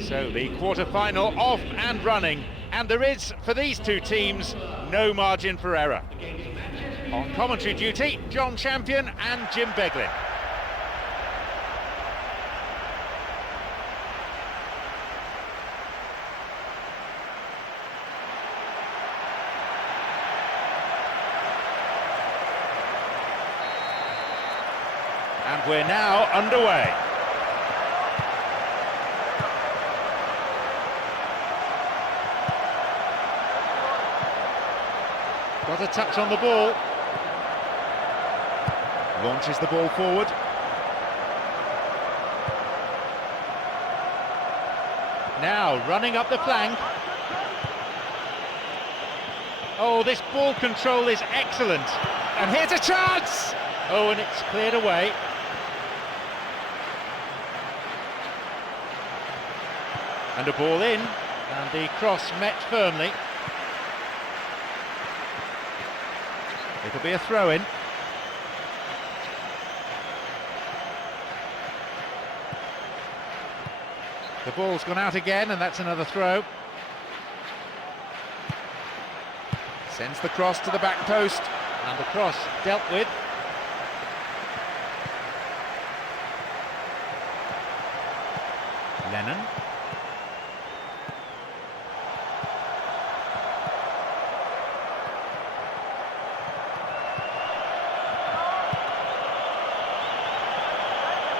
So the quarter-final off and running, and there is, for these two teams, no margin for error. On commentary duty, John Champion and Jim Beglin. And we're now underway. Got a touch on the ball. Launches the ball forward. Now running up the flank. Oh, this ball control is excellent. And here's a chance! Oh, and it's cleared away. And a ball in, and the cross met firmly. It'll be a throw-in. The ball's gone out again, and that's another throw. Sends the cross to the back post, and the cross dealt with. Lennon.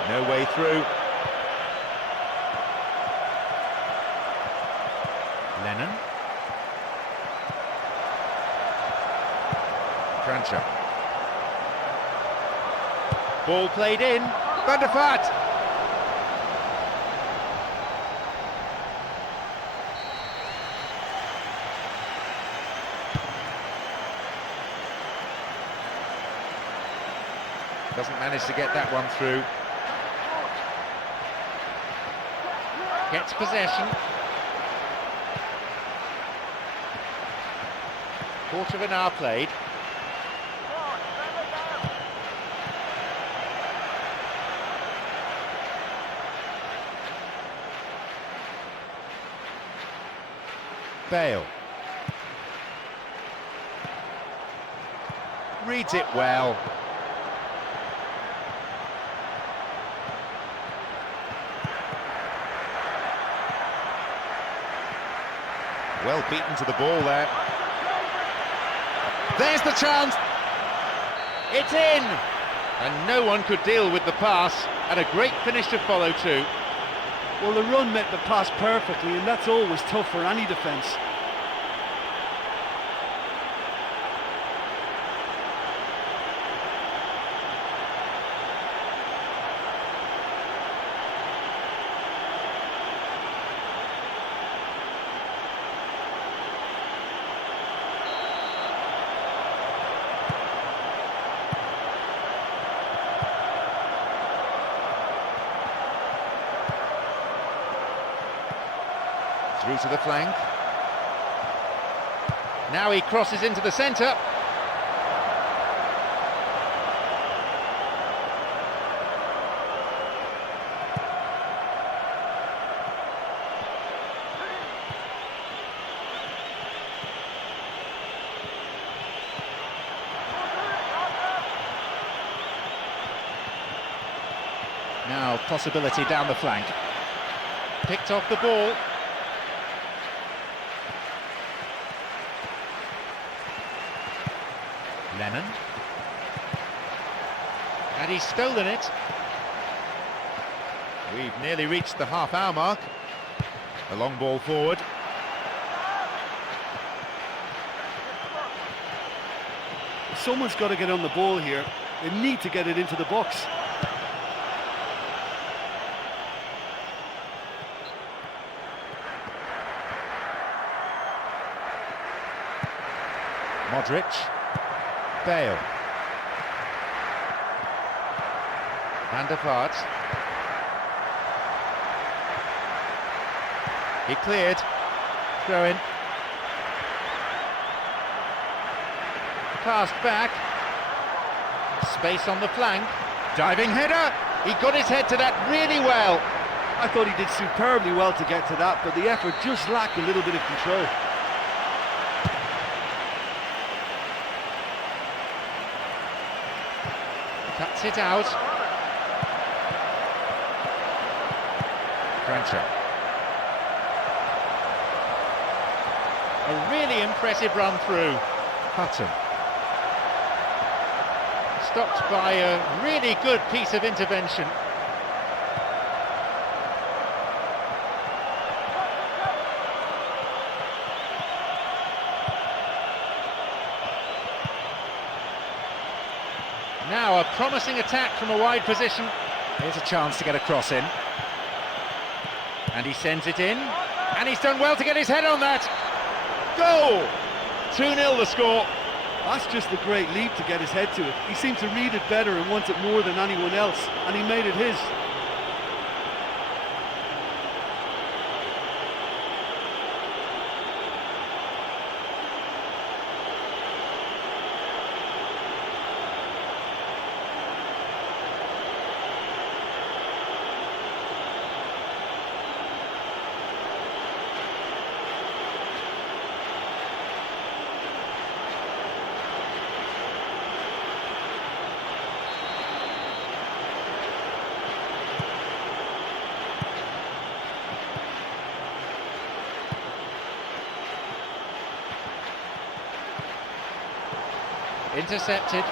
No way through. Lennon. Crancher. Ball played in. Van der Vaart. Doesn't manage to get that one through. Gets possession. Quarter of an hour played. Bale. Reads it well. Well beaten to the ball there. There's the chance. It's in. And no one could deal with the pass, and a great finish to follow too. Well, the run met the pass perfectly, and that's always tough for any defence. Through to the flank. Now he crosses into the centre. Now possibility down the flank. Picked off the ball. Lennon. And he's stolen it. We've nearly reached the half-hour mark. A long ball forward. Someone's got to get on the ball here. They need to get it into the box. Modric. Bale. Van der Vaart. He cleared. Throw in. Passed back. Space on the flank. Diving header. He got his head to that really well. I thought he did superbly well to get to that, but the effort just lacked a little bit of control. Cuts it out. Crenshaw. A really impressive run through. Hutton. Stopped by a really good piece of intervention. Now a promising attack from a wide position. Here's a chance to get a cross in. And he sends it in. And he's done well to get his head on that. Goal! 2-0 the score. That's just a great leap to get his head to it. He seemed to read it better and want it more than anyone else, and he made it his. Intercepted.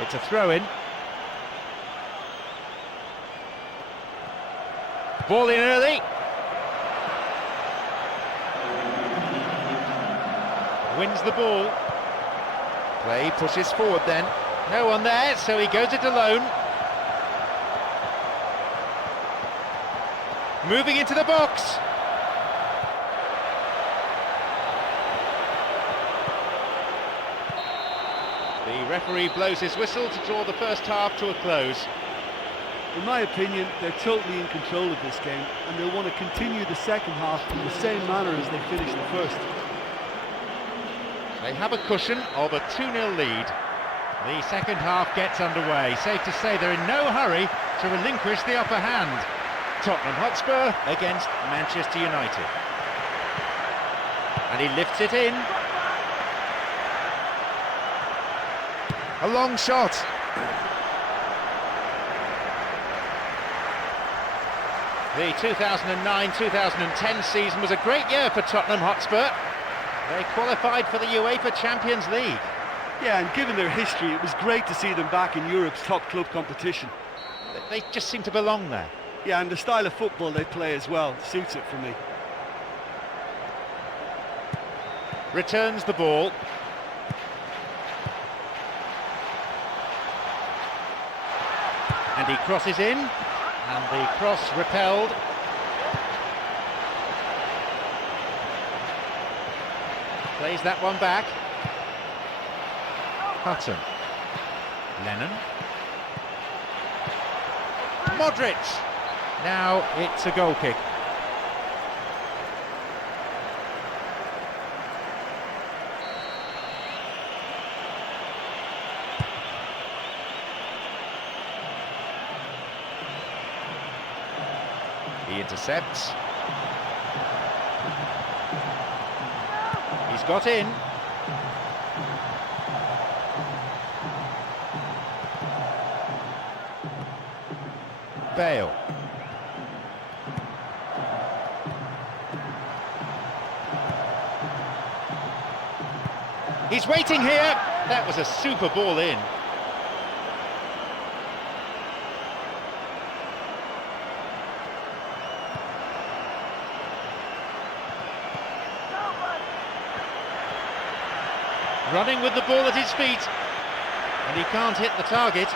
It's a throw-in. Ball in early. Wins the ball. Play pushes forward then. No one there, so he goes it alone. Moving into the box. The referee blows his whistle to draw the first half to a close. In my opinion, they're totally in control of this game, and they'll want to continue the second half in the same manner as they finished the first. They have a cushion of a 2-0 lead. The second half gets underway. Safe to say they're in no hurry to relinquish the upper hand. Tottenham Hotspur against Manchester United. And he lifts it in. A long shot. The 2009-2010 season was a great year for Tottenham Hotspur. They qualified for the UEFA Champions League. Yeah, and given their history, it was great to see them back in Europe's top club competition. They just seem to belong there. Yeah, and the style of football they play as well suits it for me. Returns the ball. And he crosses in, and the cross repelled. Plays that one back. Hutton. Lennon. Modric. Now it's a goal kick. He intercepts. He's got in. Bale. He's waiting here. That was a super ball in. Running with the ball at his feet, and he can't hit the target.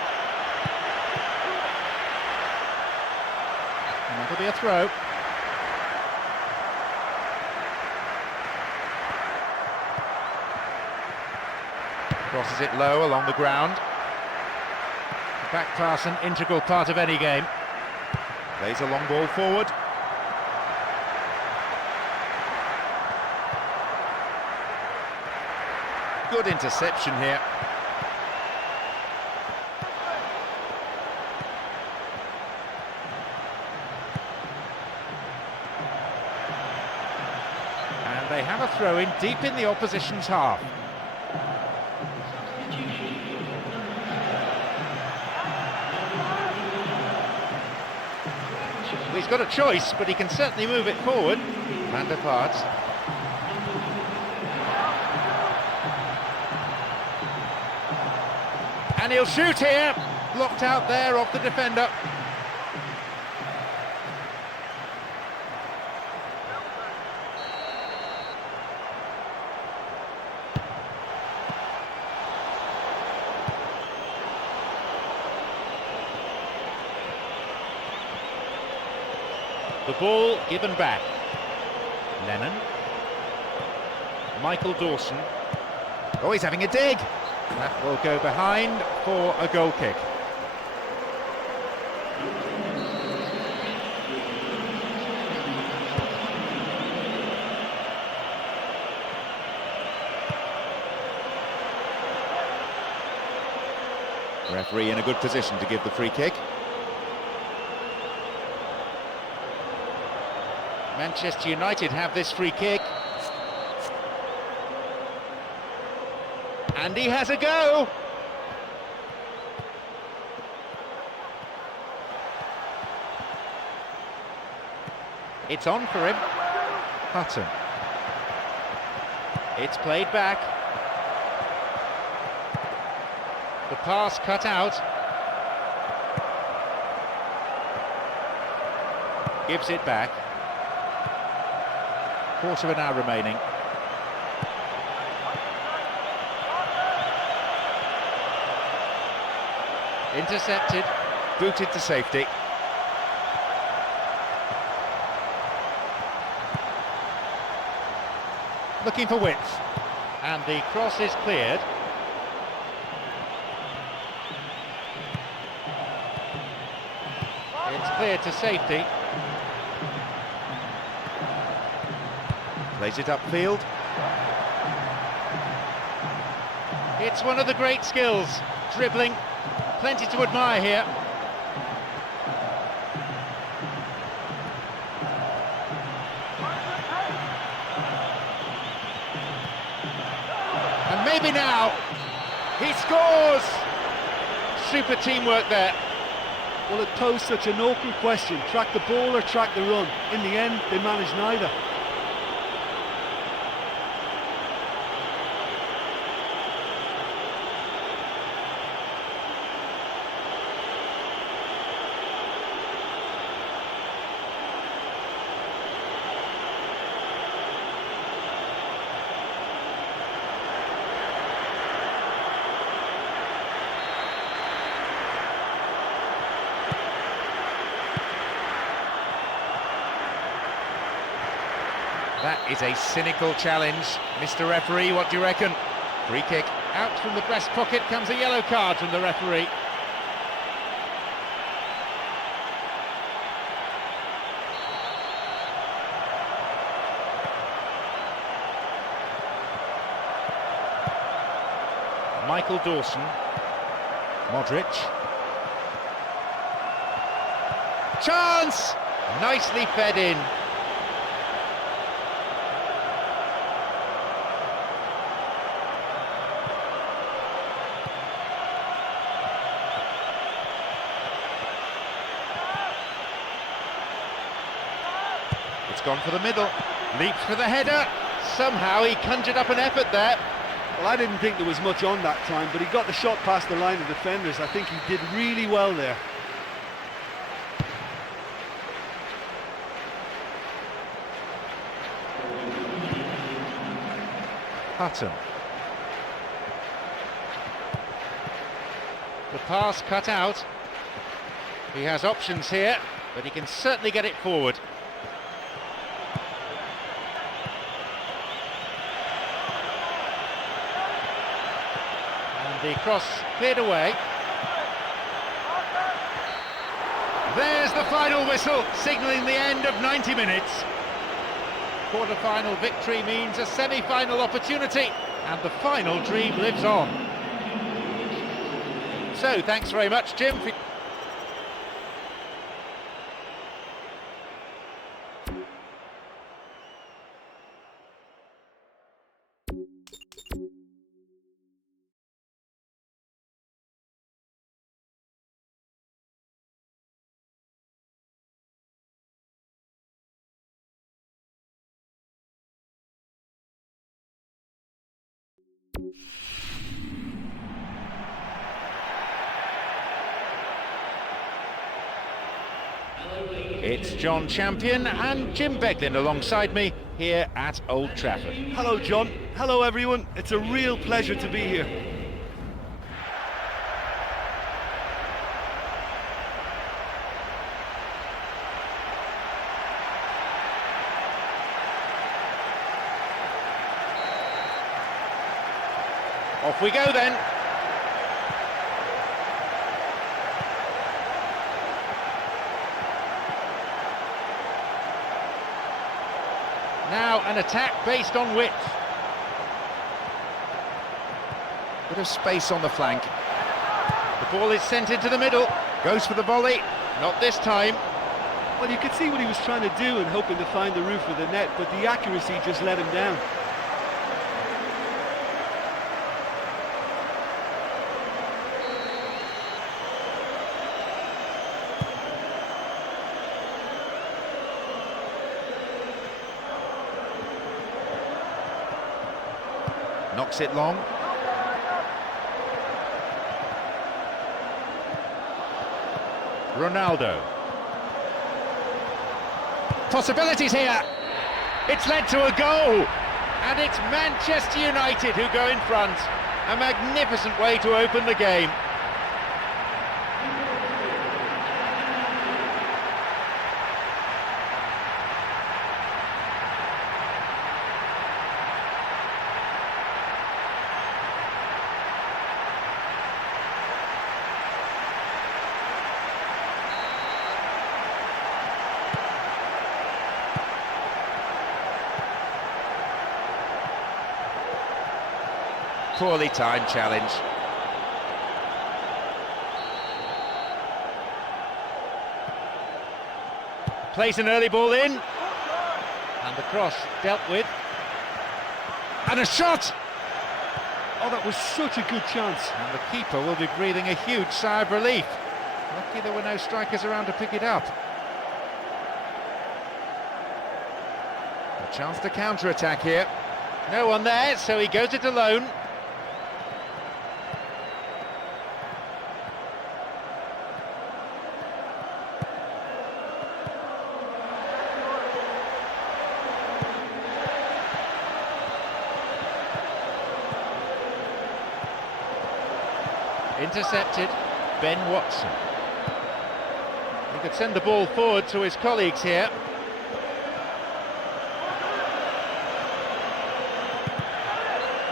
And that'll be a throw. Crosses it low along the ground. The back pass, an integral part of any game. Plays a long ball forward. Good interception here. And they have a throw-in deep in the opposition's half. He's got a choice, but he can certainly move it forward. Van der Vaart. And he'll shoot here. Blocked out there off the defender. The ball given back. Lennon. Michael Dawson. Oh, he's having a dig. That will go behind for a goal kick. Referee in a good position to give the free kick. Manchester United have this free kick. And he has a go! It's on for him. Hutton. It's played back. The pass cut out. Gives it back. Quarter of an hour remaining. Intercepted, booted to safety. Looking for width. And the cross is cleared. It's cleared to safety. Plays it upfield. It's one of the great skills, dribbling. Plenty to admire here. And maybe now, he scores! Super teamwork there. Well, it posed such an awkward question, track the ball or track the run. In the end, they managed neither. That is a cynical challenge. Mr. Referee, what do you reckon? Free kick. Out from the breast pocket comes a yellow card from the referee. Michael Dawson. Modric. Chance! Nicely fed in. It's gone for the middle. Leaps for the header. Somehow he conjured up an effort there. Well, I didn't think there was much on that time, but he got the shot past the line of defenders. I think he did really well there. Hutton. The pass cut out. He has options here, but he can certainly get it forward. And the cross cleared away. There's the final whistle, signalling the end of 90 minutes. Quarter-final victory means a semi-final opportunity and the final dream lives on. So, thanks very much, Jim. It's John Champion and Jim Beglin alongside me here at Old Trafford. Hello, John. Hello, everyone. It's a real pleasure to be here. Off we go then. Now an attack based on width. Bit of space on the flank. The ball is sent into the middle. Goes for the volley. Not this time. Well, you could see what he was trying to do and hoping to find the roof of the net, but the accuracy just let him down. Knocks it long. Ronaldo. Possibilities here. It's led to a goal. And it's Manchester United who go in front. A magnificent way to open the game. Poorly timed challenge. Plays an early ball in. And the cross dealt with. And a shot! Oh, that was such a good chance. And the keeper will be breathing a huge sigh of relief. Lucky there were no strikers around to pick it up. A chance to counter-attack here. No one there, so he goes it alone. Intercepted, Ben Watson. He could send the ball forward to his colleagues here.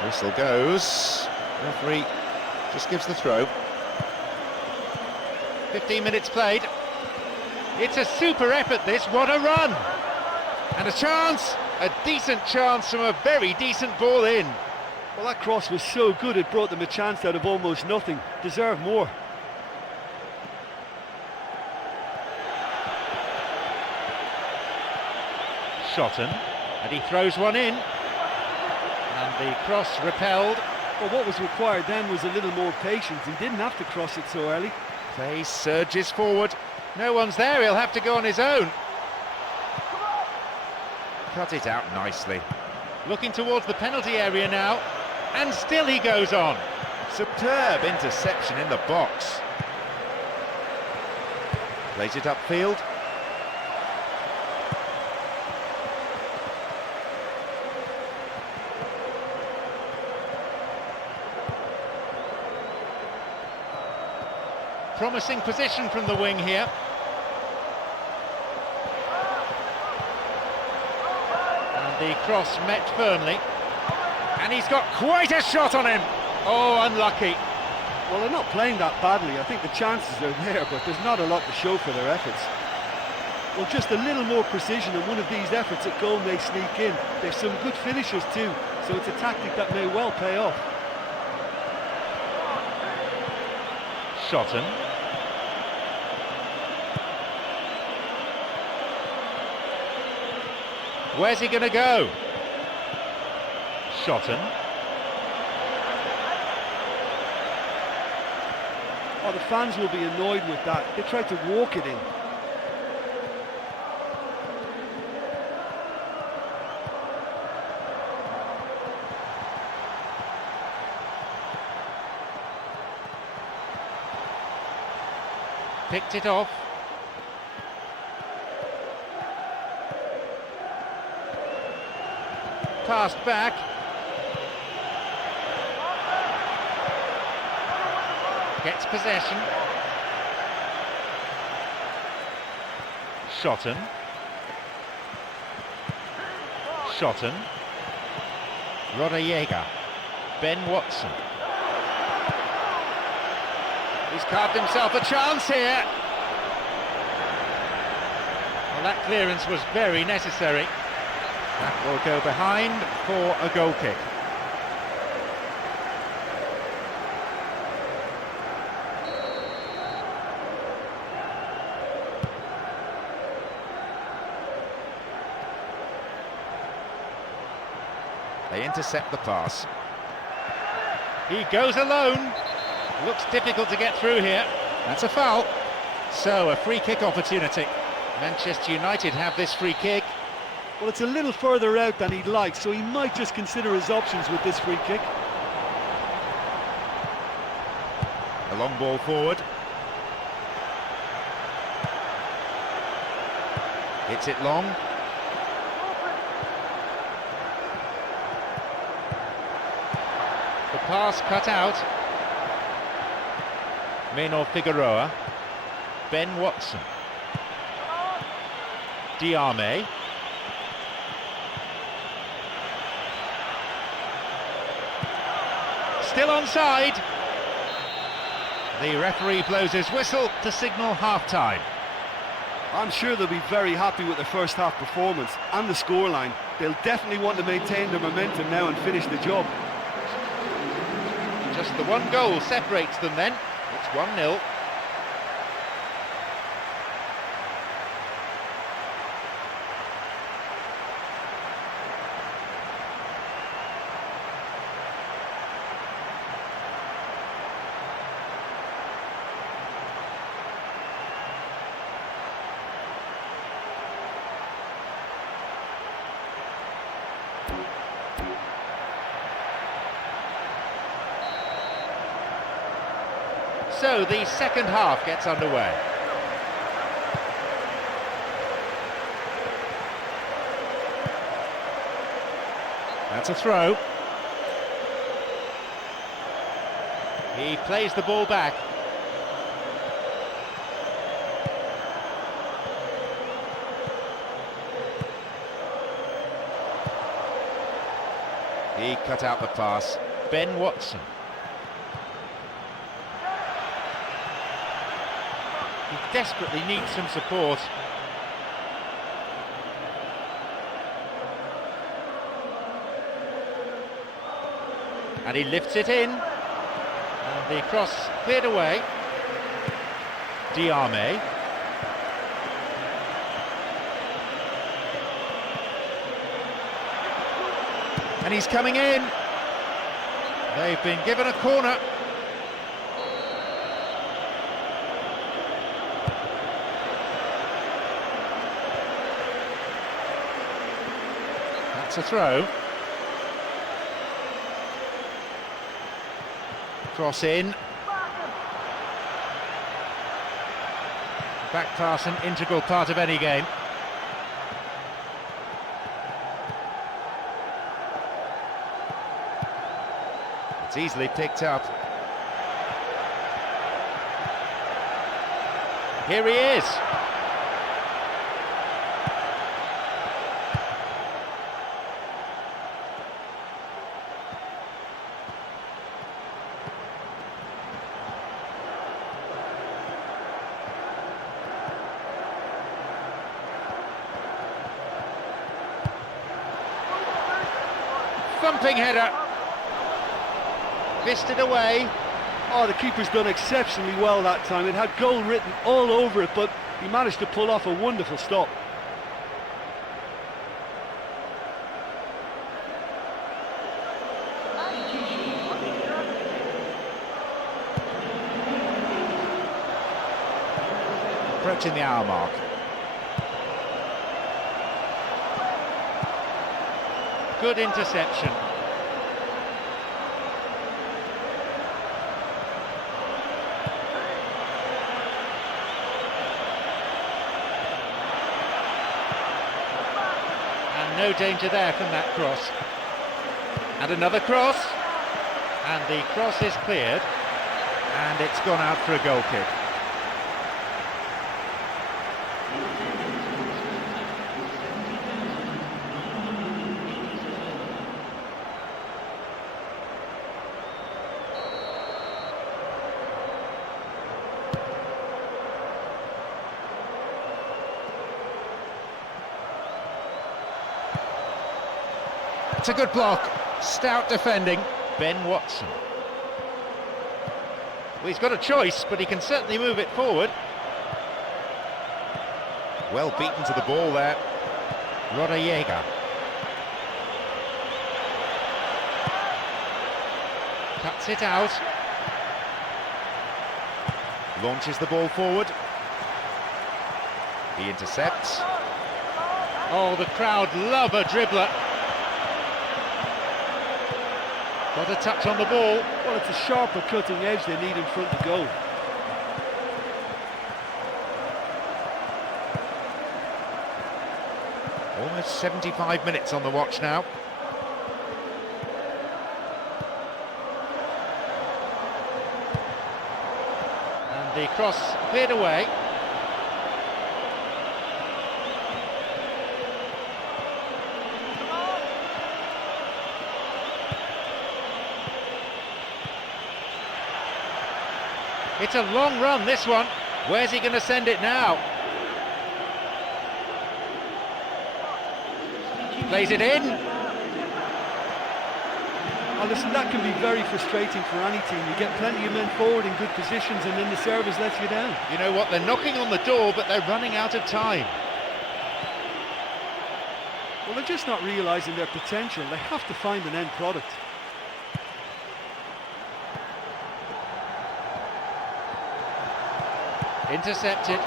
Whistle goes. Referee just gives the throw. 15 minutes played. It's a super effort this, what a run! And a decent chance from a very decent ball in. Well, that cross was so good it brought them a chance out of almost nothing. Deserved more. Shotton, and he throws one in. And the cross repelled. Well, what was required then was a little more patience. He didn't have to cross it so early. Play surges forward. No one's there, he'll have to go on his own. Cut it out nicely. Looking towards the penalty area now. And still he goes on. Superb interception in the box. Plays it upfield. Promising position from the wing here. And the cross met firmly. And he's got quite a shot on him. Oh, unlucky. Well, they're not playing that badly. I think the chances are there, but there's not a lot to show for their efforts. Well, just a little more precision and one of these efforts at goal may sneak in. There's some good finishers too, so it's a tactic that may well pay off. Shotton. Where's he going to go? Shotton. Oh, the fans will be annoyed with that. They tried to walk it in. Picked it off. Passed back. Gets possession. Shotton. Shotton. Rodallega. Ben Watson. He's carved himself a chance here. Well, that clearance was very necessary. That will go behind for a goal kick. They intercept the pass. He goes alone. Looks difficult to get through here. That's a foul. So, a free kick opportunity. Manchester United have this free kick. Well, it's a little further out than he'd like, so he might just consider his options with this free kick. A long ball forward. Hits it long. The pass cut out. Maynor Figueroa. Ben Watson. Diame. Still onside. The referee blows his whistle to signal half-time. I'm sure they'll be very happy with their first half performance and the scoreline. They'll definitely want to maintain their momentum now and finish the job. Just the one goal separates them then. It's 1-0. So the second half gets underway. That's a throw. He plays the ball back. He cut out the pass. Ben Watson. He desperately needs some support. And he lifts it in. And the cross cleared away. Diame. And he's coming in. They've been given a corner. That's a throw. Cross in. Back pass, an integral part of any game. It's easily picked up. Here he is. thumping header. Fisted away. Oh, the keeper's done exceptionally well that time. It had goal written all over it, but he managed to pull off a wonderful stop. Approaching the hour mark. Good interception. And no danger there from that cross. And another cross. And the cross is cleared. And it's gone out for a goal kick. It's a good block, stout defending, Ben Watson. Well, he's got a choice, but he can certainly move it forward. Well beaten to the ball there, Rodallega. Cuts it out. Launches the ball forward. He intercepts. Oh, the crowd love a dribbler. Got a touch on the ball. Well, it's a sharper cutting edge they need in front of goal. Almost 75 minutes on the watch now. And the cross cleared away. It's a long run, this one. Where's he going to send it now? Plays it in. Oh, listen, that can be very frustrating for any team. You get plenty of men forward in good positions and then the service lets you down. You know what, they're knocking on the door, but they're running out of time. Well, they're just not realising their potential. They have to find an end product. Intercepted.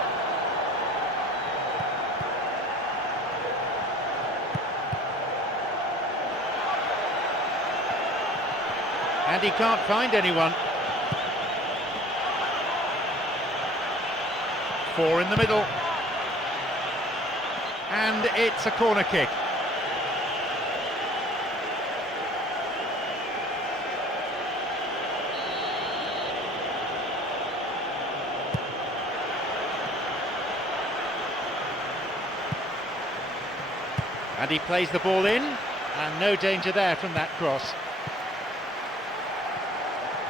And he can't find anyone. 4 in the middle. And it's a corner kick. And he plays the ball in, and no danger there from that cross.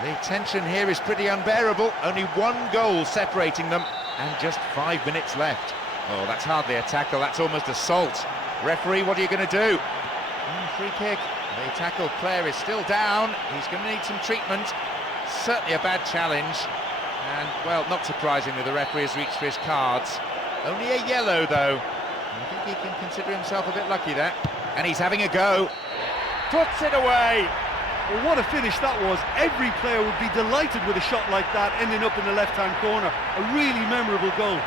The tension here is pretty unbearable. Only 1 goal separating them, and just 5 minutes left. Oh, that's hardly a tackle, that's almost assault. Referee, what are you going to do? Free kick. The tackled player is still down. He's going to need some treatment. Certainly a bad challenge. And, well, not surprisingly, the referee has reached for his cards. Only a yellow, though. I think he can consider himself a bit lucky there. And he's having a go. Puts it away. Well, what a finish that was. Every player would be delighted with a shot like that ending up in the left-hand corner. A really memorable goal.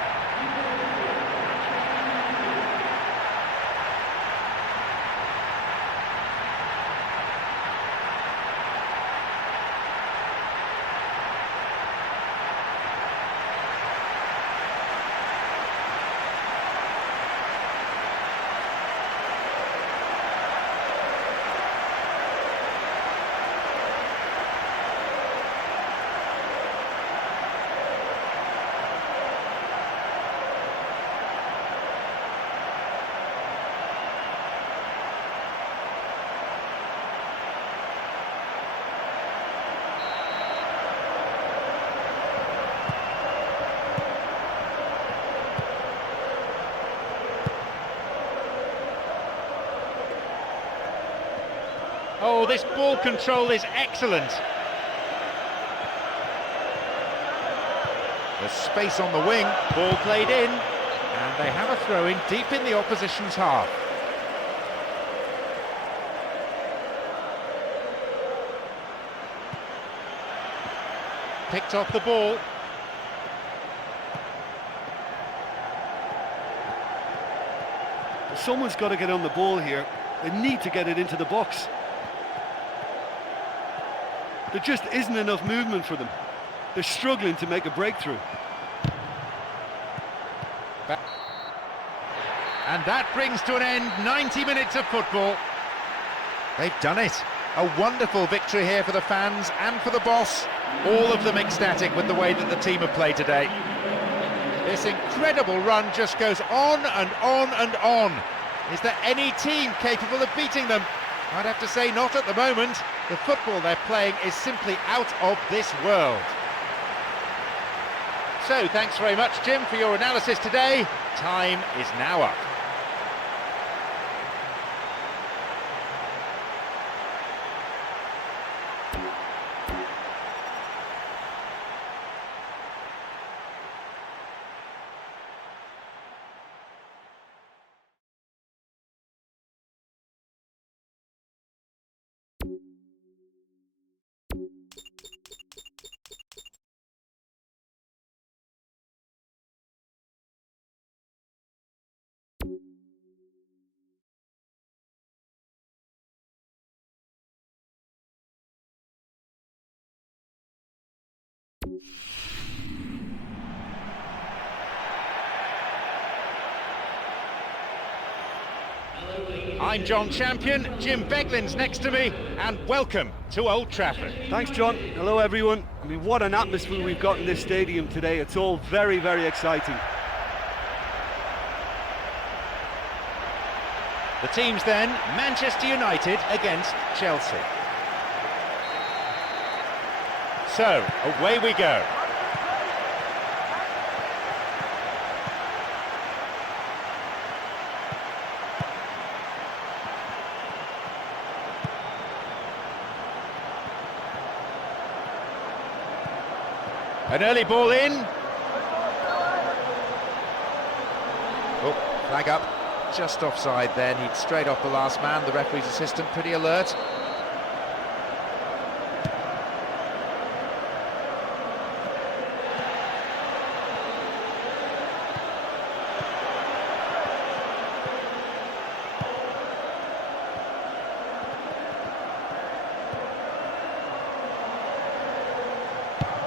Oh, this ball control is excellent. There's space on the wing, ball played in, and they have a throw-in deep in the opposition's half. Picked off the ball. Someone's got to get on the ball here. They need to get it into the box. There just isn't enough movement for them. They're struggling to make a breakthrough. And that brings to an end 90 minutes of football. They've done it. A wonderful victory here for the fans and for the boss. All of them ecstatic with the way that the team have played today. This incredible run just goes on and on and on. Is there any team capable of beating them? I'd have to say not at the moment. The football they're playing is simply out of this world. So, thanks very much, Jim, for your analysis today. Time is now up. I'm John Champion, Jim Beglin's next to me, and welcome to Old Trafford. Thanks, John. Hello, everyone. I mean, what an atmosphere we've got in this stadium today. It's all very, very exciting. The teams then, Manchester United against Chelsea. So, away we go. An early ball in. Oh, flag up. Just offside then. He'd straight off the last man. The referee's assistant pretty alert.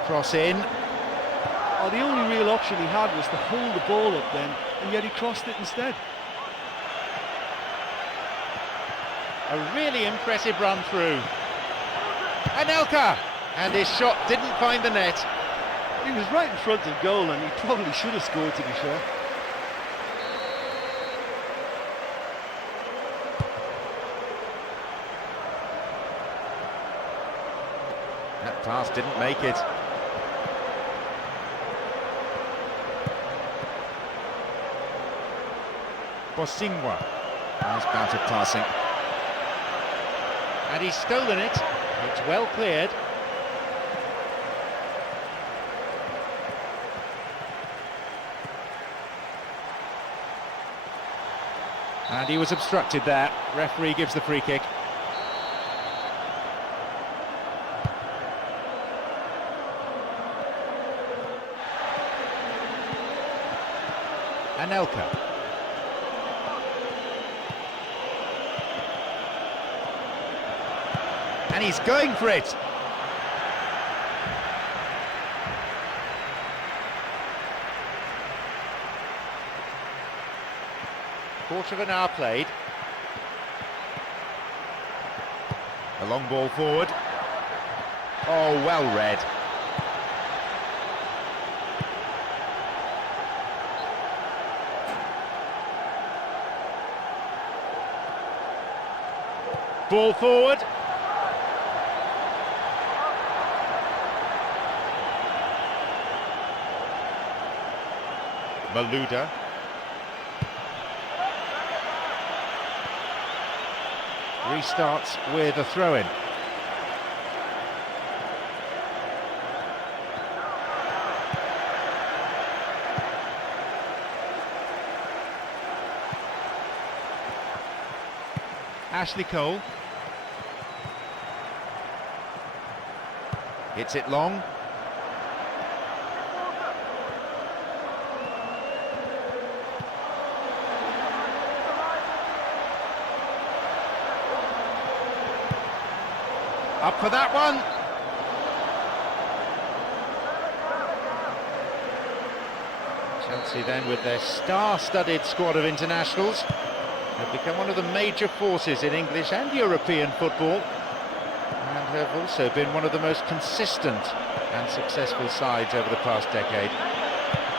Cross in. Oh, the only real option he had was to hold the ball up then, and yet he crossed it instead. A really impressive run through. Anelka! And his shot didn't find the net. He was right in front of goal, and he probably should have scored, to be fair. That pass didn't make it. Bosingwa. Nice bout of passing. And he's stolen it. It's well cleared. And he was obstructed there. Referee gives the free kick. Anelka. And he's going for it. Quarter of an hour played. A long ball forward. Oh, well read. Ball forward. Malouda. restarts with a throw-in. Ashley Cole. Hits it long. Up for that one. Chelsea then, with their star-studded squad of internationals, have become one of the major forces in English and European football, and have also been one of the most consistent and successful sides over the past decade.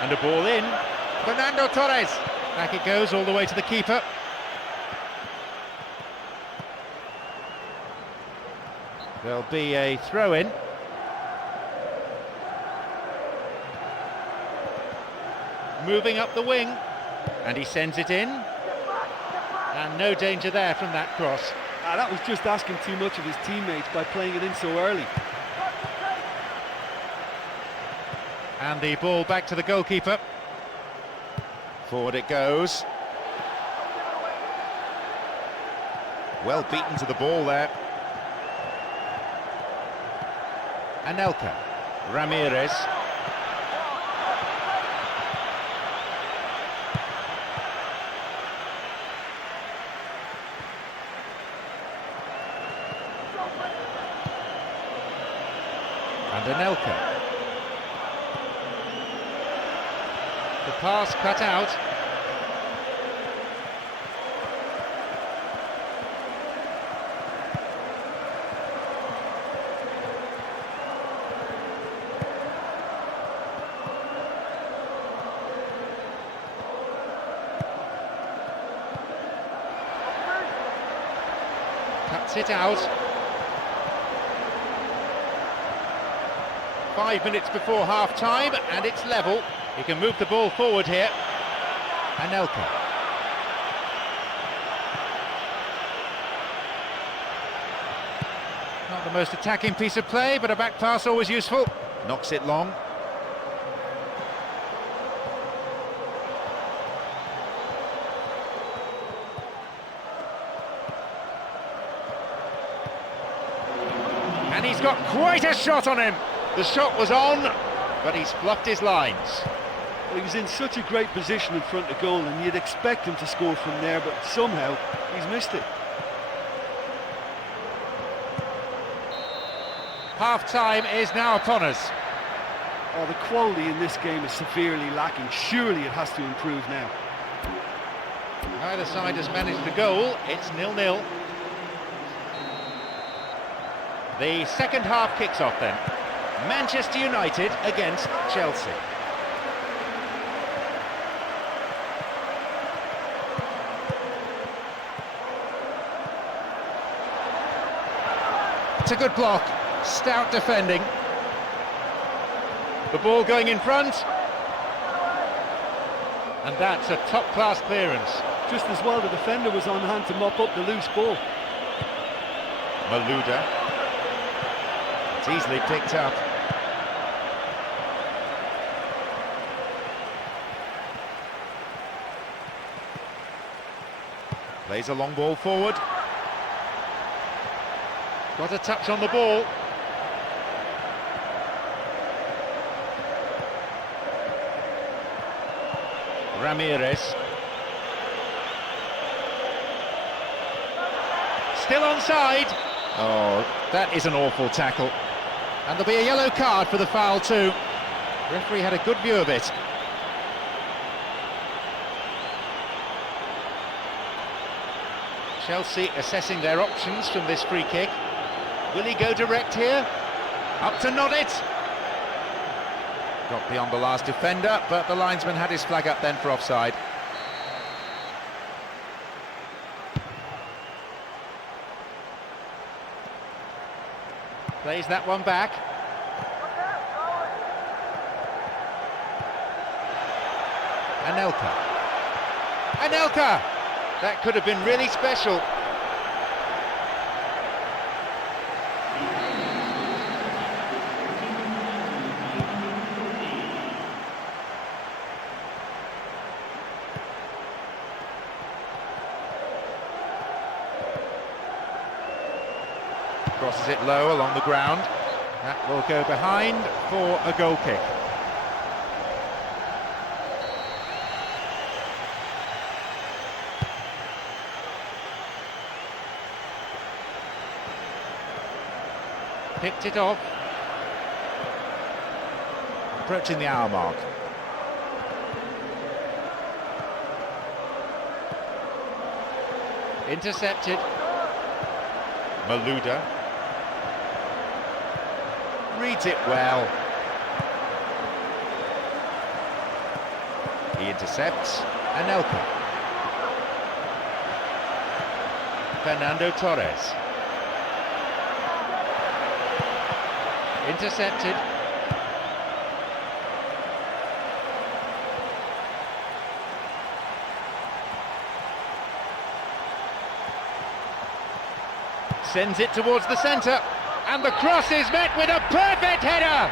And a ball in. Fernando Torres. Back it goes all the way to the keeper. There'll be a throw-in. Moving up the wing, and he sends it in. And no danger there from that cross. That was just asking too much of his teammates by playing it in so early. And the ball back to the goalkeeper. Forward it goes. Well beaten to the ball there. Anelka, Ramirez. And Anelka. The pass cut out. Cuts it out. 5 minutes before half-time, and it's level. He can move the ball forward here. Anelka. Not the most attacking piece of play, but a back pass always useful. Knocks it long. And he's got quite a shot on him. The shot was on, but he's fluffed his lines. Well, he was in such a great position in front of goal, and you'd expect him to score from there, but somehow he's missed it. Half-time is now upon us. Oh, the quality in this game is severely lacking. Surely it has to improve now. Neither side has managed the goal. It's 0-0. The second half kicks off then. Manchester United against Chelsea. It's a good block, stout defending. The ball going in front. And that's a top-class clearance. Just as well the defender was on hand to mop up the loose ball. Malouda. It's easily picked up. Plays a long ball forward. Got a touch on the ball. Ramirez. Still onside. Oh, that is an awful tackle. And there'll be a yellow card for the foul too. Referee had a good view of it. Chelsea assessing their options from this free kick. Will he go direct here? Up to nod it. Got beyond the last defender, but the linesman had his flag up then for offside. Plays that one back. Anelka. Anelka! That could have been really special. Crosses it low along the ground. That will go behind for a goal kick. Picked it off. Approaching the hour mark. Intercepted. Malouda. Reads it well. He intercepts. Anelka. Fernando Torres. Intercepted. Sends it towards the centre, and the cross is met with a perfect header!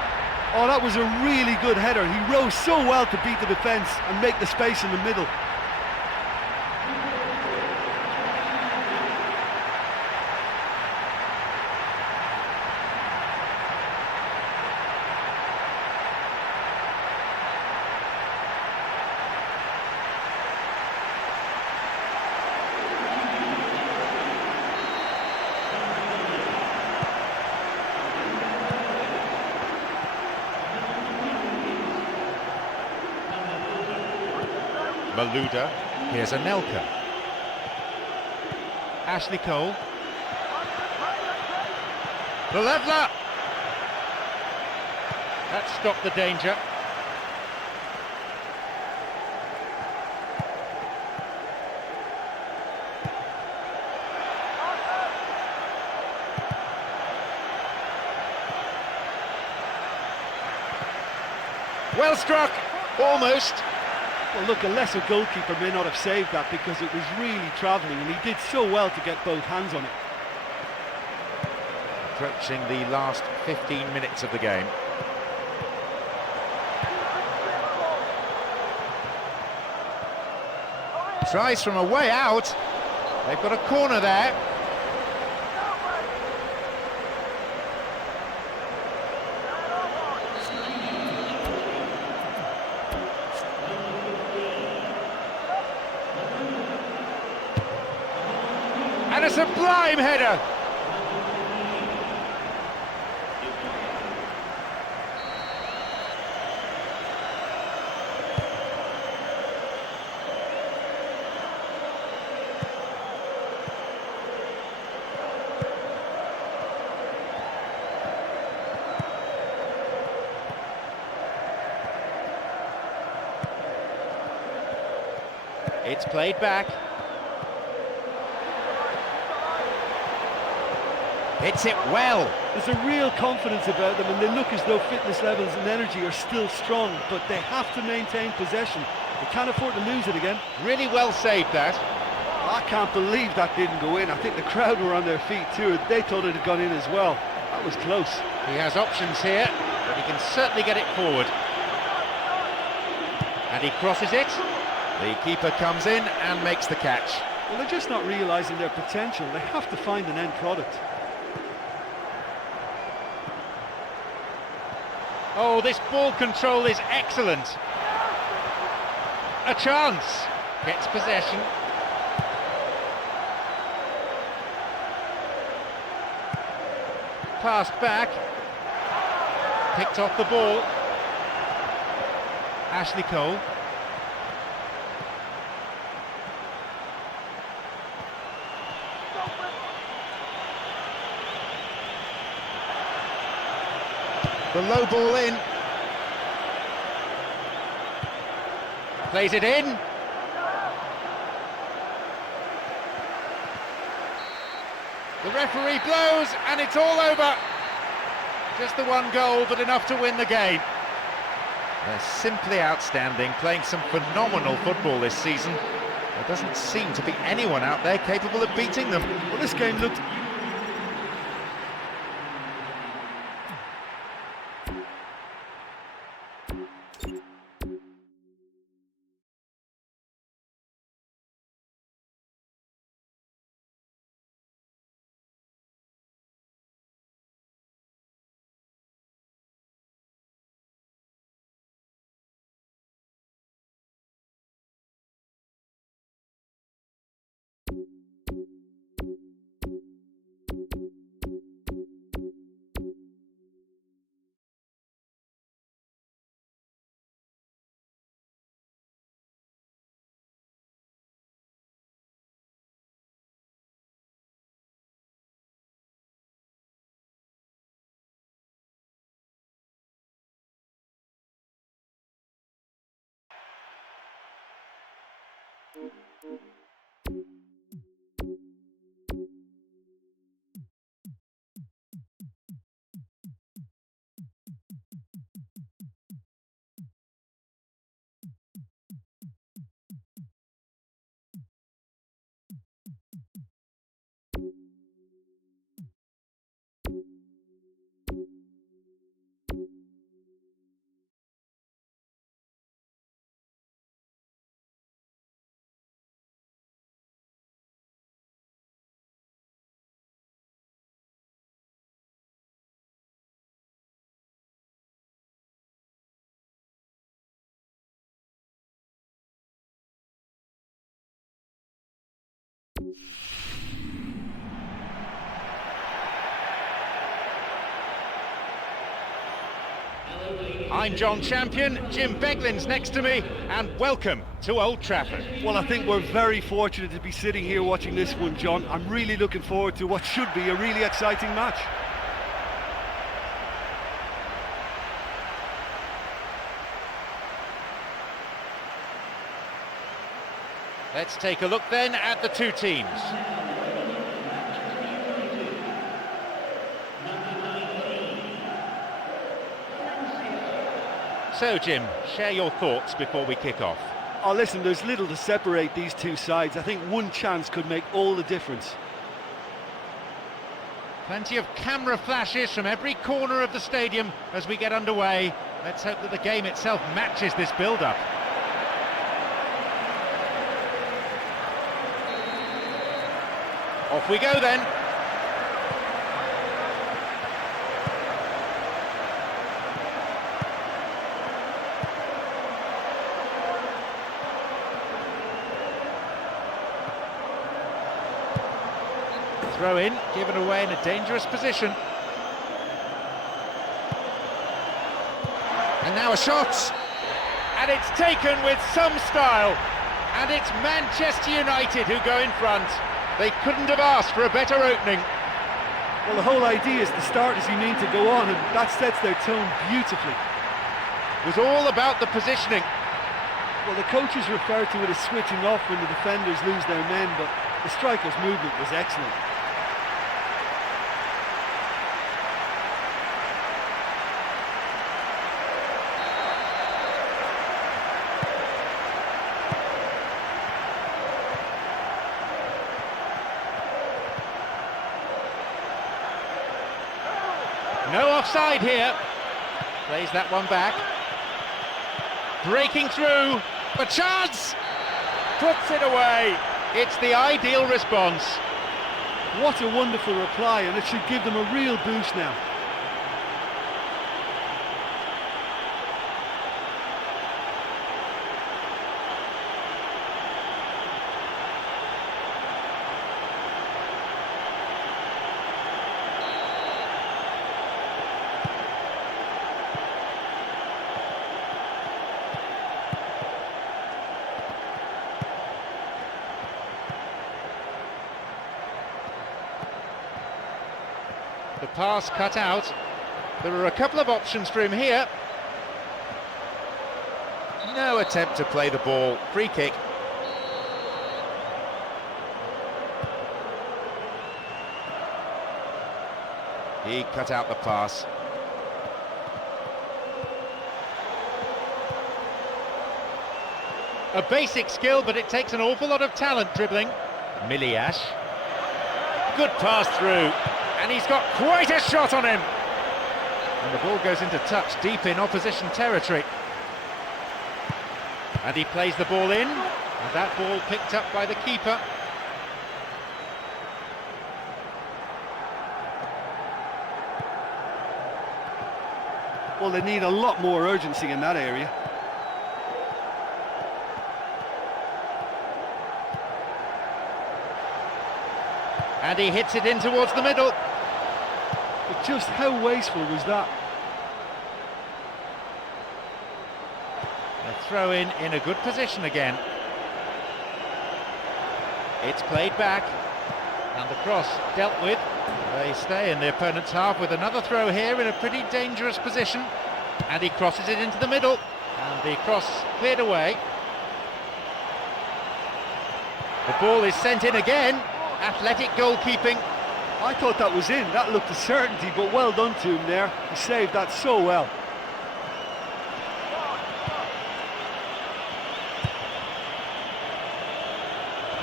Oh, that was a really good header. He rose so well to beat the defence and make the space in the middle. Malouda. Here's Anelka. Ashley Cole. The leveller! That stopped the danger. Well struck! Almost. Well, look, a lesser goalkeeper may not have saved that because it was really travelling, and he did so well to get both hands on it. Approaching the last 15 minutes of the game. Tries from a way out. They've got a corner there. And a sublime header! It's played back. Hits it well. There's a real confidence about them, and they look as though fitness levels and energy are still strong, but they have to maintain possession. They can't afford to lose it again. Really well saved, that. I can't believe that didn't go in. I think the crowd were on their feet too. They thought it had gone in as well. That was close. He has options here, but he can certainly get it forward. And he crosses it. The keeper comes in and makes the catch. Well, they're just not realising their potential. They have to find an end product. Oh, this ball control is excellent. A chance. Gets possession. Passed back. Picked off the ball. Ashley Cole. The low ball in. Plays it in. The referee blows and it's all over. Just the one goal, but enough to win the game. They're simply outstanding, playing some phenomenal football this season. There doesn't seem to be anyone out there capable of beating them. Well, this game looked I'm John Champion, Jim Beglin's next to me, and welcome to Old Trafford. Well, I think we're very fortunate to be sitting here watching this one, John. I'm really looking forward to what should be a really exciting match. Let's take a look then at the two teams. So, Jim, share your thoughts before we kick off. Oh, listen, there's little to separate these two sides. I think one chance could make all the difference. Plenty of camera flashes from every corner of the stadium as we get underway. Let's hope that the game itself matches this build-up. Off we go then. Throw in, given away in a dangerous position. And now a shot. And it's taken with some style. And it's Manchester United who go in front. They couldn't have asked for a better opening. Well, the whole idea is the starters you need to go on, and that sets their tone beautifully. It was all about the positioning. Well, the coaches refer to it as switching off when the defenders lose their men, but the striker's movement was excellent. No offside here. Plays that one back. Breaking through. A chance! Puts it away. It's the ideal response. What a wonderful reply, and it should give them a real boost now. The pass cut out. There are a couple of options for him here. No attempt to play the ball. Free kick. He cut out the pass. A basic skill, but it takes an awful lot of talent dribbling. Miliash. Good pass through. And he's got quite a shot on him. And the ball goes into touch deep in opposition territory. And he plays the ball in. And that ball picked up by the keeper. Well, they need a lot more urgency in that area. And he hits it in towards the middle. But just how wasteful was that? A throw in a good position again. It's played back. And the cross dealt with. They stay in the opponent's half with another throw here in a pretty dangerous position. And he crosses it into the middle. And the cross cleared away. The ball is sent in again. Athletic goalkeeping. I thought that was in. That looked a certainty, but well done to him there. He saved that so well.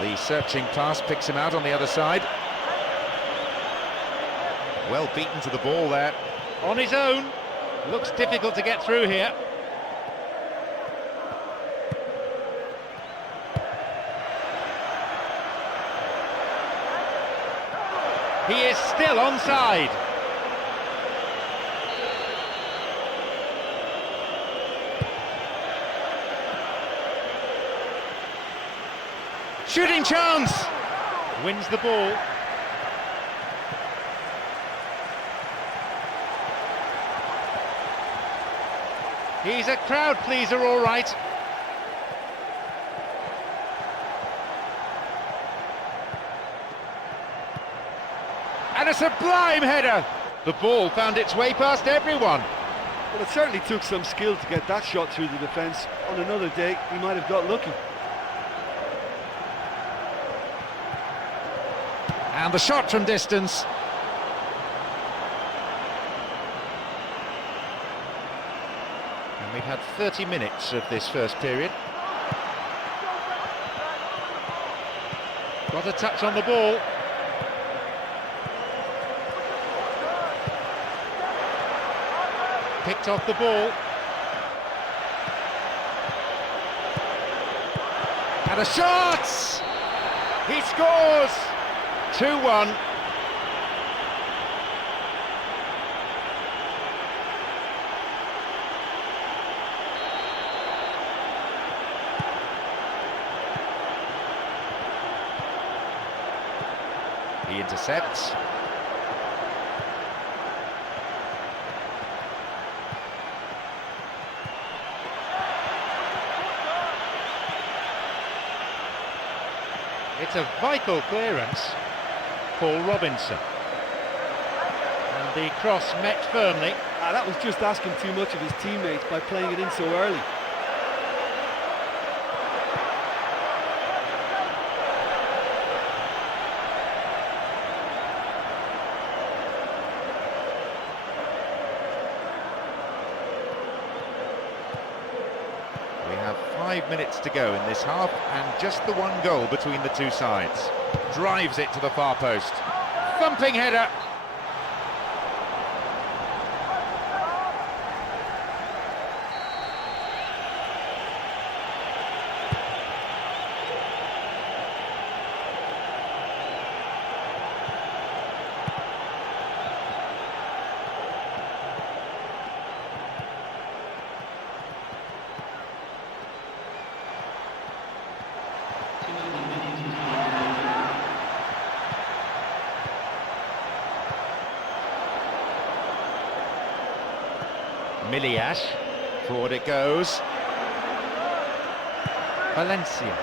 The searching pass picks him out on the other side. Well beaten to the ball there. On his own. Looks difficult to get through here. He is still onside. Shooting chance! Wins the ball. He's a crowd pleaser, all right. And a sublime header! The ball found its way past everyone. Well, it certainly took some skill to get that shot through the defence. On another day, he might have got lucky. And the shot from distance. And we've had 30 minutes of this first period. Got a touch on the ball. Picked off the ball. And a shot! He scores! 2-1. He intercepts. It's a vital clearance. Paul Robinson. And the cross met firmly. That was just asking too much of his teammates by playing it in so early. We have 5 minutes to go in this half, and just the one goal between the two sides. Drives it to the far post. Thumping header. Miliash, forward it goes. Valencia.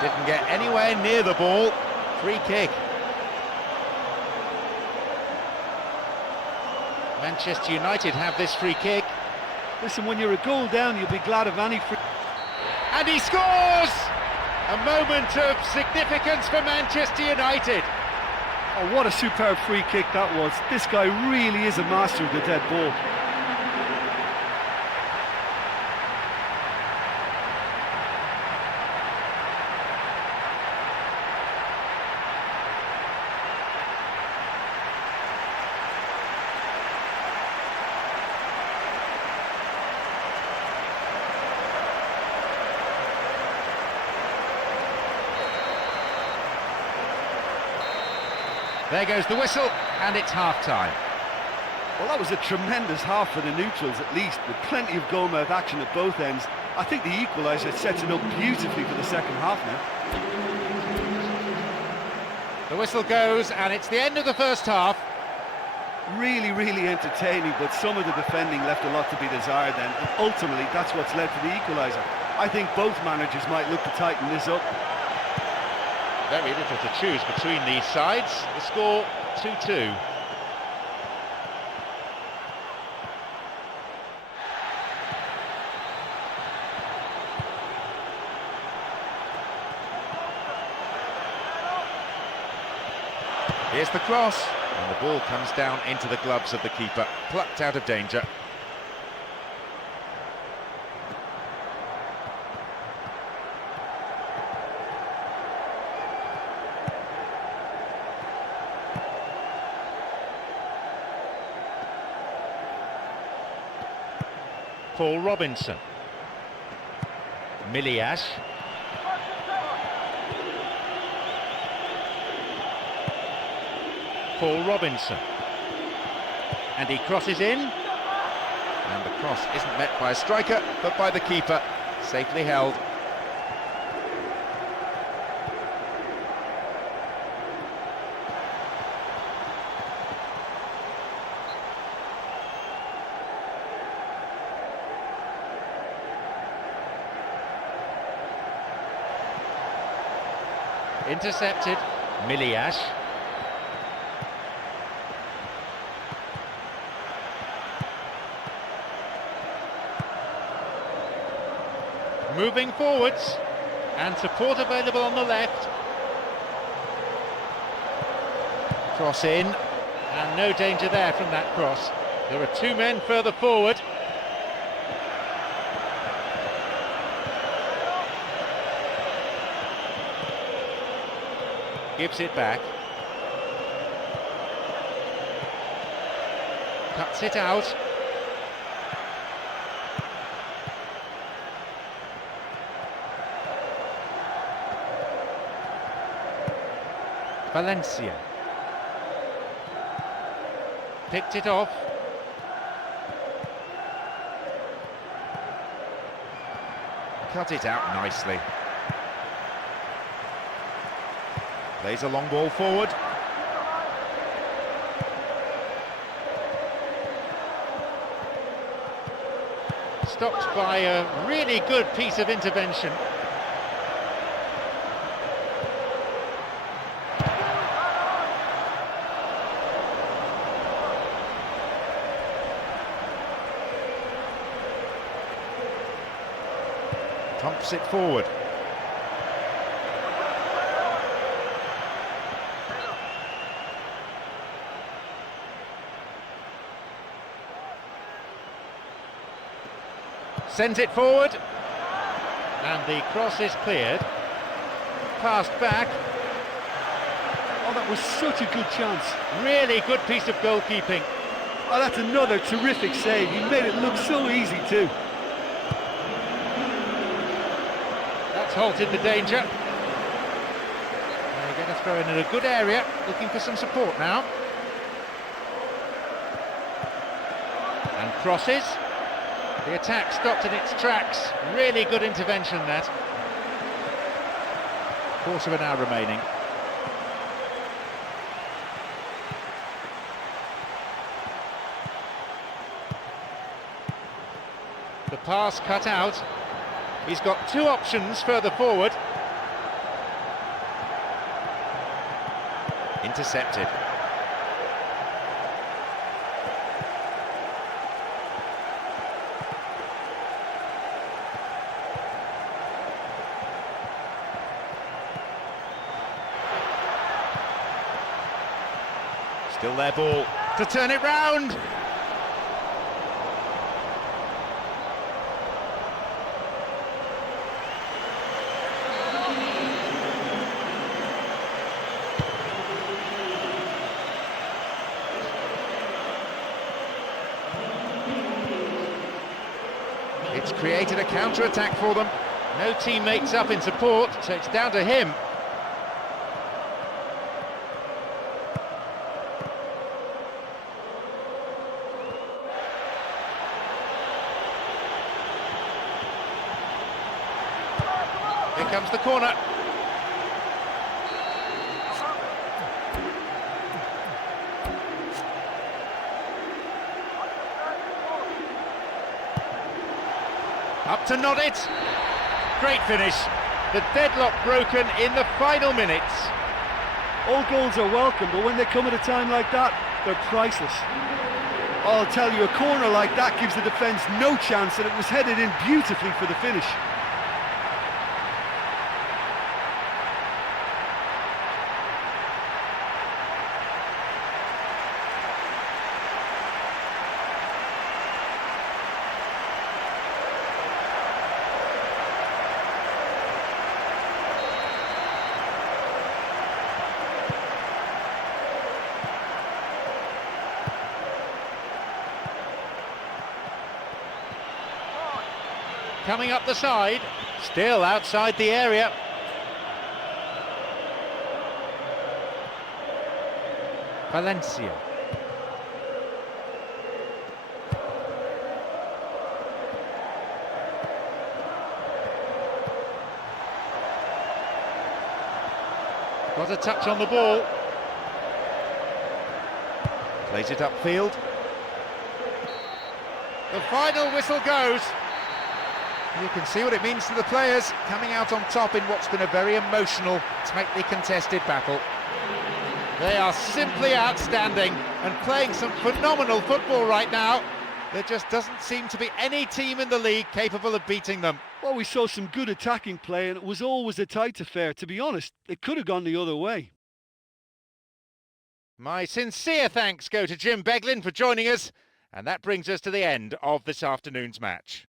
Didn't get anywhere near the ball. Free kick. Manchester United have this free kick. Listen, when you're a goal down, you'll be glad of any free... And he scores! A moment of significance for Manchester United. Oh, what a superb free kick that was. This guy really is a master of the dead ball. There goes the whistle, and it's half-time. Well, that was a tremendous half for the neutrals, at least, with plenty of goal-mouth action at both ends. I think the equaliser sets it up beautifully for the second half now. The whistle goes, and it's the end of the first half. Really, really entertaining, but some of the defending left a lot to be desired then, and ultimately that's what's led to the equaliser. I think both managers might look to tighten this up. Very little to choose between these sides. The score 2-2. Here's the cross, and the ball comes down into the gloves of the keeper, plucked out of danger. Paul Robinson. Miliash. Paul Robinson. And he crosses in. And the cross isn't met by a striker, but by the keeper. Safely held. Intercepted. Miliash. Moving forwards, and support available on the left. Cross in, and no danger there from that cross. There are two men further forward. Gives it back. Cuts it out. Valencia. Picked it off. Cut it out nicely. Plays a long ball forward. Stopped by a really good piece of intervention. Pumps it forward. Sends it forward, and the cross is cleared. Passed back. Oh, that was such a good chance. Really good piece of goalkeeping. Oh, that's another terrific save. He made it look so easy too. That's halted the danger. They get a throw in a good area, looking for some support now. And crosses. The attack stopped in its tracks. Really good intervention, that. Quarter of an hour remaining. The pass cut out. He's got two options further forward. Intercepted. Still their ball to turn it round. It's created a counter-attack for them. No teammates up in support, so it's down to him. Here comes the corner. Up to nod it. Great finish. The deadlock broken in the final minutes. All goals are welcome, but when they come at a time like that, they're priceless. I'll tell you, a corner like that gives the defence no chance, and it was headed in beautifully for the finish. coming up the side, still outside the area. Valencia. Got a touch on the ball. Plays it upfield. The final whistle goes. You can see what it means to the players, coming out on top in what's been a very emotional, tightly contested battle. They are simply outstanding and playing some phenomenal football right now. There just doesn't seem to be any team in the league capable of beating them. Well, we saw some good attacking play and it was always a tight affair. To be honest, it could have gone the other way. My sincere thanks go to Jim Beglin for joining us, and that brings us to the end of this afternoon's match.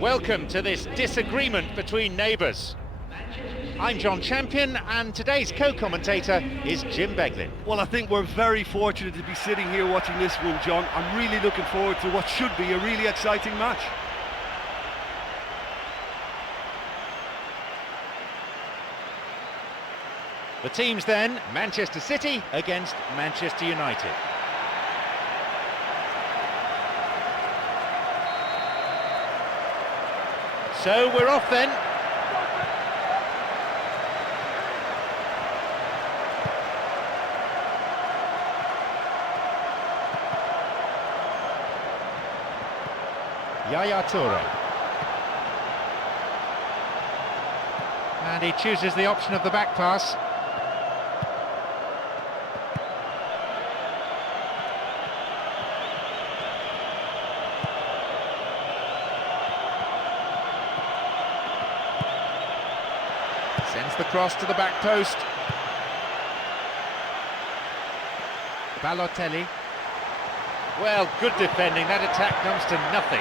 Welcome to this disagreement between neighbours. I'm John Champion and today's co-commentator is Jim Beglin. Well, I think we're very fortunate to be sitting here watching this one, John. I'm really looking forward to what should be a really exciting match. The teams then, Manchester City against Manchester United. So we're off then. Yaya Toure. And he chooses the option of the back pass. Sends the cross to the back post. Balotelli. Well, good defending. That attack comes to nothing.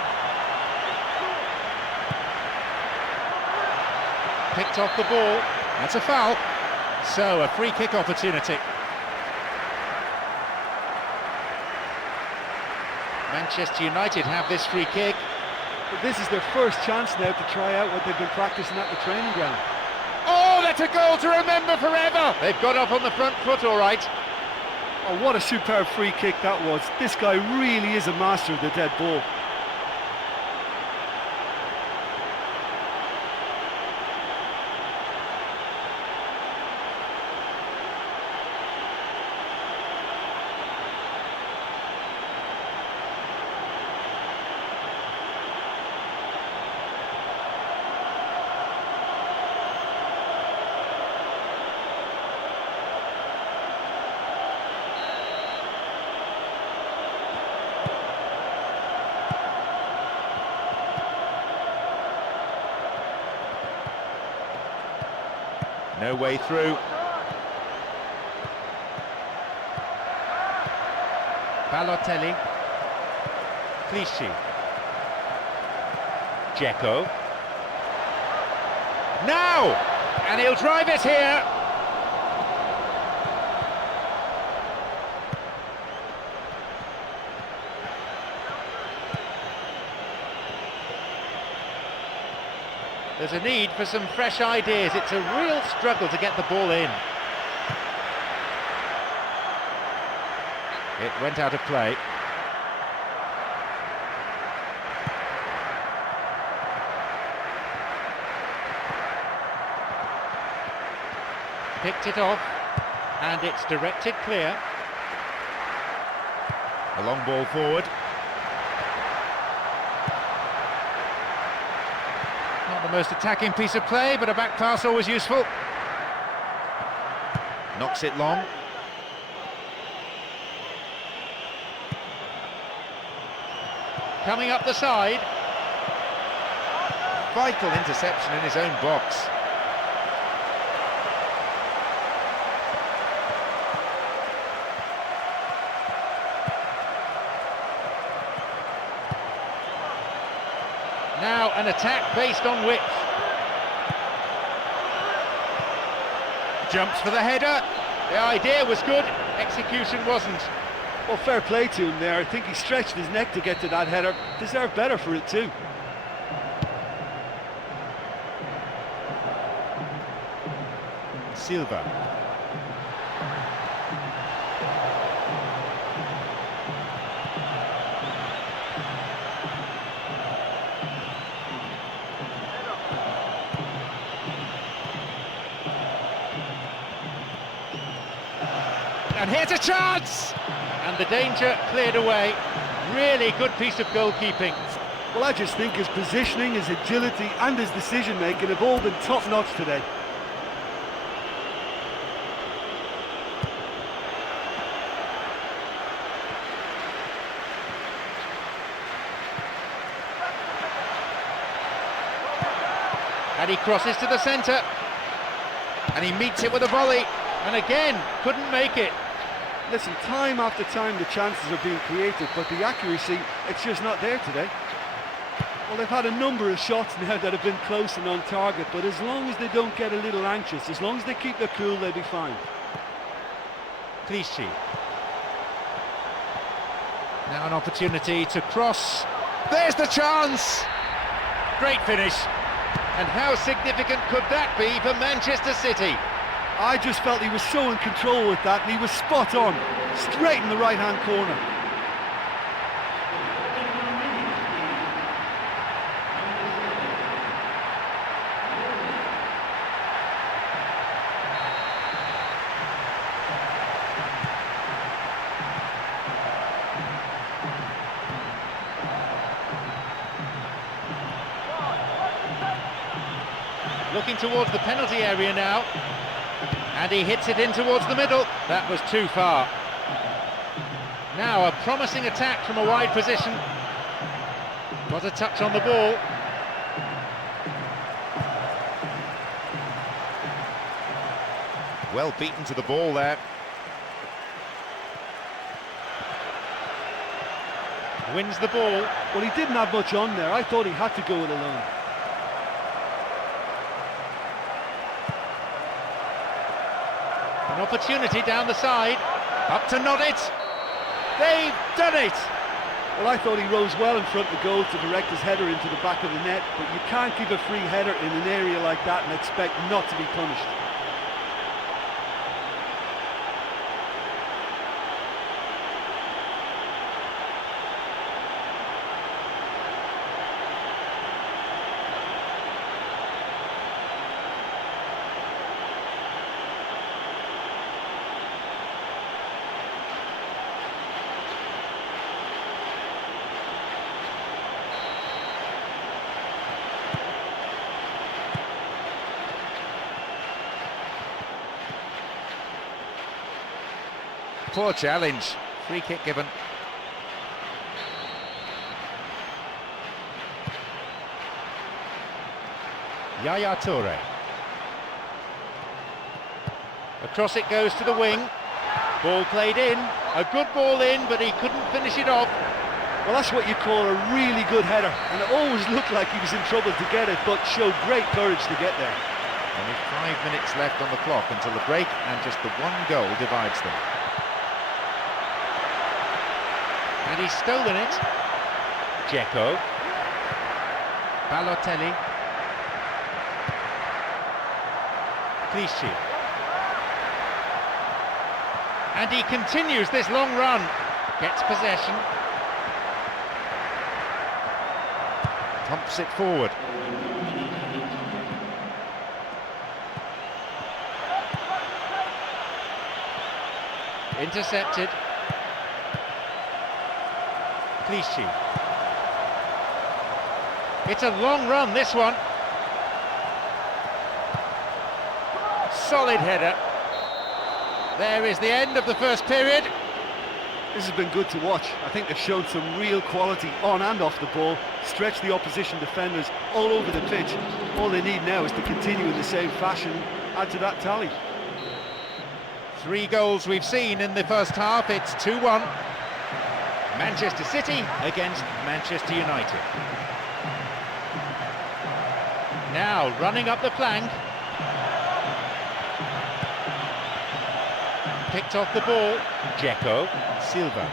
Picked off the ball. That's a foul. So, a free kick opportunity. Manchester United have this free kick. But this is their first chance now to try out what they've been practicing at the training ground. Oh, that's a goal to remember forever! They've got off on the front foot all right. Oh, what a superb free kick that was. This guy really is a master of the dead ball. No way through. Balotelli. Clichy. Dzeko. Now! And he'll drive it here. There's a need for some fresh ideas. It's a real struggle to get the ball in. It went out of play. Picked it off, and it's directed clear. A long ball forward. Not the most attacking piece of play, but a back pass always useful. Knocks it long. Coming up the side. Vital interception in his own box. Now an attack based on width. Jumps for the header. The idea was good, execution wasn't. Well, fair play to him there. I think he stretched his neck to get to that header. Deserved better for it too. Silva. And here's a chance! And the danger cleared away. Really good piece of goalkeeping. Well, I just think his positioning, his agility and his decision-making have all been top-notch today. And he crosses to the centre. And he meets it with a volley. And again, couldn't make it. Listen, time after time the chances are being created, but the accuracy, it's just not there today. Well, they've had a number of shots now that have been close and on target, but as long as they don't get a little anxious, as long as they keep their cool, they'll be fine. Clichy. Now an opportunity to cross. There's the chance! Great finish. And how significant could that be for Manchester City? I just felt he was so in control with that, and he was spot on, straight in the right-hand corner. Looking towards the penalty area now. And he hits it in towards the middle. That was too far. Now a promising attack from a wide position. Got a touch on the ball. Well beaten to the ball there. Wins the ball. Well, he didn't have much on there. I thought he had to go it alone. An opportunity down the side, up to nod it. They've done it! Well, I thought he rose well in front of the goal to direct his header into the back of the net, but you can't give a free header in an area like that and expect not to be punished. Poor challenge. Free kick given. Yaya Toure. Across it goes to the wing. Ball played in. A good ball in, but he couldn't finish it off. Well, that's what you call a really good header, and it always looked like he was in trouble to get it, but showed great courage to get there. Only 5 minutes left on the clock until the break, and just the one goal divides them. And he's stolen it. Dzeko. Balotelli. Clichy. And he continues this long run. Gets possession. Pumps it forward. Intercepted. Clichy. It's a long run, this one. Solid header. There is the end of the first period. This has been good to watch. I think they've shown some real quality on and off the ball, stretched the opposition defenders all over the pitch. All they need now is to continue in the same fashion, add to that tally. 3 goals we've seen in the first half. It's 2-1. Manchester City against Manchester United. Now running up the flank. Picked off the ball. Dzeko. Silva.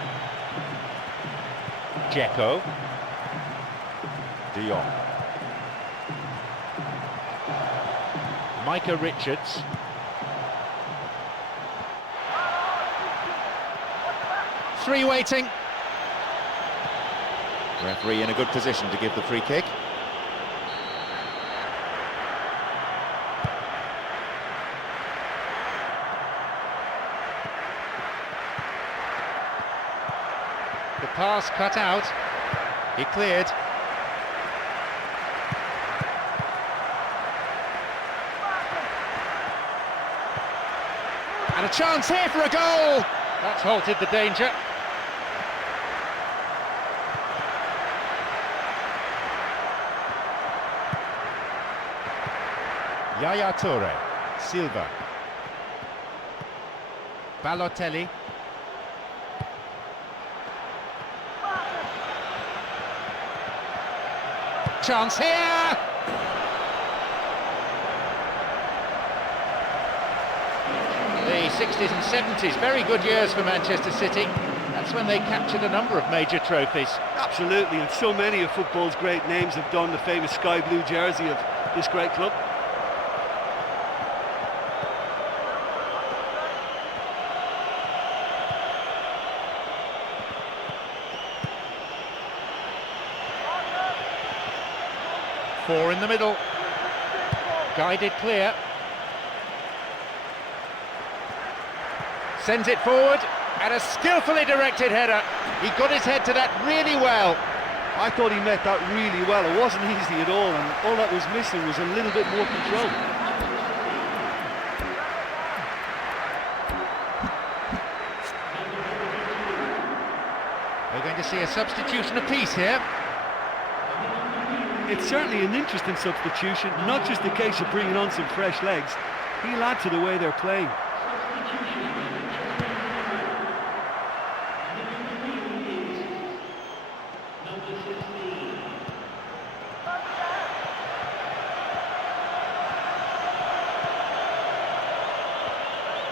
Dzeko. De Jong. Micah Richards. Three waiting. Referee in a good position to give the free kick. The pass cut out. He cleared. And a chance here for a goal. That's halted the danger. Yaya Toure. Silva. Balotelli. Chance here! The 60s and 70s, very good years for Manchester City. That's when they captured a number of major trophies. Absolutely, and so many of football's great names have donned the famous sky blue jersey of this great club. Four in the middle. Guided clear. Sends it forward, and a skillfully directed header. He got his head to that really well. I thought he met that really well. It wasn't easy at all, and all that was missing was a little bit more control. We're going to see a substitution apiece here. It's certainly an interesting substitution, not just a case of bringing on some fresh legs. He'll add to the way they're playing.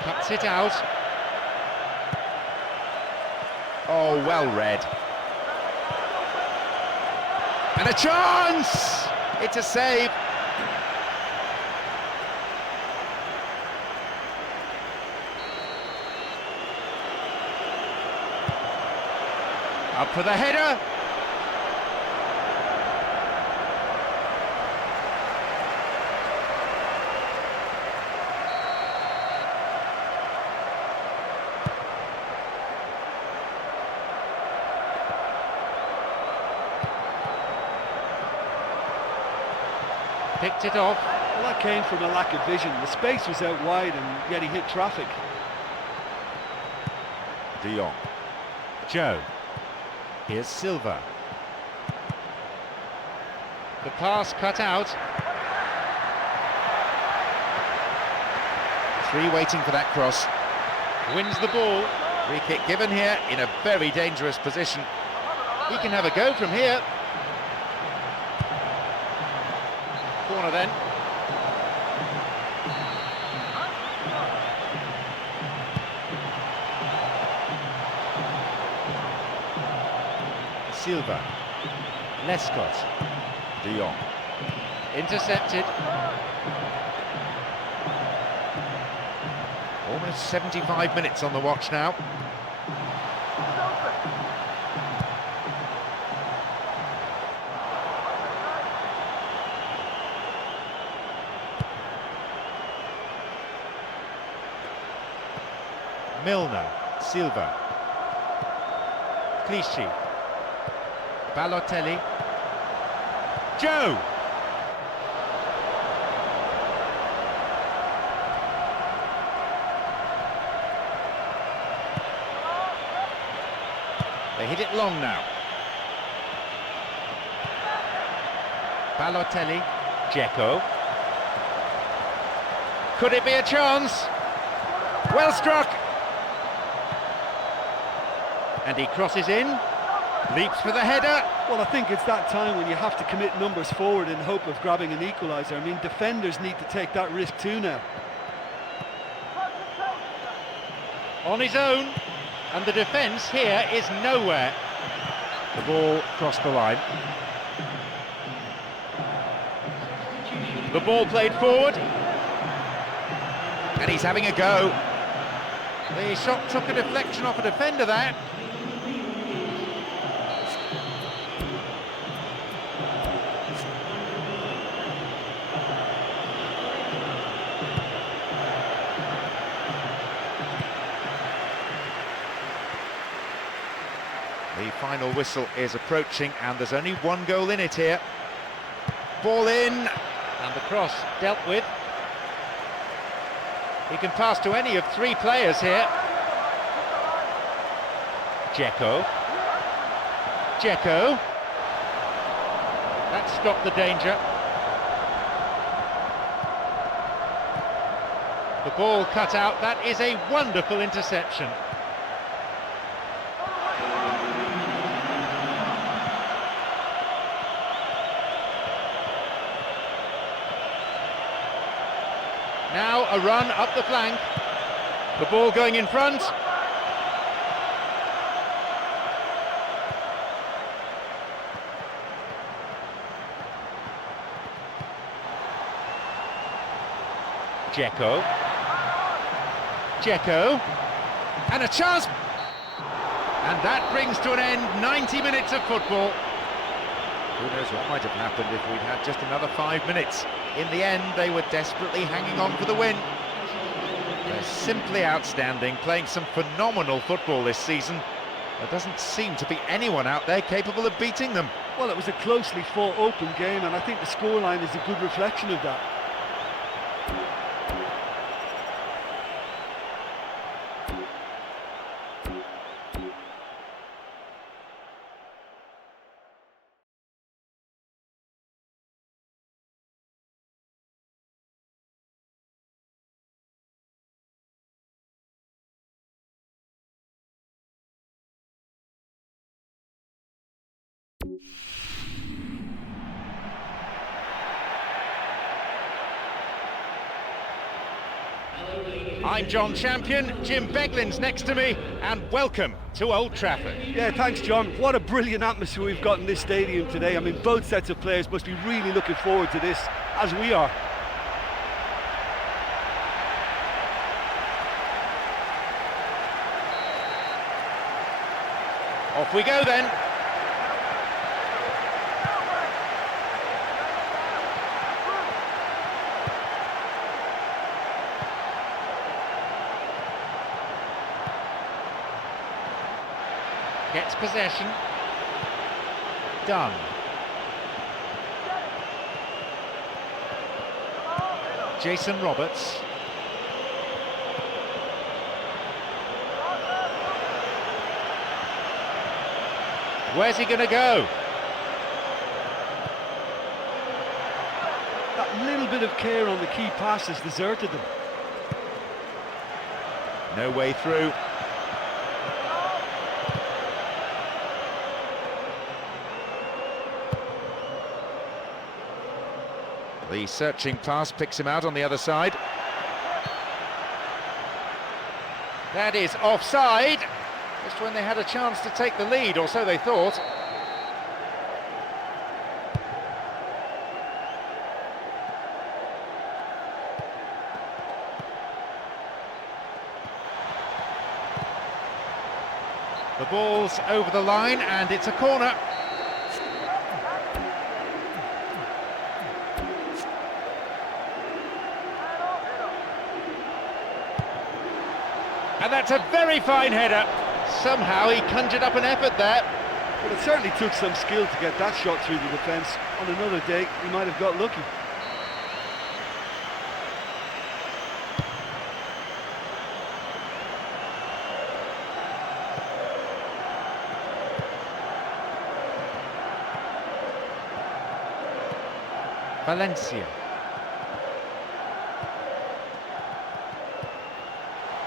Cuts it out. Oh, well read. And a chance! It's a save. Up for the header. Picked it off. Well, that came from a lack of vision. The space was out wide, and yet he hit traffic. De Jong. Joe. Here's Silva. The pass cut out. Three waiting for that cross. Wins the ball. Free kick given here in a very dangerous position. He can have a go from here. Corner then. Silva. Lescott. De Jong. Intercepted. Almost 75 minutes on the watch now. Milner, Silva, Clichy, Balotelli, Joe! They hit it long now. Balotelli, Dzeko. Could it be a chance? Well struck. And he crosses in, leaps for the header. Well, I think it's that time when you have to commit numbers forward in hope of grabbing an equaliser. I mean, defenders need to take that risk too now. On his own, and the defence here is nowhere. The ball crossed the line. The ball played forward. And he's having a go. The shot took a deflection off a defender there. The final whistle is approaching and there's only one goal in it here. Ball in. And the cross dealt with. He can pass to any of three players here. Dzeko. Dzeko. That stopped the danger. The ball cut out. That is a wonderful interception. Now a run up the flank. The ball going in front. Dzeko. Dzeko. And a chance. And that brings to an end 90 minutes of football. Who knows what might have happened if we'd had just another 5 minutes. In the end, they were desperately hanging on for the win. They're simply outstanding, playing some phenomenal football this season. There doesn't seem to be anyone out there capable of beating them. Well, it was a closely fought, open game, and I think the scoreline is a good reflection of that. I'm John Champion, Jim Beglin's next to me, and welcome to Old Trafford. Yeah, thanks, John. What a brilliant atmosphere we've got in this stadium today. I mean, both sets of players must be really looking forward to this, as we are. Off we go then. Gets possession. Done. Jason Roberts. Where's he going to go? That little bit of care on the key pass has deserted them. No way through. The searching pass picks him out on the other side. That is offside, just when they had a chance to take the lead, or so they thought. The ball's over the line and it's a corner. And that's a very fine header. Somehow he conjured up an effort there. Well, it certainly took some skill to get that shot through the defence. On another day, he might have got lucky. Valencia.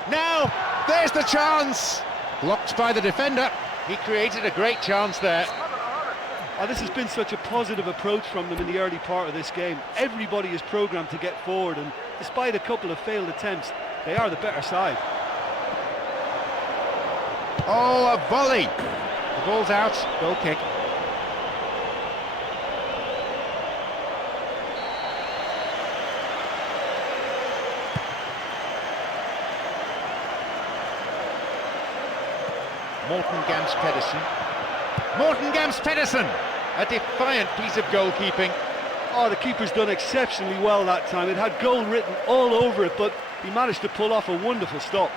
Now, there's the chance! Blocked by the defender. He created a great chance there. Oh, this has been such a positive approach from them in the early part of this game. Everybody is programmed to get forward, and despite a couple of failed attempts, they are the better side. Oh, a volley! The ball's out, goal kick. Morten Gamst Pedersen. Morten Gamst Pedersen! A defiant piece of goalkeeping. Oh, the keeper's done exceptionally well that time. It had goal written all over it, but he managed to pull off a wonderful stop.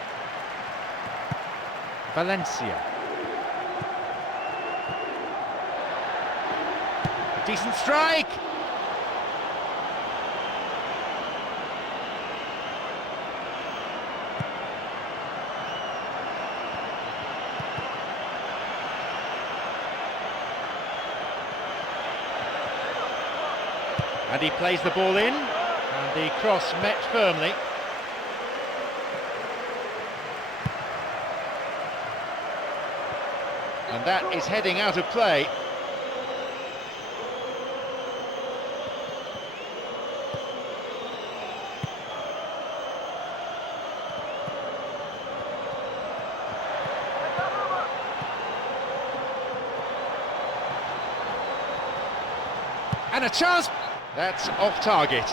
Valencia. Decent strike! And he plays the ball in, and the cross met firmly. And that is heading out of play. And a chance! That's off target.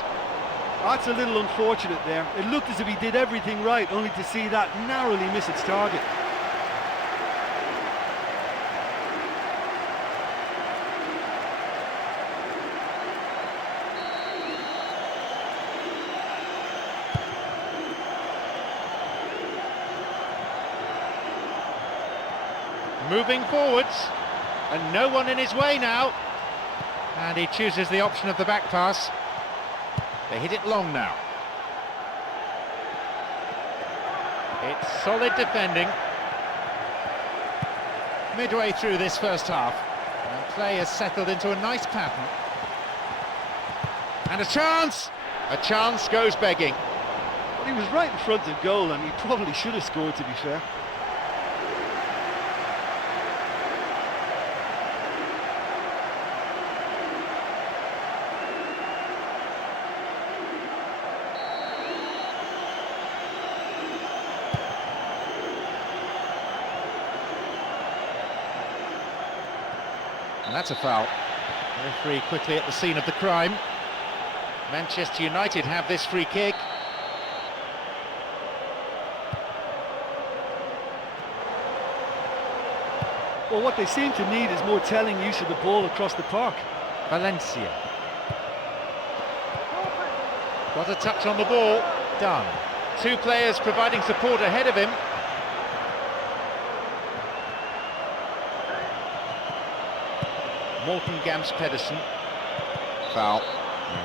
That's a little unfortunate there. It looked as if he did everything right, only to see that narrowly miss its target. Moving forwards, and no one in his way now. And he chooses the option of the back pass. They hit it long now. It's solid defending. Midway through this first half, and play has settled into a nice pattern. And a chance! A chance goes begging. He was right in front of goal, and he probably should have scored, to be fair. And that's a foul. Referee quickly at the scene of the crime. Manchester United have this free kick. Well, what they seem to need is more telling use of the ball across the park. Valencia. Got a touch on the ball. Done. Two players providing support ahead of him. Morten Gamst Pedersen. Foul.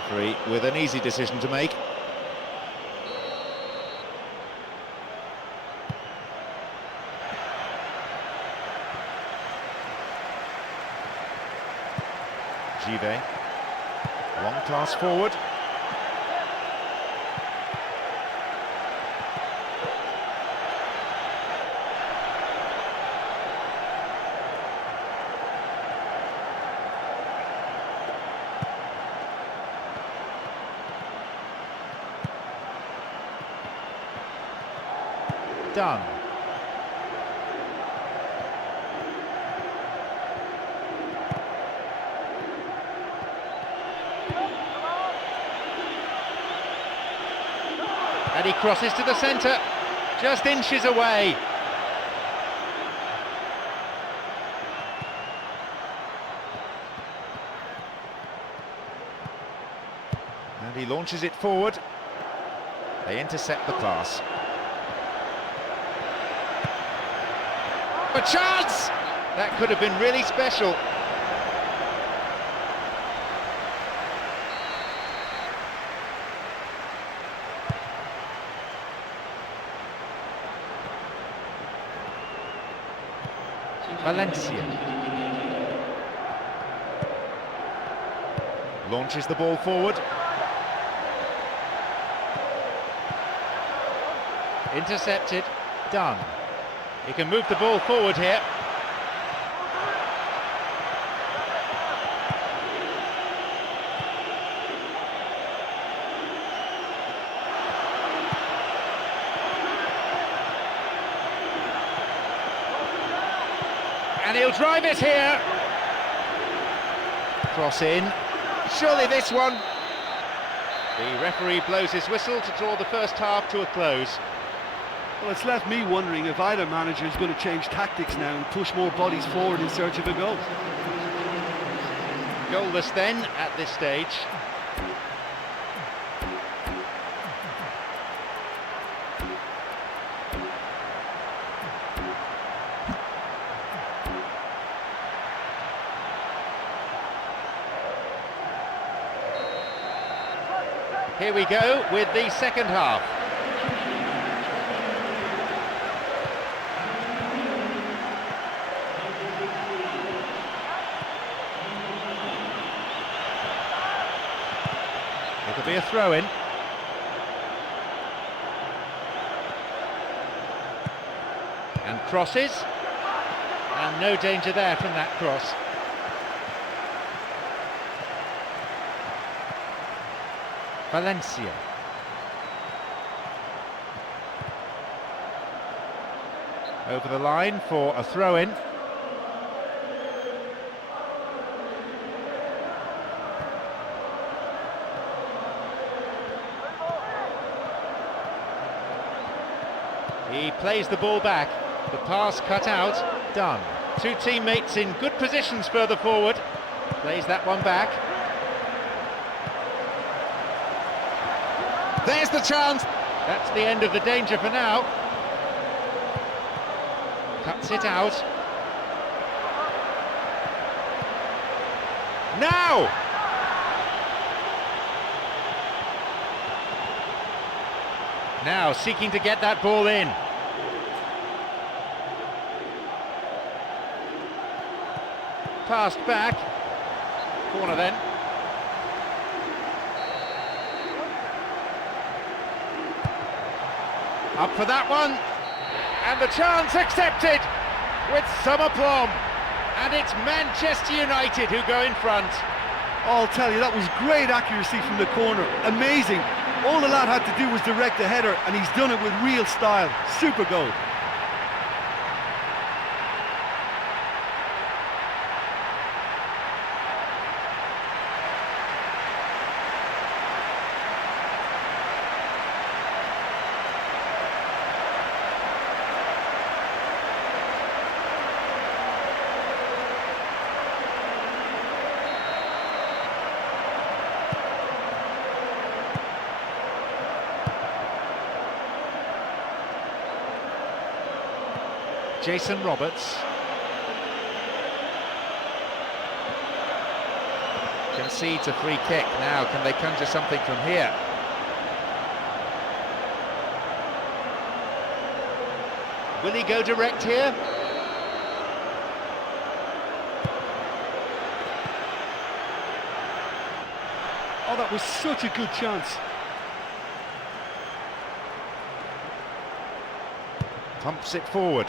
Referee with an easy decision to make. Givet. Long pass forward. done. And he crosses to the centre, just inches away. And he launches it forward. They intercept the pass. A chance! That could have been really special. Valencia launches the ball forward. Intercepted, done. He can move the ball forward here. And he'll drive it here. Cross in. Surely this one. The referee blows his whistle to draw the first half to a close. Well, it's left me wondering if either manager is going to change tactics now and push more bodies forward in search of a goal. Goalless then at this stage. Here we go with the second half. It'll be a throw-in. And crosses. And no danger there from that cross. Valencia. Over the line for a throw-in. He plays the ball back. The pass cut out. Done. Two teammates in good positions further forward. Plays that one back. There's the chance. That's the end of the danger for now. Cuts it out. Now! Now seeking to get that ball in. Passed back. Corner then. Up for that one. And the chance accepted with some aplomb. And it's Manchester United who go in front. I'll tell you, that was great accuracy from the corner. Amazing. All the lad had to do was direct the header, and he's done it with real style. Super goal. Jason Roberts. Concedes a free kick. Now, can they conjure something from here? Will he go direct here? Oh, that was such a good chance. Pumps it forward.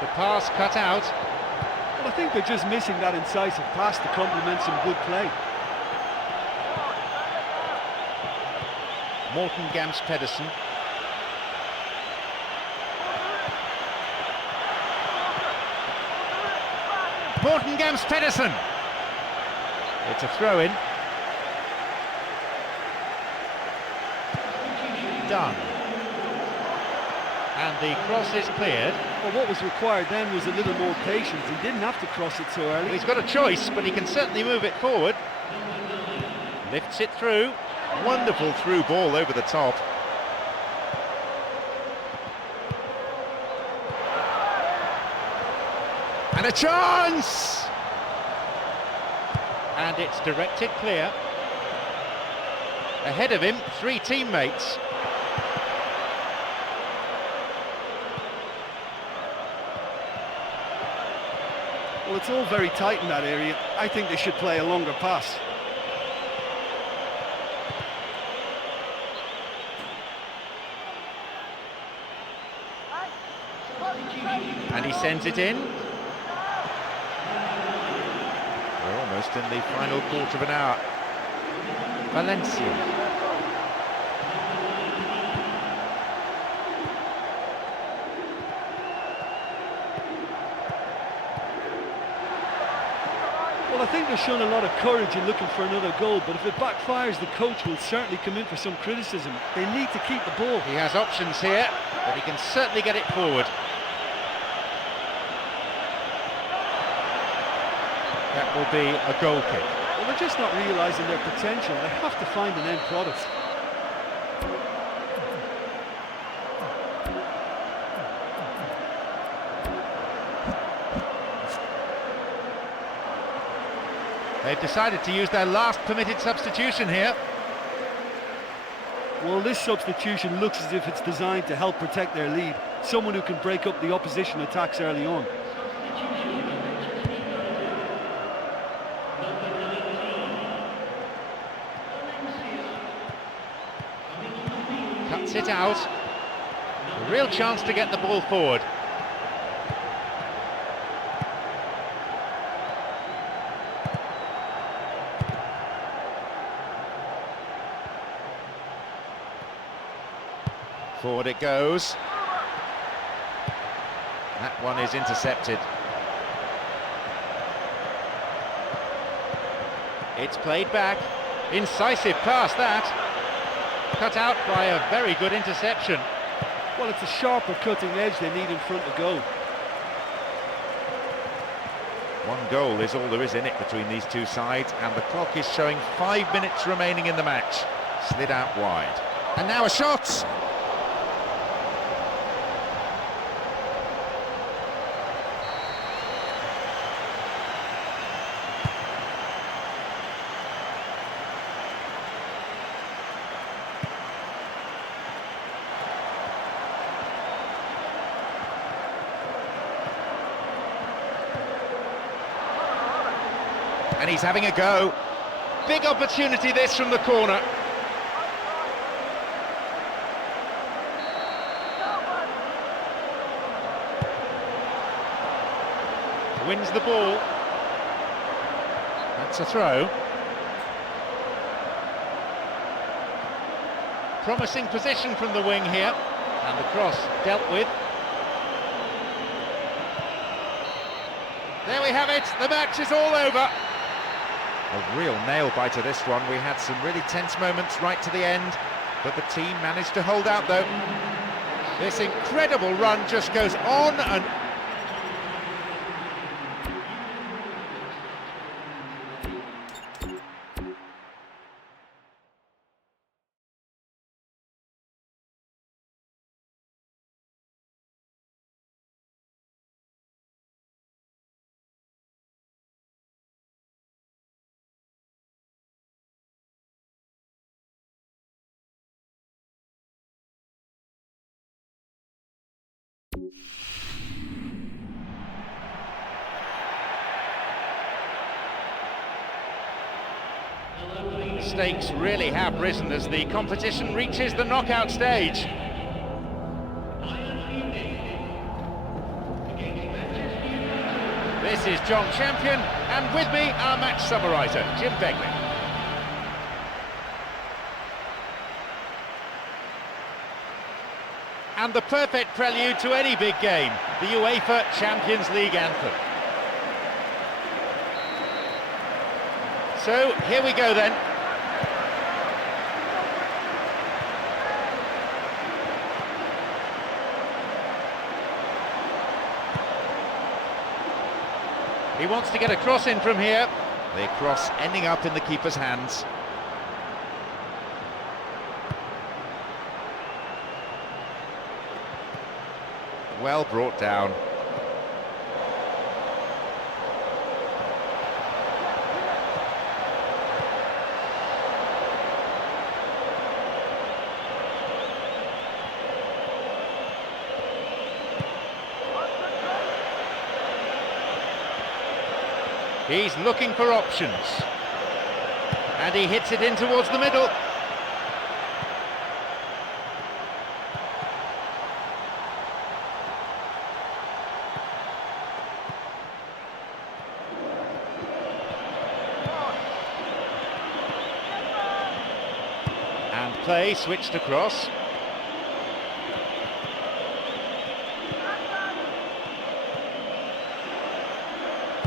The pass cut out. Well, I think they're just missing that incisive pass to complement some good play. Morten Gams Pedersen. Morten Gams Pedersen. It's a throw-in. Done. And the cross is cleared. Well, what was required then was a little more patience. He didn't have to cross it so early. He's got a choice, but he can certainly move it forward. Lifts it through. Wonderful through ball over the top. And a chance! And it's directed clear. Ahead of him, 3 teammates. Well, it's all very tight in that area. I think they should play a longer pass. And he sends it in. We're almost in the final quarter of an hour. Valencia. Well, I think they've shown a lot of courage in looking for another goal, but if it backfires, the coach will certainly come in for some criticism. They need to keep the ball. He has options here, but he can certainly get it forward. That will be a goal kick. Well, they're just not realising their potential. They have to find an end product. They've decided to use their last permitted substitution here. Well, this substitution looks as if it's designed to help protect their lead. Someone who can break up the opposition attacks early on. Cuts it out. A real chance to get the ball forward. Forward it goes. That one is intercepted. It's played back. Incisive pass, that. Cut out by a very good interception. Well, it's a sharper cutting edge they need in front of goal. One goal is all there is in it between these two sides, and the clock is showing 5 minutes remaining in the match. Slid out wide. And now a shot. And he's having a go. Big opportunity this from the corner. Wins the ball. That's a throw. Promising position from the wing here. And the cross dealt with. There we have it. The match is all over. A real nail-biter this one. We had some really tense moments right to the end, but the team managed to hold out though. This incredible run just goes on and... Stakes really have risen as the competition reaches the knockout stage. This is John Champion, and with me, our match summariser, Jim Begley. And the perfect prelude to any big game, the UEFA Champions League anthem. So, here we go then. He wants to get a cross in from here. The cross ending up in the keeper's hands. Well brought down. He's looking for options. And he hits it in towards the middle. And play switched across.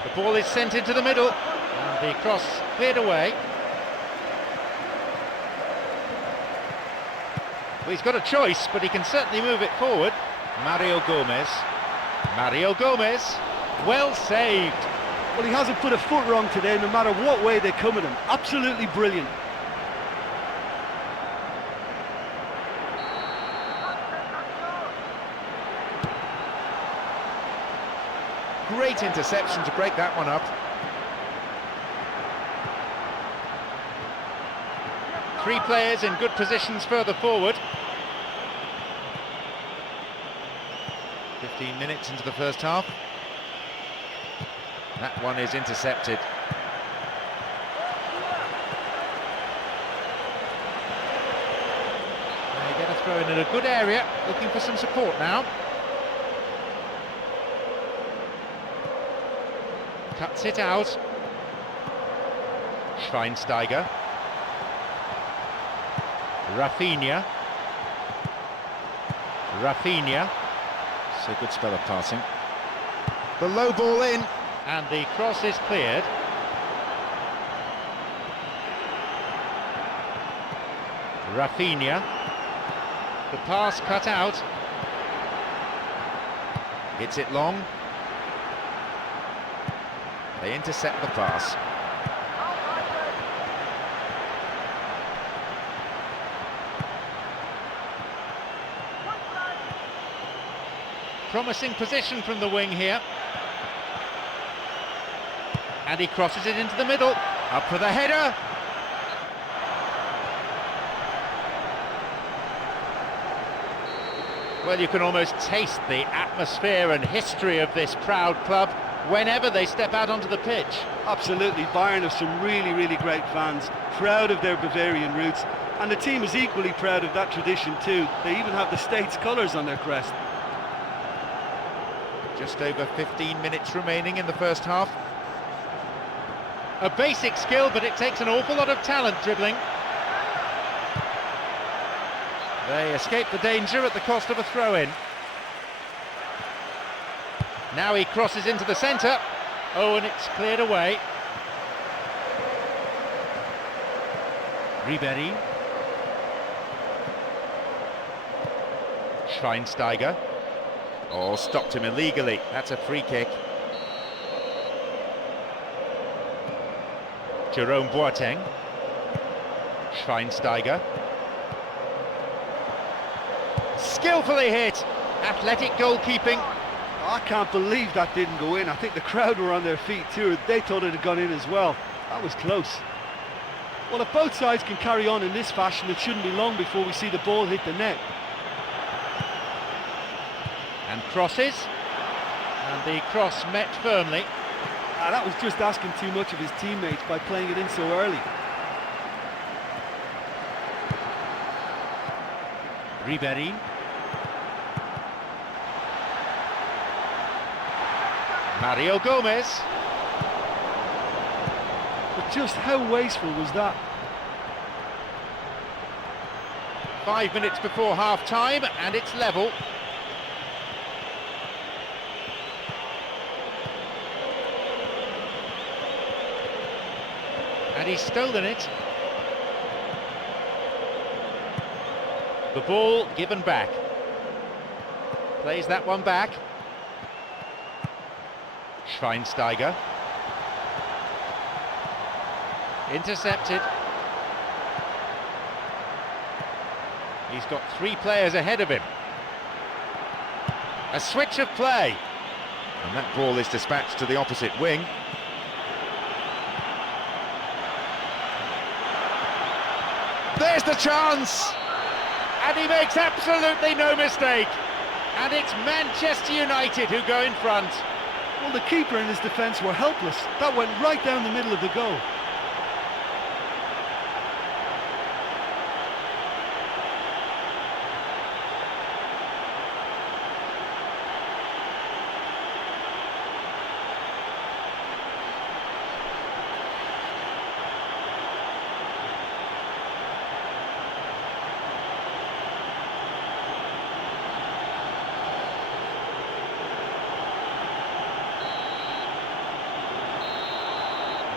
The ball is sent into the middle, and the cross cleared away. Well, he's got a choice, but he can certainly move it forward. Mario Gomez. Mario Gomez. Well saved. Well, he hasn't put a foot wrong today, no matter what way they come at him. Absolutely brilliant. Great interception to break that one up. Three players in good positions further forward. 15 minutes into the first half. That one is intercepted. They get a throw in a good area, looking for some support now. Cuts it out. Schweinsteiger. Rafinha. Rafinha. It's a good spell of passing. The low ball in. And the cross is cleared. Rafinha. The pass cut out. Hits it long. They intercept the pass. Promising position from the wing here. And he crosses it into the middle. Up for the header. Well, you can almost taste the atmosphere and history of this proud club whenever they step out onto the pitch. Absolutely, Bayern have some really, really great fans, proud of their Bavarian roots, and the team is equally proud of that tradition too. They even have the state's colours on their crest. Just over 15 minutes remaining in the first half. A basic skill, but it takes an awful lot of talent dribbling. They escape the danger at the cost of a throw-in. Now he crosses into the centre. Oh, and it's cleared away. Ribéry. Schweinsteiger. Oh, stopped him illegally. That's a free kick. Jerome Boateng. Schweinsteiger. Skillfully hit. Athletic goalkeeping. I can't believe that didn't go in. I think the crowd were on their feet too. They thought it had gone in as well. That was close. Well, if both sides can carry on in this fashion, it shouldn't be long before we see the ball hit the net. And crosses. And the cross met firmly. That was just asking too much of his teammates by playing it in so early. Ribéry. Mario Gomez. But just how wasteful was that? 5 minutes before half-time, and it's level. And he's stolen it. The ball given back. Plays that one back. Schweinsteiger. Intercepted. He's got 3 players ahead of him. A switch of play. And that ball is dispatched to the opposite wing. There's the chance! And he makes absolutely no mistake. And it's Manchester United who go in front. Well, the keeper and his defence were helpless. That went right down the middle of the goal.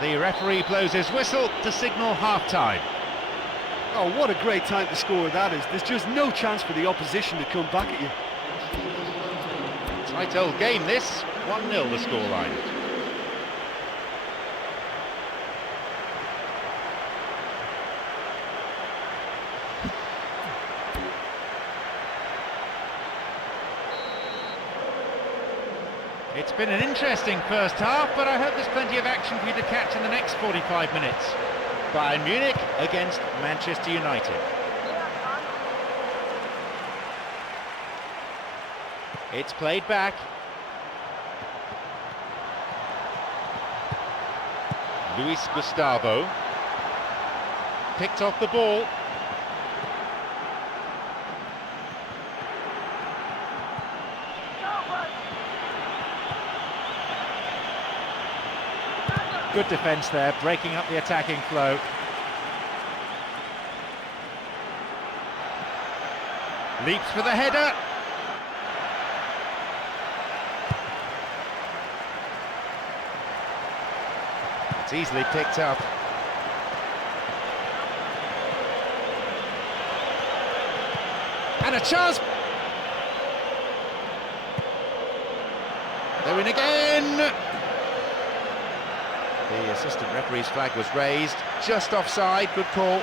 The referee blows his whistle to signal half-time. Oh, what a great time to score that is. There's just no chance for the opposition to come back at you. Tight old game this, 1-0 the scoreline. It's been an interesting first half, but I hope there's plenty of action for you to catch in the next 45 minutes. Bayern Munich against Manchester United. It's played back. Luis Gustavo picked off the ball. Good defence there, breaking up the attacking flow. Leaps for the header. It's easily picked up. And a chance. They're in again. The assistant referee's flag was raised, just offside, good call.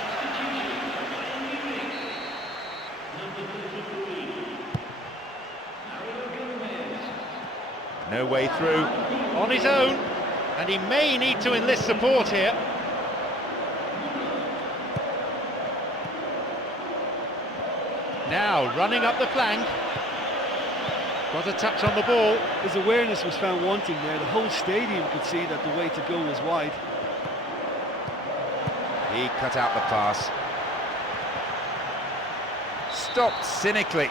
No way through, on his own, and he may need to enlist support here. Now, running up the flank. Got a touch on the ball. His awareness was found wanting there. The whole stadium could see that the way to go was wide. He cut out the pass. Stopped cynically.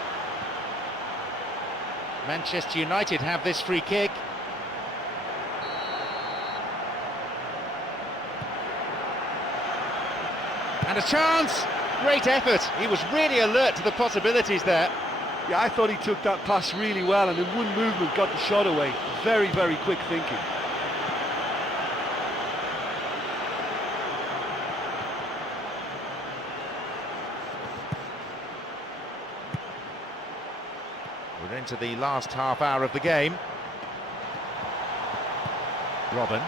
Manchester United have this free kick. And a chance! Great effort. He was really alert to the possibilities there. Yeah, I thought he took that pass really well and in one movement got the shot away. Very, very quick thinking. We're into the last half hour of the game. Robin.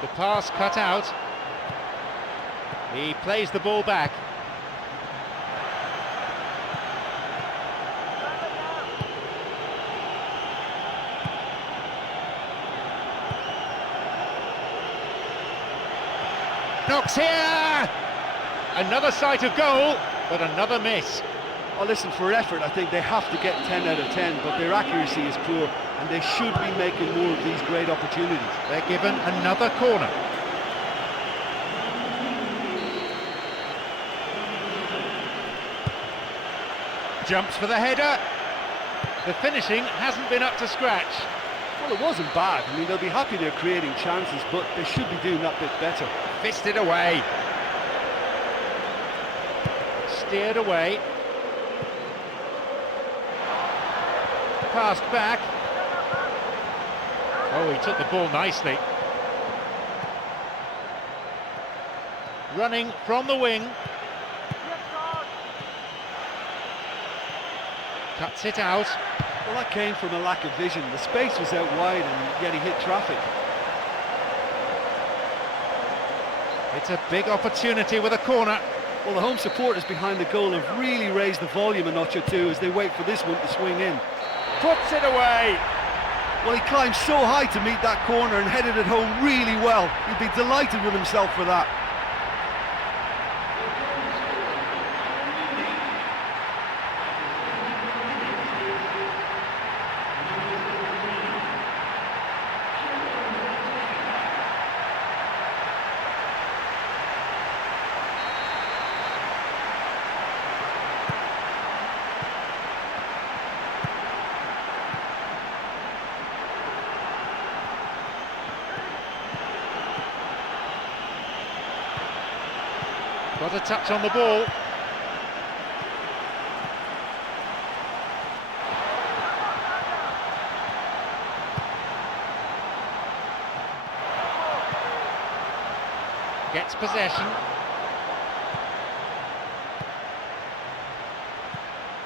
The pass cut out. He plays the ball back. Knocks here! Another sight of goal, but another miss. Oh, listen, for effort, I think they have to get 10 out of 10, but their accuracy is poor, and they should be making more of these great opportunities. They're given another corner. Jumps for the header. The finishing hasn't been up to scratch. Well, it wasn't bad. I mean, they'll be happy they're creating chances, but they should be doing that bit better. Fisted away. steered away. Passed back. Oh, he took the ball nicely. Running from the wing. Cuts it out. Well, that came from a lack of vision. The space was out wide and yet he hit traffic. It's a big opportunity with a corner. Well, the home supporters behind the goal have really raised the volume a notch or two as they wait for this one to swing in. Puts it away. Well, he climbed so high to meet that corner and headed it home really well. He'd be delighted with himself for that. Got a touch on the ball. Gets possession.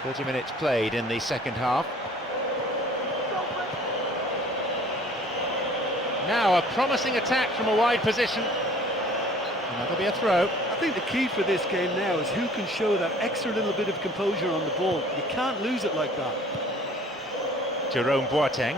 30 minutes played in the second half. Now a promising attack from a wide position. And that'll be a throw. I think the key for this game now is who can show that extra little bit of composure on the ball. You can't lose it like that. Jerome Boateng.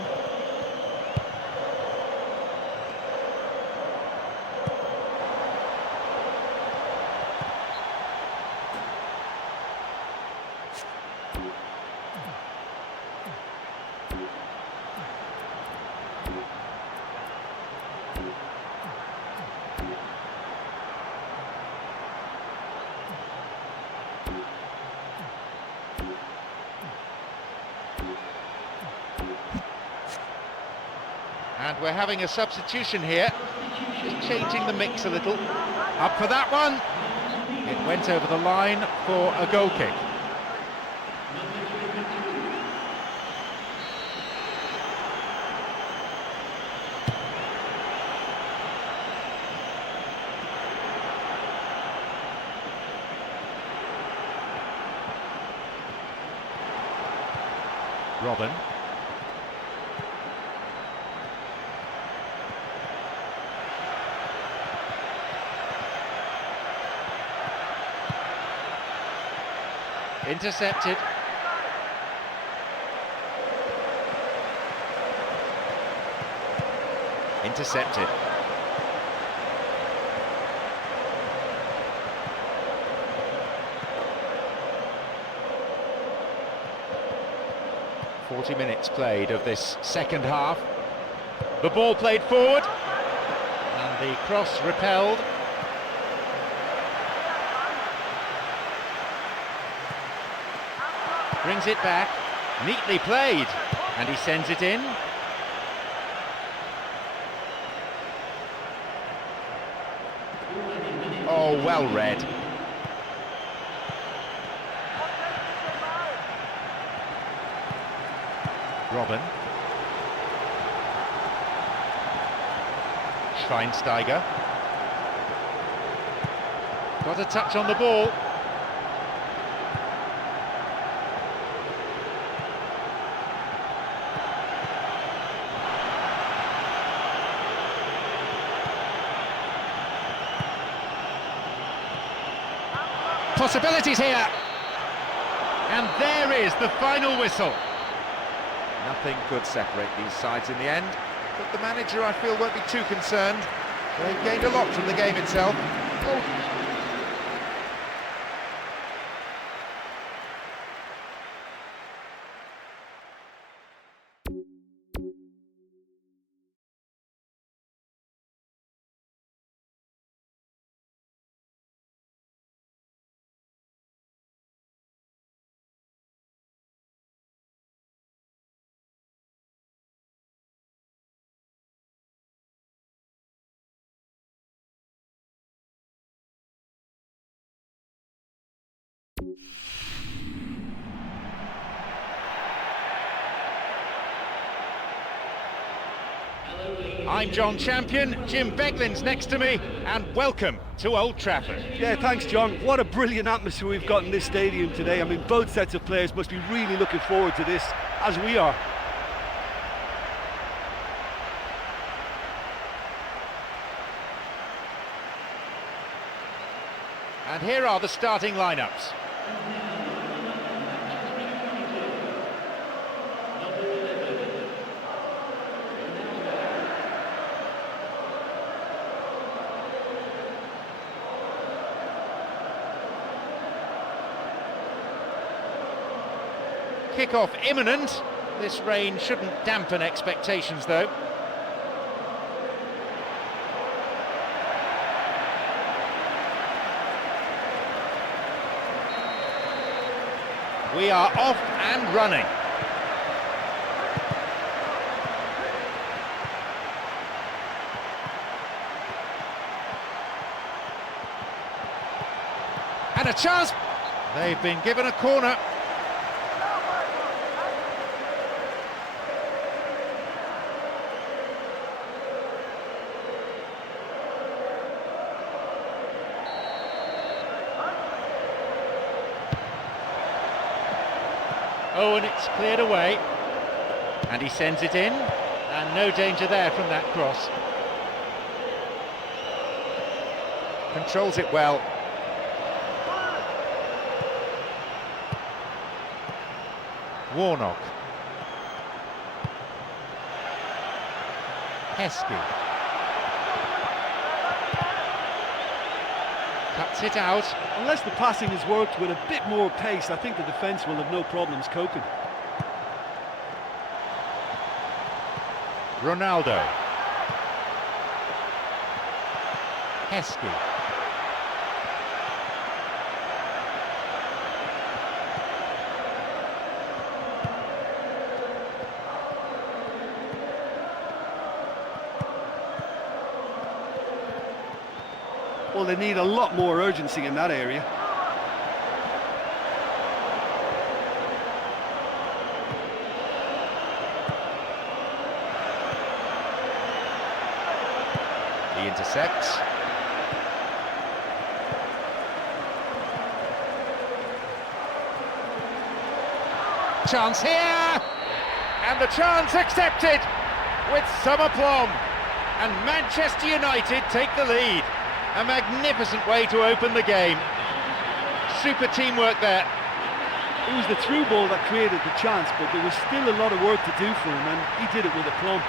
And we're having a substitution here, just changing the mix a little. Up for that one. It went over the line for a goal kick. Robin. Intercepted. Intercepted. "40 minutes played of this second half. The ball played forward, and the cross repelled. Brings it back, neatly played, and he sends it in. Oh, well read. Robin. Schweinsteiger. Got a touch on the ball. Possibilities here, and there is the final whistle. Nothing could separate these sides in the end, but the manager, I feel, won't be too concerned. They've gained a lot from the game itself. I'm John Champion, Jim Beglin's next to me, and welcome to Old Trafford. Yeah, thanks, John. What a brilliant atmosphere we've got in this stadium today. I mean, both sets of players must be really looking forward to this, as we are. And here are the starting lineups. Kick-off imminent. This rain shouldn't dampen expectations, though. We are off and running. And a chance. They've been given a corner. Oh, and it's cleared away. And he sends it in. And no danger there from that cross. Controls it well. Warnock. Heskey. Cuts it out. Unless the passing has worked with a bit more pace, I think the defence will have no problems coping. Ronaldo. Heskey. Well, they need a lot more urgency in that area. He intercepts. Chance here! And the chance accepted with some aplomb. And Manchester United take the lead. A magnificent way to open the game. Super teamwork there. It was the through ball that created the chance, but there was still a lot of work to do for him, and he did it with aplomb.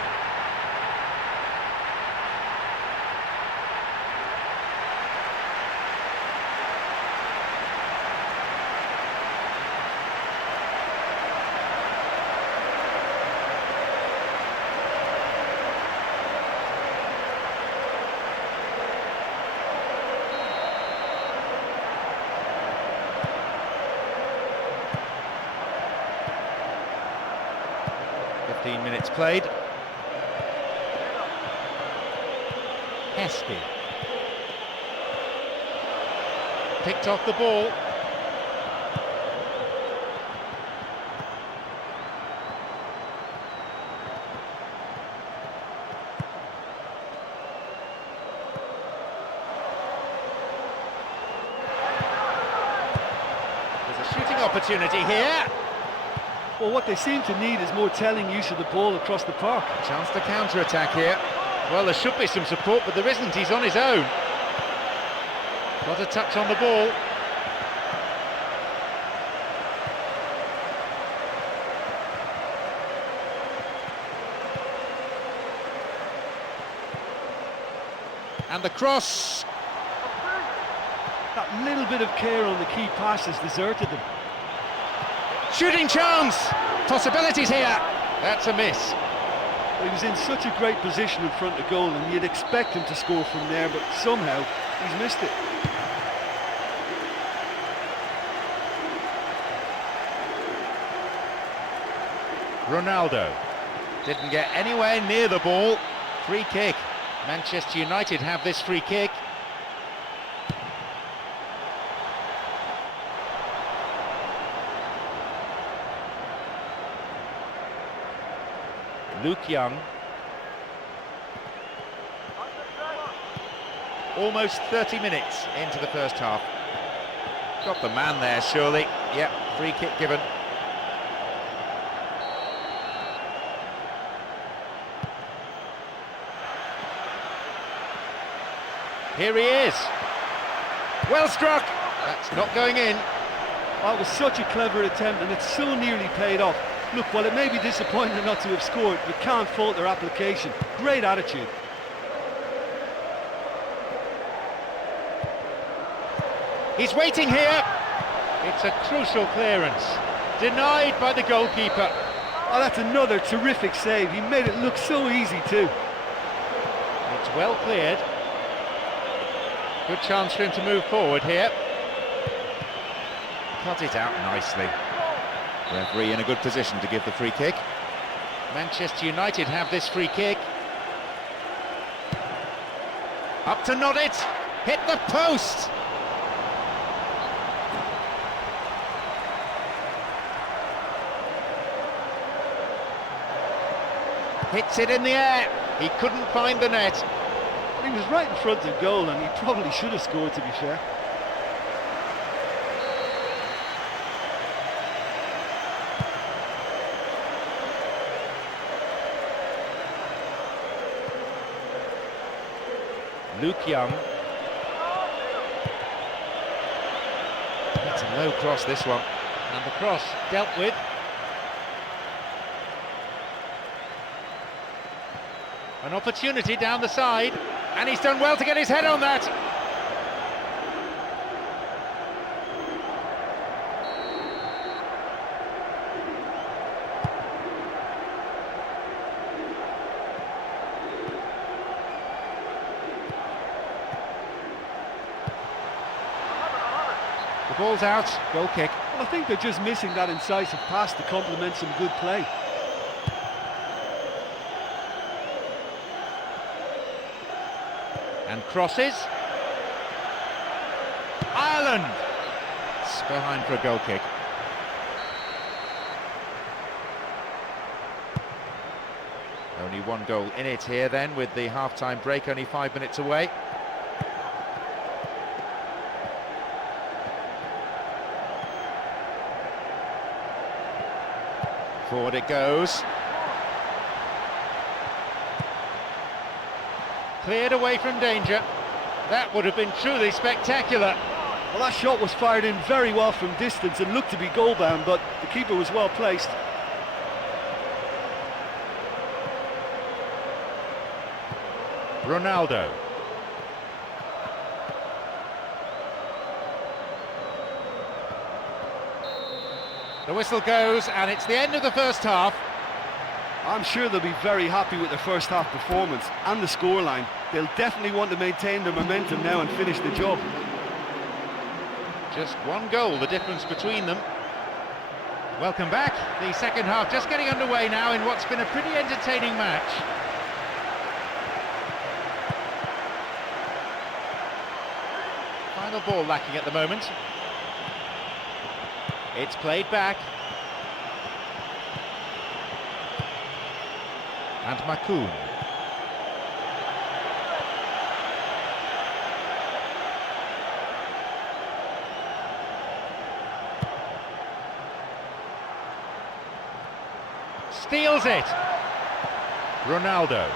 Minutes played. Heskey. Picked off the ball. There's a shooting opportunity here. Well, what they seem to need is more telling use of the ball across the park. Chance to counter-attack here. Well, there should be some support, but there isn't. He's on his own. Got a touch on the ball. And the cross. That little bit of care on the key pass has deserted them. Shooting chance! Possibilities here. That's a miss. He was in such a great position in front of goal, and you'd expect him to score from there, but somehow he's missed it. Ronaldo didn't get anywhere near the ball. Free kick. Manchester United have this free kick. Luke Young. almost 30 minutes into the first half. Got the man there, surely. Yep, free kick given. Here he is. Well struck. That's not going in. Oh, it was such a clever attempt, and it's so nearly paid off. Look, while it may be disappointing not to have scored, you can't fault their application. Great attitude. He's waiting here. It's a crucial clearance. Denied by the goalkeeper. Oh, that's another terrific save. He made it look so easy too. It's well cleared. Good chance for him to move forward here. Cut it out nicely. Referee in a good position to give the free kick. Manchester United have this free kick. Up to nod it. Hit the post. Hits it in the air. He couldn't find the net. He was right in front of goal, and he probably should have scored, to be fair. Luke Young. That's a low cross, this one. And the cross dealt with. An opportunity down the side, and he's done well to get his head on that. The ball's out, goal kick. Well, I think they're just missing that incisive pass to complement some good play. And crosses. Ireland! It's behind for a goal kick. Only one goal in it here then, with the half-time break only 5 minutes away. Forward it goes. Cleared away from danger. That would have been truly spectacular. Well, that shot was fired in very well from distance and looked to be goal-bound, but the keeper was well placed. Ronaldo. The whistle goes, and it's the end of the first half. I'm sure they'll be very happy with their first half performance and the scoreline. They'll definitely want to maintain their momentum now and finish the job. Just one goal, the difference between them. Welcome back. The second half just getting underway now in what's been a pretty entertaining match. Final ball lacking at the moment. It's played back. And Makoun. Steals it. Ronaldo.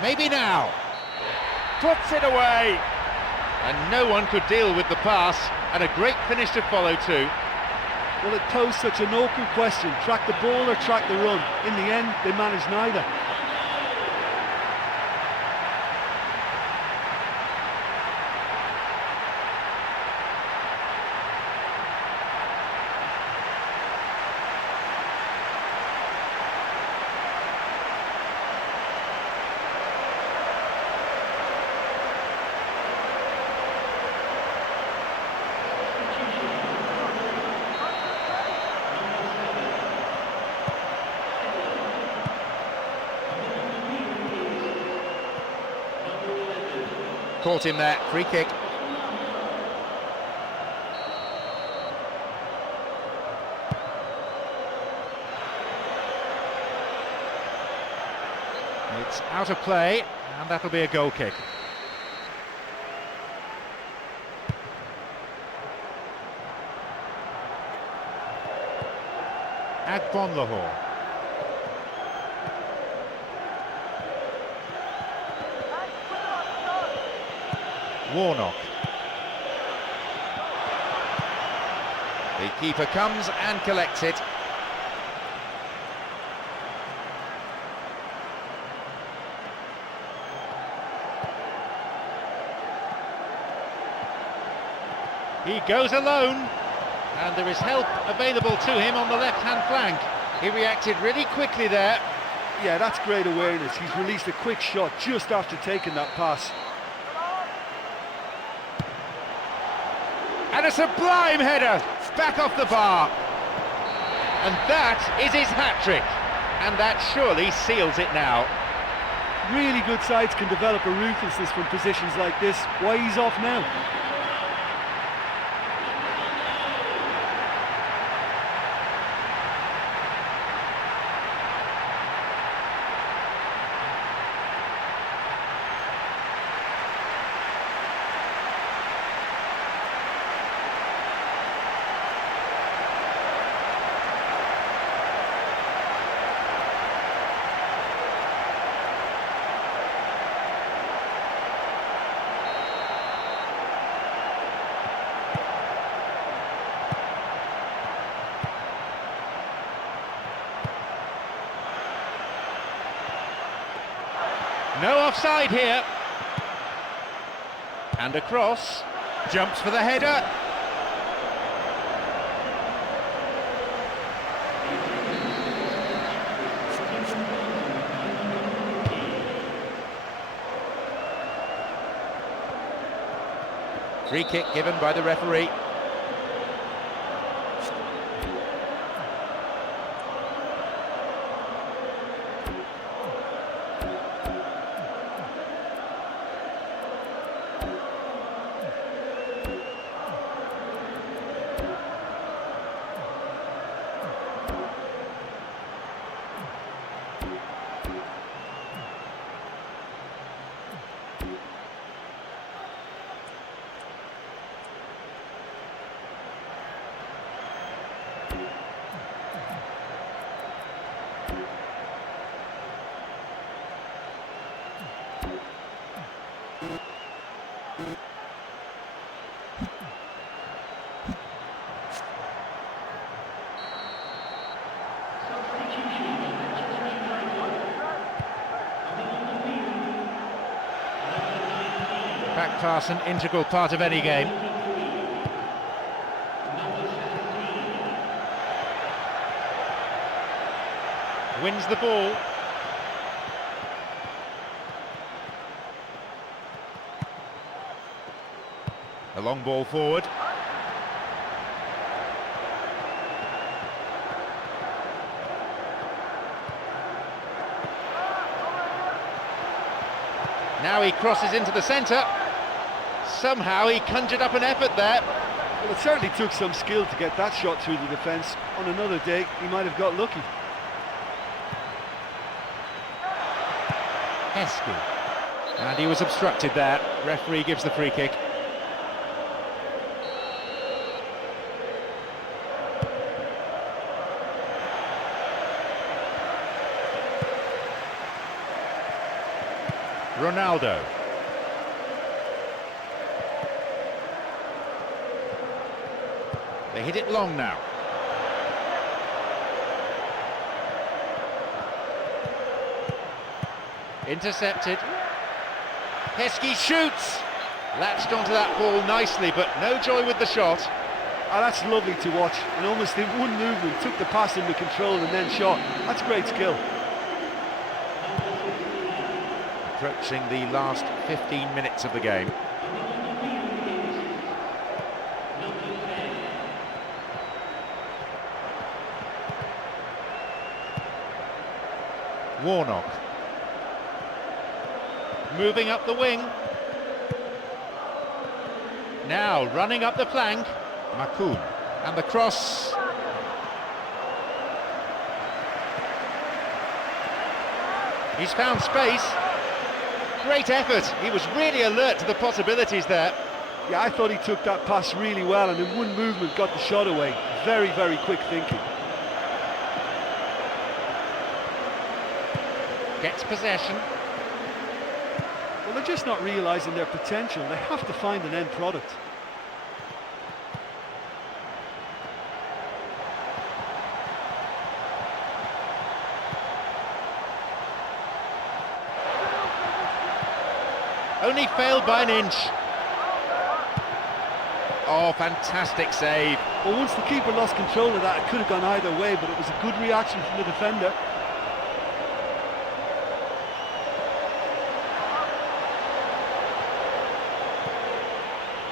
Maybe now. Puts it away. And no one could deal with the pass, and a great finish to follow too. Well, it posed such an awkward question, track the ball or track the run. In the end, they managed neither. Caught him there, free kick. It's out of play, and that'll be a goal kick. Agbonlahor. Warnock. The keeper comes and collects it. He goes alone, and there is help available to him on the left-hand flank. He reacted really quickly there. Yeah, that's great awareness. He's released a quick shot just after taking that pass. And a sublime header, back off the bar. And that is his hat-trick. And that surely seals it now. Really good sides can develop a ruthlessness from positions like this. Why he's off now? No offside here. And across. Jumps for the header. Free kick given by the referee. Back pass, an integral part of any game. Wins the ball. A long ball forward. Now he crosses into the centre. Somehow he conjured up an effort there. Well, it certainly took some skill to get that shot through the defence. On another day, he might have got lucky. Heskey. And he was obstructed there. Referee gives the free kick. Ronaldo. They hit it long now. Intercepted. Heskey shoots. Latched onto that ball nicely, but no joy with the shot. Ah, that's lovely to watch. And almost in one movement, took the pass under control and then shot. That's great skill. Approaching the last 15 minutes of the game. Warnock. Moving up the wing. Now running up the flank. Makoun. And the cross. He's found space. Great effort. He was really alert to the possibilities there. Yeah, I thought he took that pass really well and in one movement got the shot away. Very, very quick thinking. Gets possession. Well, they're just not realising their potential. They have to find an end product. Only failed by an inch. Oh, fantastic save. Well, once the keeper lost control of that, it could have gone either way, but it was a good reaction from the defender.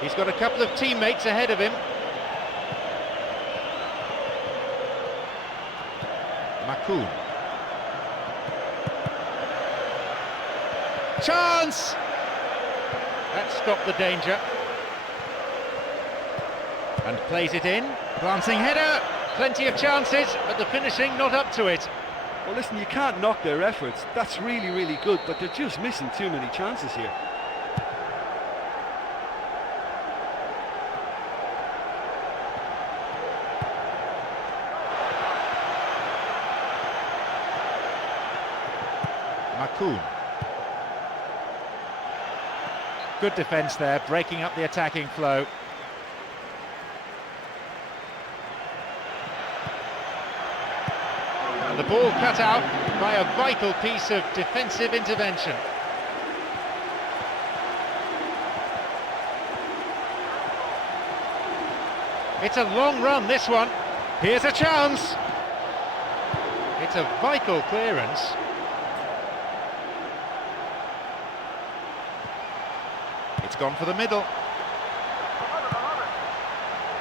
He's got a couple of teammates ahead of him. Makoun. Chance! That stopped the danger. And plays it in. Glancing header. Plenty of chances, but the finishing not up to it. Well, listen, you can't knock their efforts. That's really, really good, but they're just missing too many chances here. Makoun. Good defence there, breaking up the attacking flow. And the ball cut out by a vital piece of defensive intervention. It's a long run, this one. Here's a chance. It's a vital clearance. It's gone for the middle.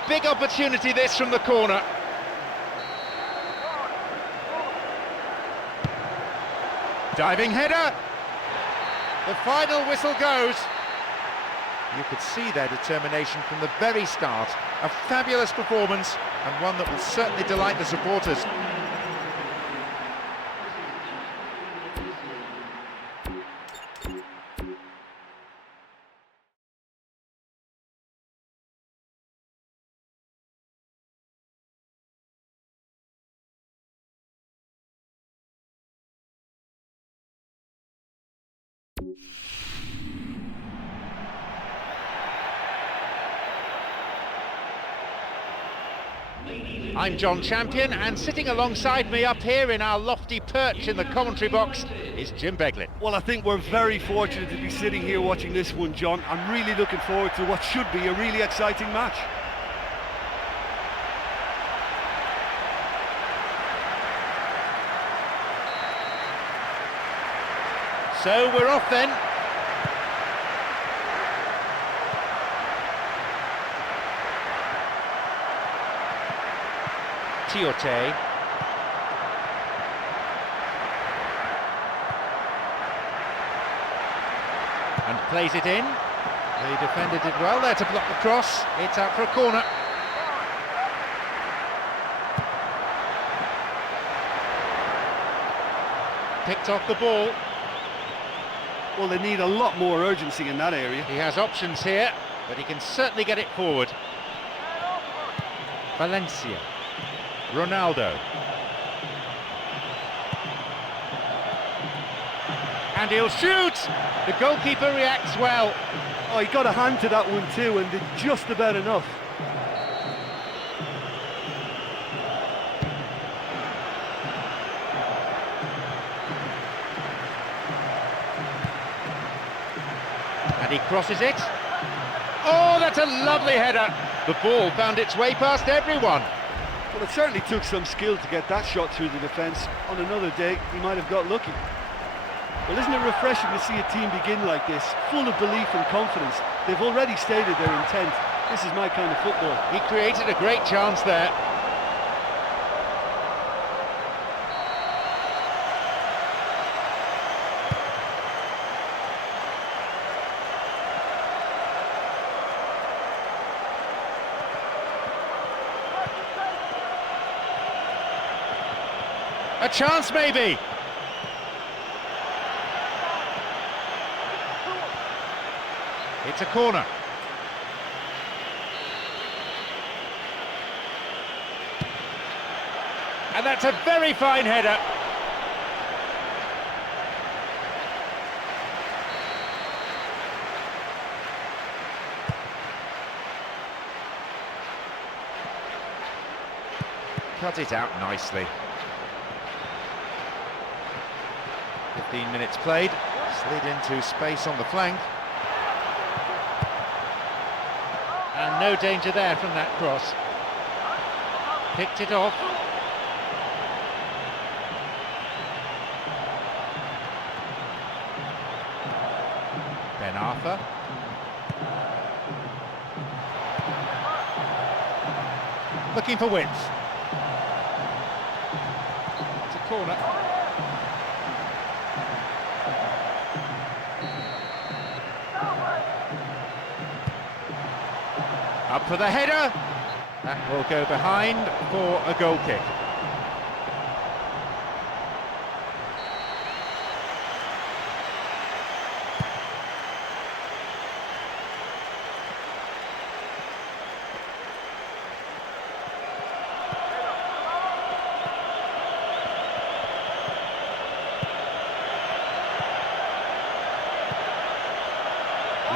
Big opportunity this from the corner. Diving header. The final whistle goes. You could see their determination from the very start. A fabulous performance, and one that will certainly delight the supporters. I'm John Champion, and sitting alongside me up here in our lofty perch in the commentary box is Jim Beglin. Well, I think we're very fortunate to be sitting here watching this one, John. I'm really looking forward to what should be a really exciting match. So we're off then. Tiote. And plays it in. The defender did well there to block the cross. It's out for a corner. Picked off the ball. Well, they need a lot more urgency in that area. He has options here, but he can certainly get it forward. Valencia. Ronaldo. And he'll shoot! The goalkeeper reacts well. Oh, he got a hand to that one too, and did just about enough. And he crosses it. Oh, that's a lovely header. The ball found its way past everyone. Well, it certainly took some skill to get that shot through the defence. On another day, he might have got lucky. Well, isn't it refreshing to see a team begin like this, full of belief and confidence? They've already stated their intent. This is my kind of football. He created a great chance there. A chance maybe. It's a corner. And that's a very fine header. cut it out nicely. 15 minutes played, slid into space on the flank. And no danger there from that cross. Picked it off. Ben Arthur. Looking for width. It's a corner. Up for the header. That will go behind for a goal kick.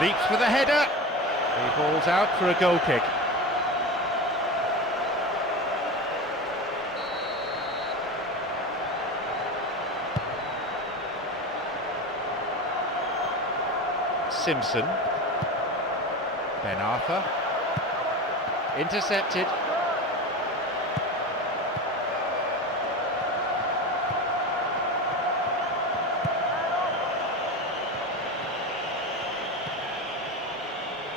Leaps for the header. He falls out for a goal kick. Simpson. Ben Arthur. Intercepted.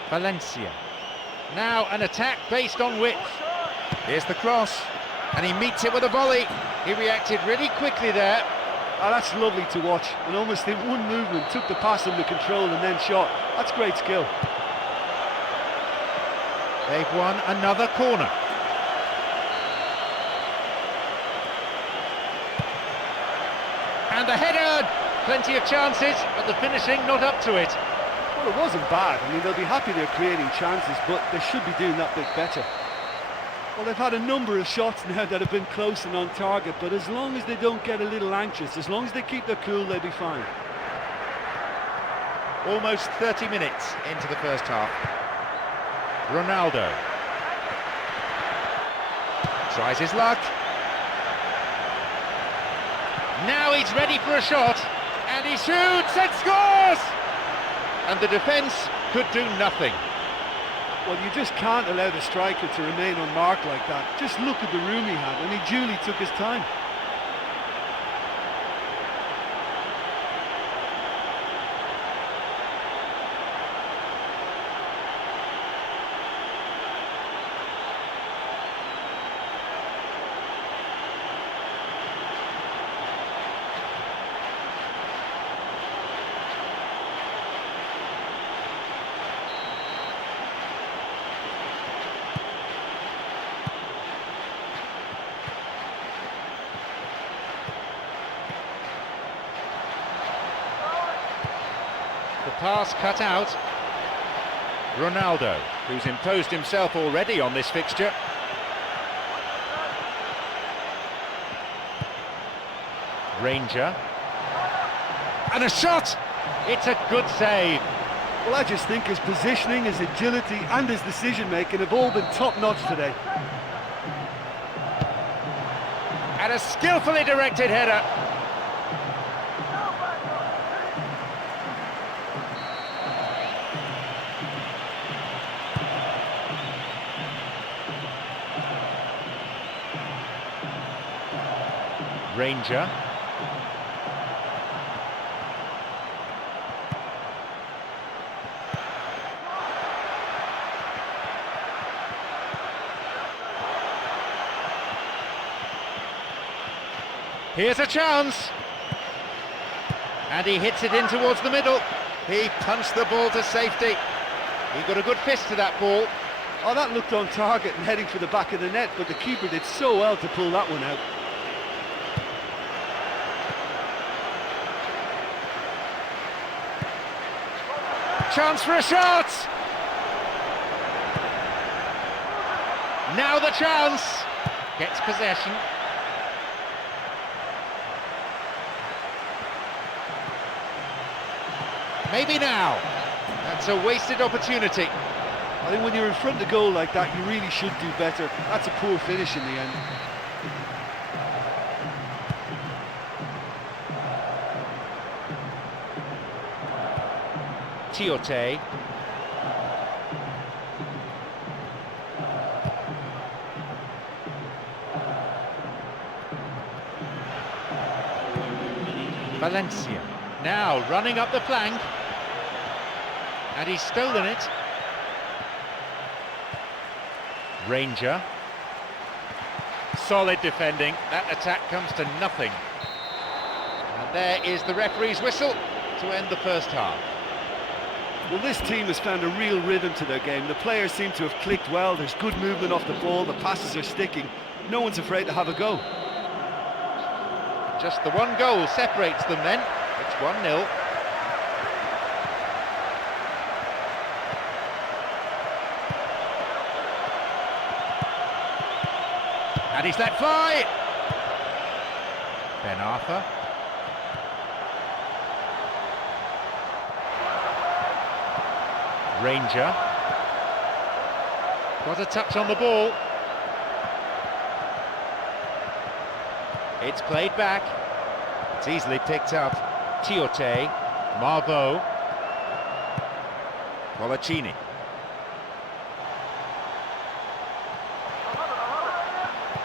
Valencia. Now an attack based on width. Here's the cross, and he meets it with a volley. He reacted really quickly there. Oh, that's lovely to watch, and almost in one movement took the pass under control and then shot. That's great skill. They've won another corner. And the header! Plenty of chances, but the finishing not up to it. Well, it wasn't bad. I mean, they'll be happy they're creating chances, but they should be doing that bit better. Well, they've had a number of shots now that have been close and on target, but as long as they don't get a little anxious, as long as they keep their cool, they'll be fine. Almost 30 minutes into the first half. Ronaldo tries his luck. Now he's ready for a shot, and he shoots and scores! And the defence could do nothing. Well, you just can't allow the striker to remain unmarked like that. Just look at the room he had, and he duly took his time. The pass cut out. Ronaldo, who's imposed himself already on this fixture. Ranger. And a shot! It's a good save. Well, I just think his positioning, his agility and his decision-making have all been top-notch today. And a skillfully directed header. Ranger. Here's a chance. And he hits it in towards the middle. He punched the ball to safety. He got a good fist to that ball. Oh, that looked on target and heading for the back of the net, but the keeper did so well to pull that one out. Chance for a shot! Now the chance! Gets possession. Maybe now. That's a wasted opportunity. I think when you're in front of goal like that, you really should do better. That's a poor finish in the end. Tiote. Valencia, now running up the flank, and he's stolen it. Ranger, solid defending, that attack comes to nothing. And there is the referee's whistle to end the first half. Well, this team has found a real rhythm to their game. The players seem to have clicked well, there's good movement off the ball, the passes are sticking, no one's afraid to have a go. Just the one goal separates them then. It's 1-0. And he's let fly. Ben Arthur. Ranger. Got a touch on the ball. It's played back. It's easily picked up. Tiote, Marveau, Colaccini.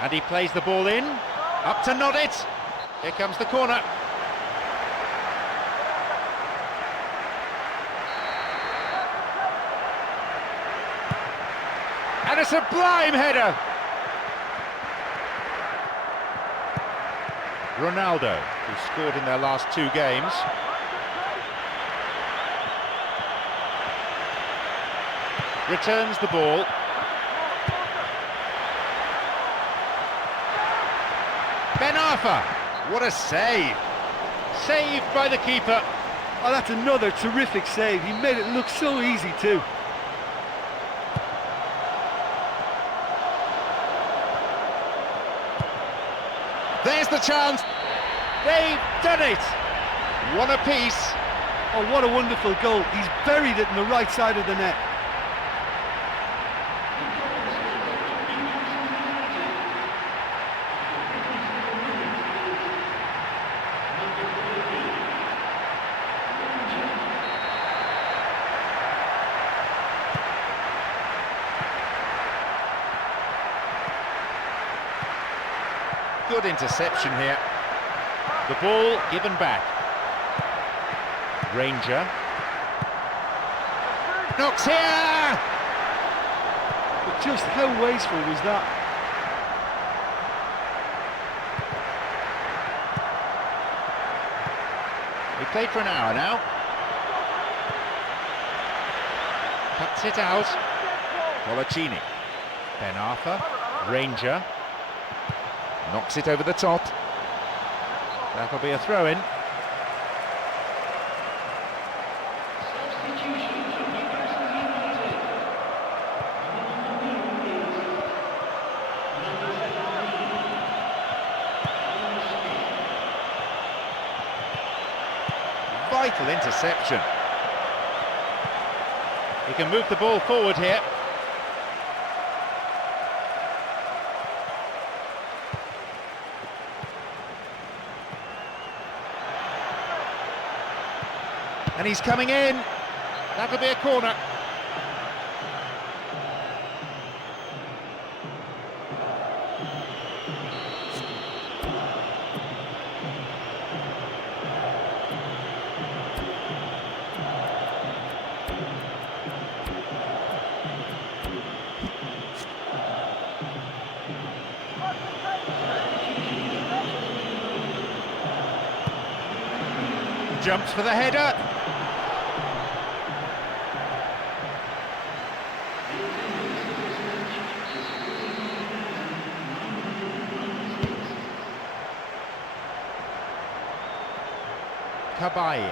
And he plays the ball in. Up to nod it. Here comes the corner. And a sublime header. Ronaldo, who scored in their last 2 games. Returns the ball. Ben Arfa, what a save. Saved by the keeper. Oh, that's another terrific save. He made it look so easy too. There's the chance. They've done it. One apiece. Oh, what a wonderful goal. He's buried it in the right side of the net. Good interception here. The ball given back. Ranger. Knocks here! But just how wasteful was that? We played for an hour now. Cuts it out. Colaccini. Ben Arthur. Ranger. Knocks it over the top. That'll be a throw-in. Vital interception. He can move the ball forward here. And he's coming in. That'll be a corner. Jumps for the header. Cabaye.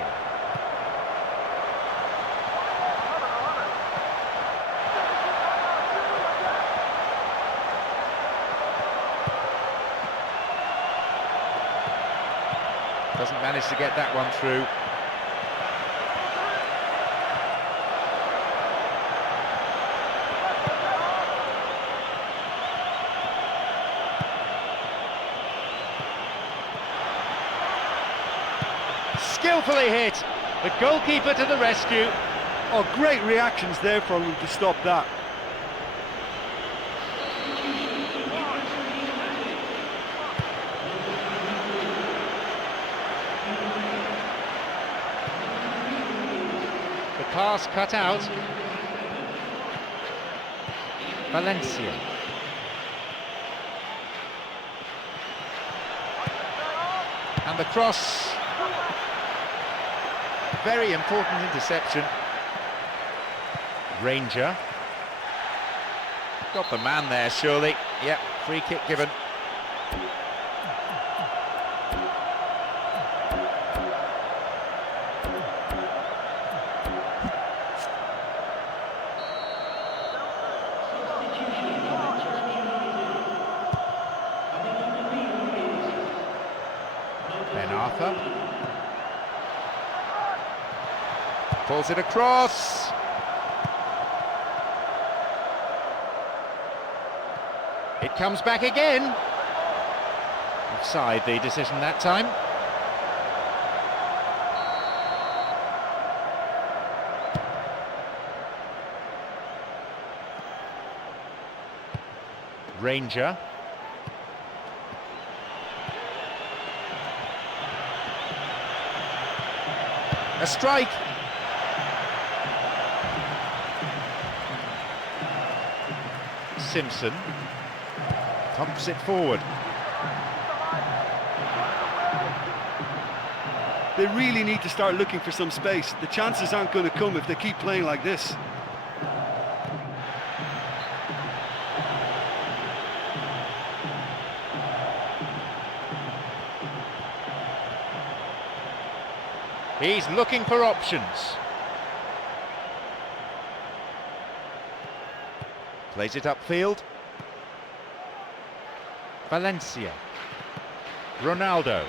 Doesn't manage to get that one through. Skillfully hit. The goalkeeper to the rescue. Oh, great reactions there from him to stop that. The pass cut out. Valencia. And the cross. Very important interception. Ranger. Got the man there, surely. Yep, free kick given. Arthur pulls it across. It comes back again. Offside the decision that time. Ranger. A strike. Simpson pumps it forward. They really need to start looking for some space. The chances aren't going to come if they keep playing like this. He's looking for options. Plays it upfield. Valencia. Ronaldo.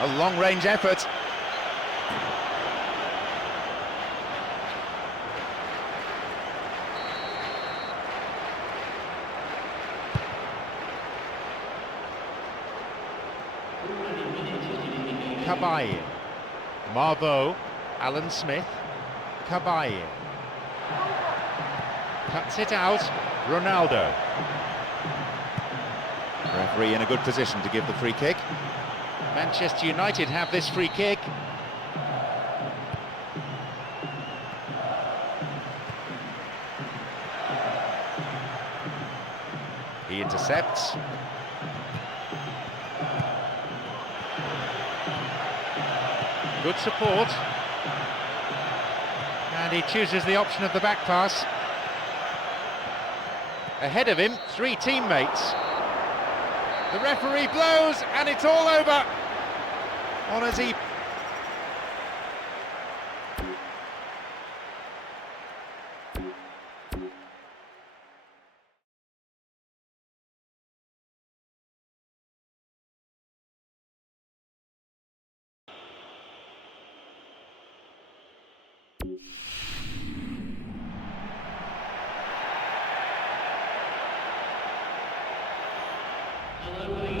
A long-range effort. Cabaye. Marveau. Alan Smith. Cabaye. Cuts it out. Ronaldo. Referee in a good position to give the free kick. Manchester United have this free kick. He intercepts. Good support. And he chooses the option of the back pass. Ahead of him, three teammates. The referee blows and it's all over. On as he...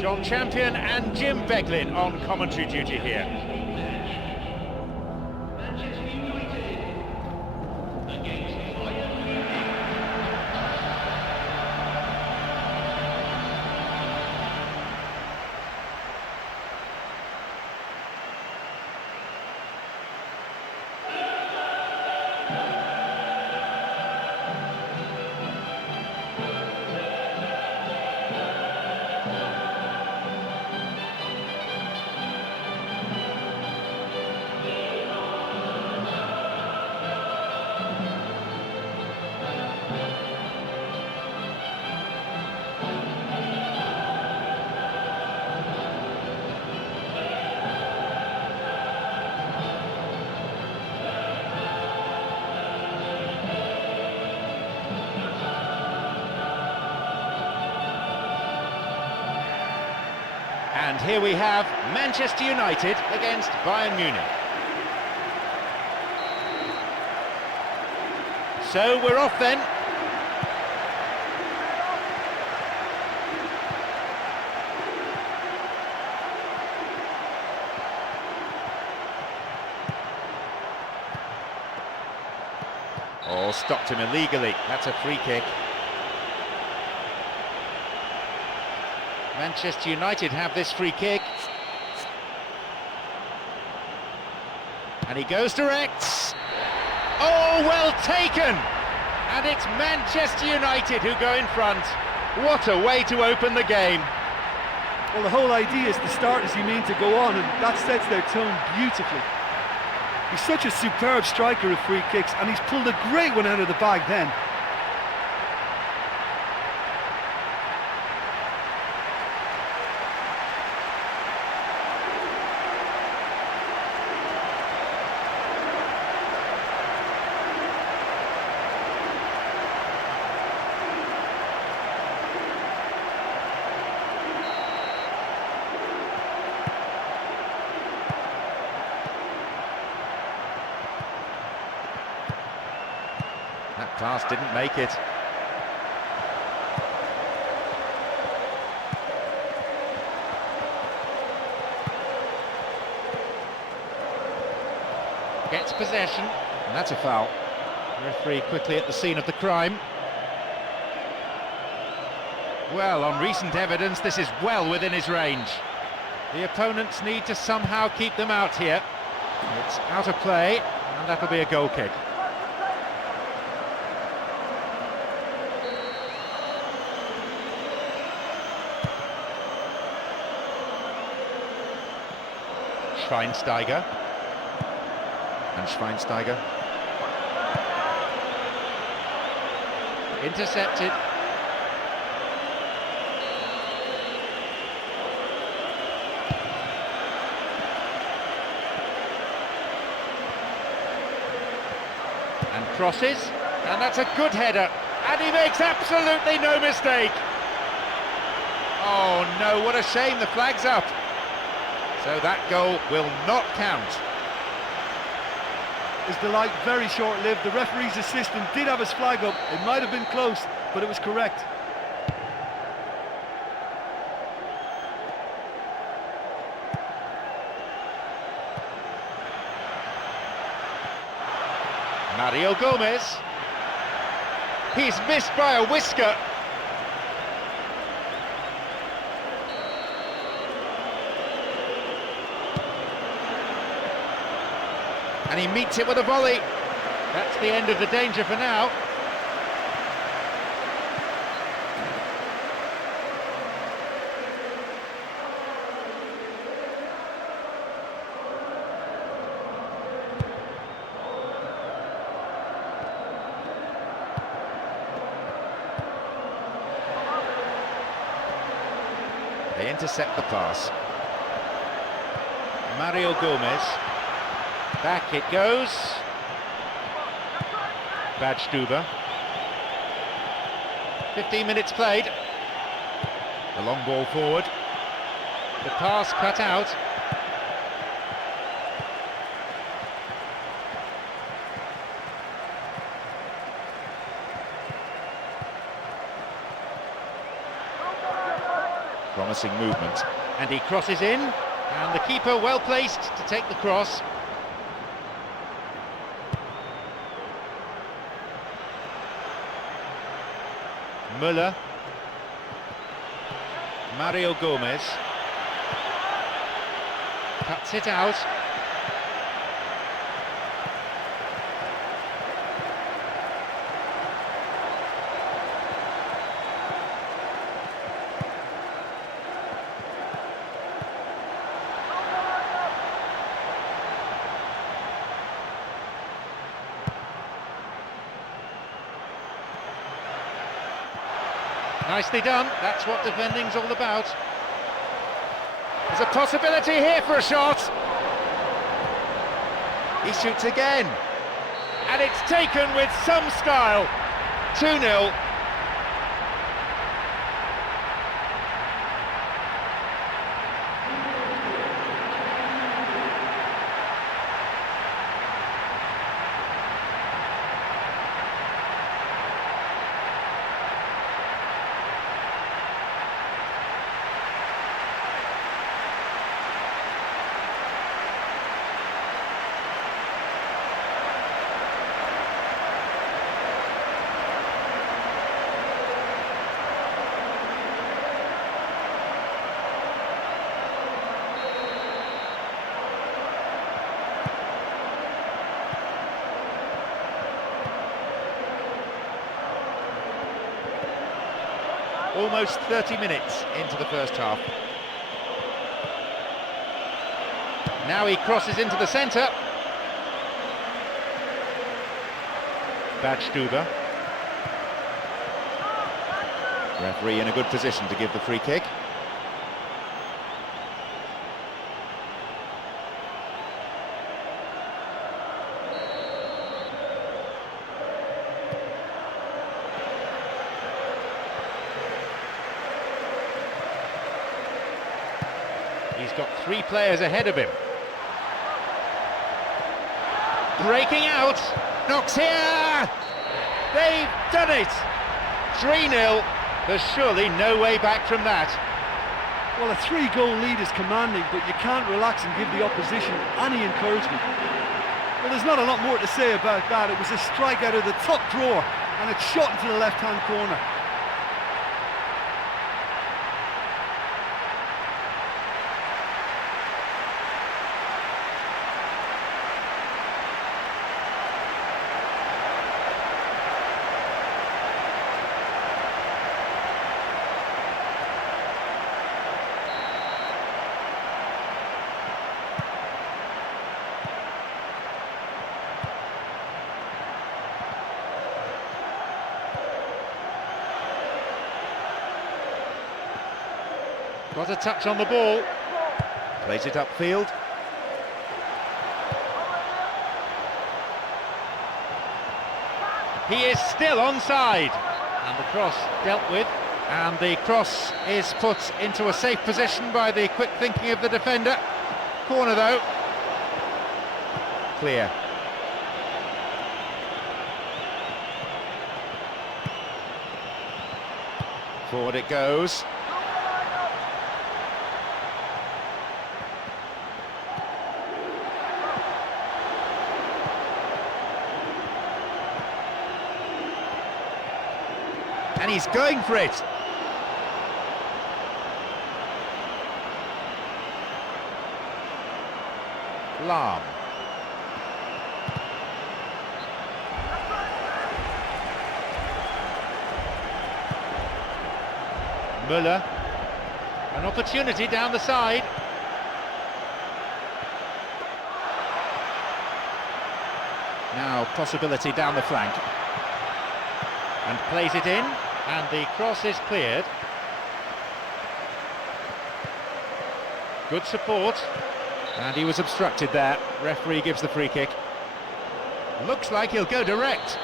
John Champion and Jim Beglin on commentary duty here. And here we have Manchester United against Bayern Munich. So we're off then. Oh, stopped him illegally. That's a free kick. Manchester United have this free kick. And he goes direct. Oh, well taken! And it's Manchester United who go in front. What a way to open the game. Well, the whole idea is to start as you mean to go on, and that sets their tone beautifully. He's such a superb striker of free kicks, and he's pulled a great one out of the bag then. That pass didn't make it. Gets possession. And that's a foul. Referee quickly at the scene of the crime. Well, on recent evidence, this is well within his range. The opponents need to somehow keep them out here. It's out of play, and that'll be a goal kick. Schweinsteiger. And Schweinsteiger. Intercepted. And crosses, and that's a good header, and he makes absolutely no mistake. Oh no, what a shame, the flag's up. So that goal will not count. His delight very short-lived. The referee's assistant did have his flag up. It might have been close, but it was correct. Mario Gomez. He's missed by a whisker. And he meets it with a volley. That's the end of the danger for now. They intercept the pass. Mario Gomez. Back it goes. Badstuber. 15 minutes played. The long ball forward. The pass cut out. Promising movement. And he crosses in. And the keeper well placed to take the cross. Müller. Mario Gomez. Cuts it out. Nicely done, that's what defending's all about. There's a possibility here for a shot. He shoots again. And it's taken with some style. 2-0. almost 30 minutes into the first half. Now he crosses into the centre. Badstuber. Referee in a good position to give the free kick. He's got 3 players ahead of him. Breaking out, knocks here! They've done it! 3-0, there's surely no way back from that. Well, a 3-goal lead is commanding, but you can't relax and give the opposition any encouragement. Well, there's not a lot more to say about that. It was a strike out of the top drawer, and it's shot into the left-hand corner. Got a touch on the ball. Plays it upfield. He is still onside. And the cross dealt with. And the cross is put into a safe position by the quick thinking of the defender. Corner though. Clear. Forward it goes. And he's going for it. Lahm. Müller. An opportunity down the side. Now possibility down the flank. And plays it in. And the cross is cleared. Good support. And he was obstructed there. Referee gives the free kick. Looks like he'll go direct.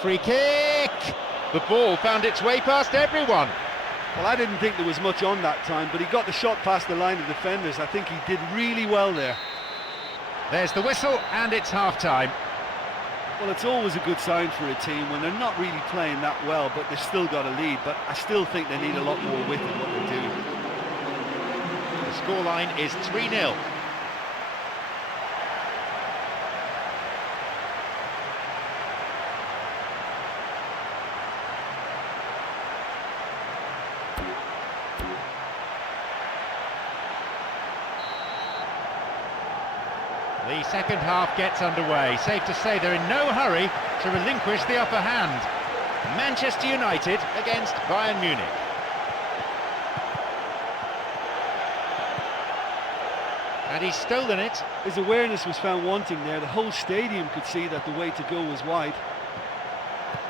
Free kick! The ball found its way past everyone. Well, I didn't think there was much on that time, but he got the shot past the line of defenders. I think he did really well there. There's the whistle, and it's half-time. Well, it's always a good sign for a team when they're not really playing that well, but they've still got a lead. But I still think they need a lot more width in what they're doing. The scoreline is 3-0. The second half gets underway. Safe to say they're in no hurry to relinquish the upper hand. Manchester United against Bayern Munich. And he's stolen it. His awareness was found wanting there. The whole stadium could see that the way to go was wide.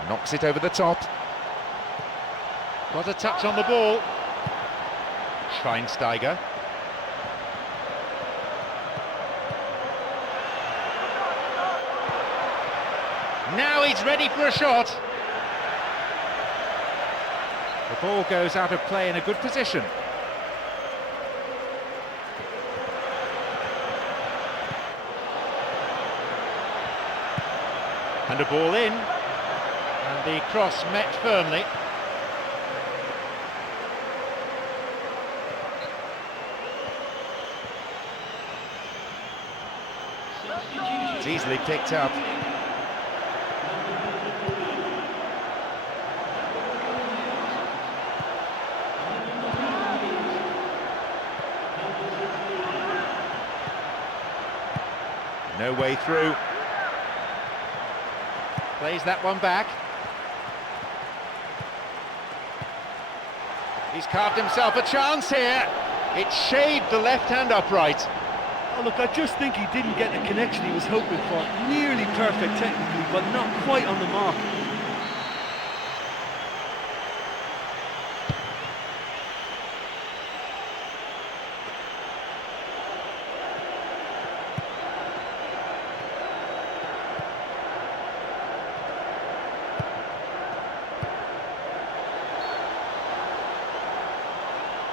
Knocks it over the top. Got a touch on the ball. Schweinsteiger. Now he's ready for a shot. The ball goes out of play in a good position. And a ball in. And the cross met firmly. It's easily picked up. No way through. Plays that one back. He's carved himself a chance here. It shaved the left-hand upright. Oh, look, I just think he didn't get the connection he was hoping for. Nearly perfect technically, but not quite on the mark.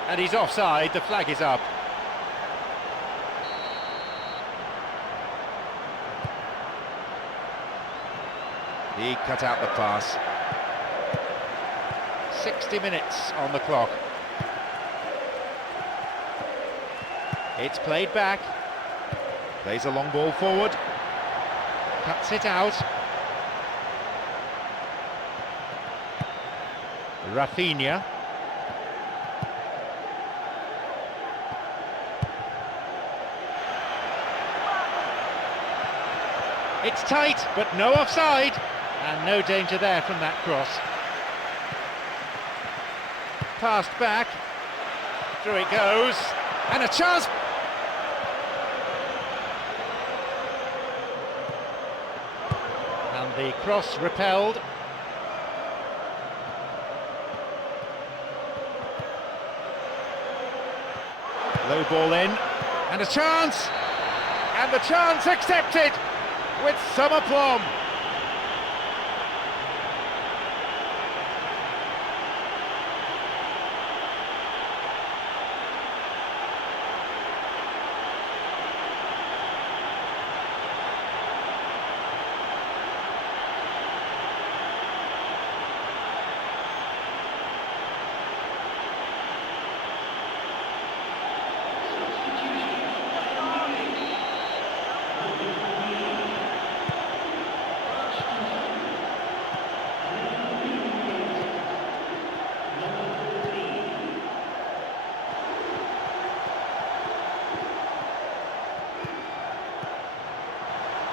And he's offside, the flag is up. He cut out the pass. 60 minutes on the clock. It's played back. Plays a long ball forward. Cuts it out. Rafinha. It's tight, but no offside. And no danger there from that cross. Passed back. Through it goes. And a chance. And the cross repelled. Low ball in. And a chance. And the chance accepted with some aplomb.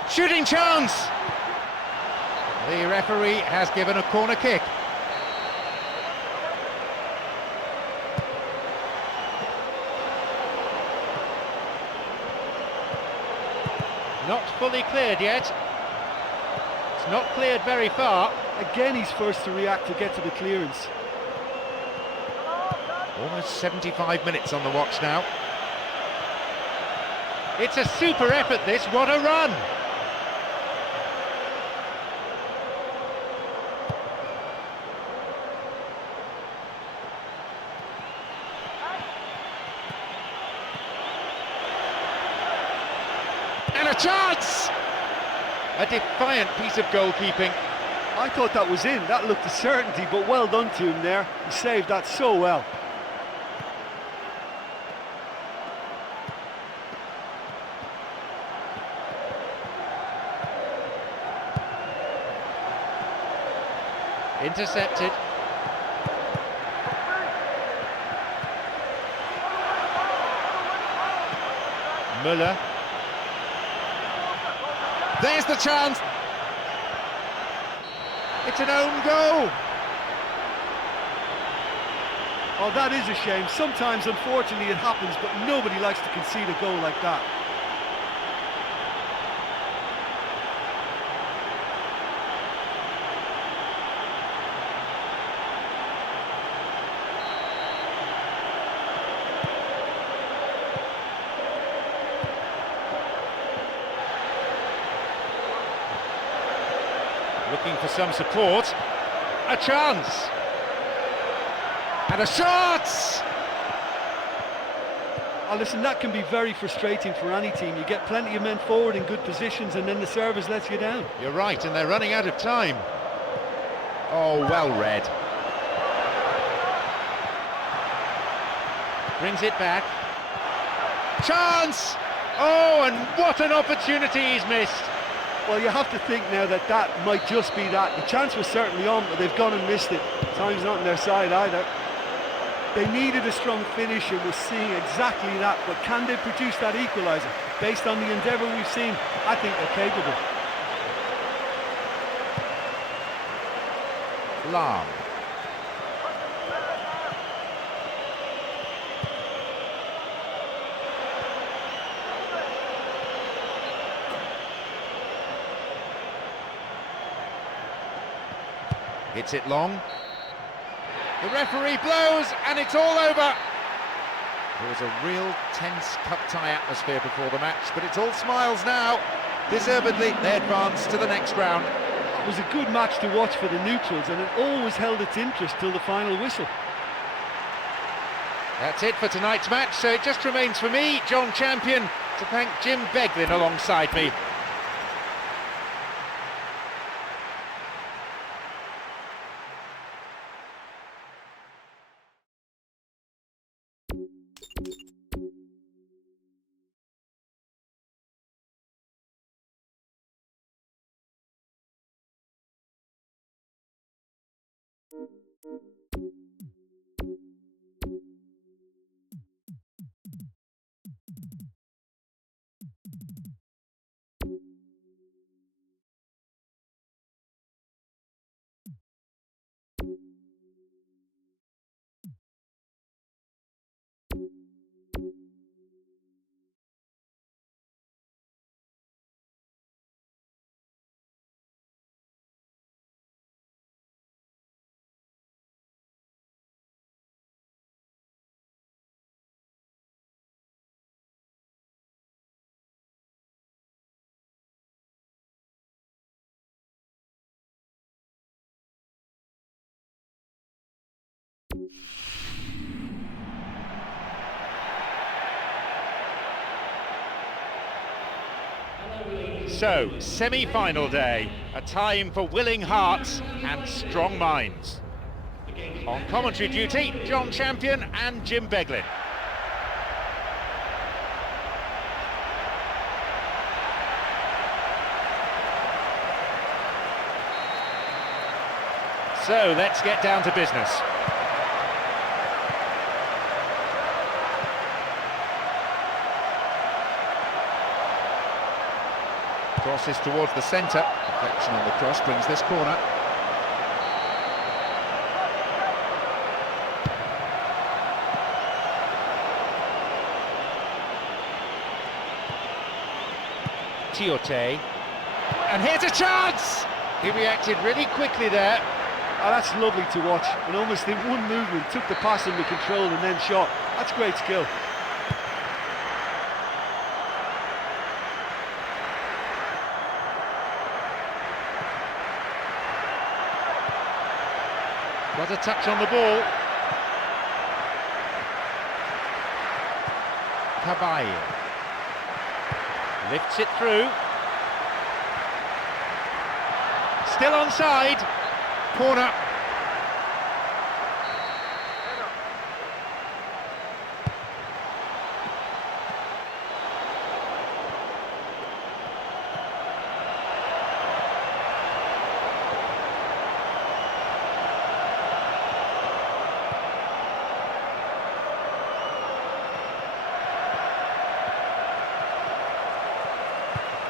Shooting chance! The referee has given a corner kick. Not fully cleared yet. It's not cleared very far. Again, he's first to react to get to the clearance. Almost 75 minutes on the watch now. It's a super effort this, what a run! And a chance! A defiant piece of goalkeeping. I thought that was in, that looked a certainty, but well done to him there. He saved that so well. Intercepted. Müller. There's the chance. It's an own goal. Oh, that is a shame. Sometimes, unfortunately, it happens, but nobody likes to concede a goal like that. Looking for some support. A chance. And a shot! Oh, listen, that can be very frustrating for any team. You get plenty of men forward in good positions and then the service lets you down. You're right, and they're running out of time. Oh, well read. Brings it back. Chance! Oh, and what an opportunity he's missed. Well, you have to think now that that might just be that. The chance was certainly on, but they've gone and missed it. Time's not on their side either. They needed a strong finish and we're seeing exactly that, but can they produce that equaliser? Based on the endeavour we've seen, I think they're capable. Lahm. Hits it long. The referee blows, and it's all over. There was a real tense cup-tie atmosphere before the match, but it's all smiles now. Deservedly, they advance to the next round. It was a good match to watch for the neutrals, and it always held its interest till the final whistle. That's it for tonight's match, so it just remains for me, John Champion, to thank Jim Beglin alongside me. So, semi-final day, a time for willing hearts and strong minds. On commentary duty, John Champion and Jim Beglin. So, let's get down to business. Crosses towards the centre. Deflection on the cross brings this corner. Tiote. And here's a chance! He reacted really quickly there. Oh, that's lovely to watch. And almost in one movement, took the pass under control and then shot. That's great skill. Got a touch on the ball. Caballo lifts it through. Still onside. Corner.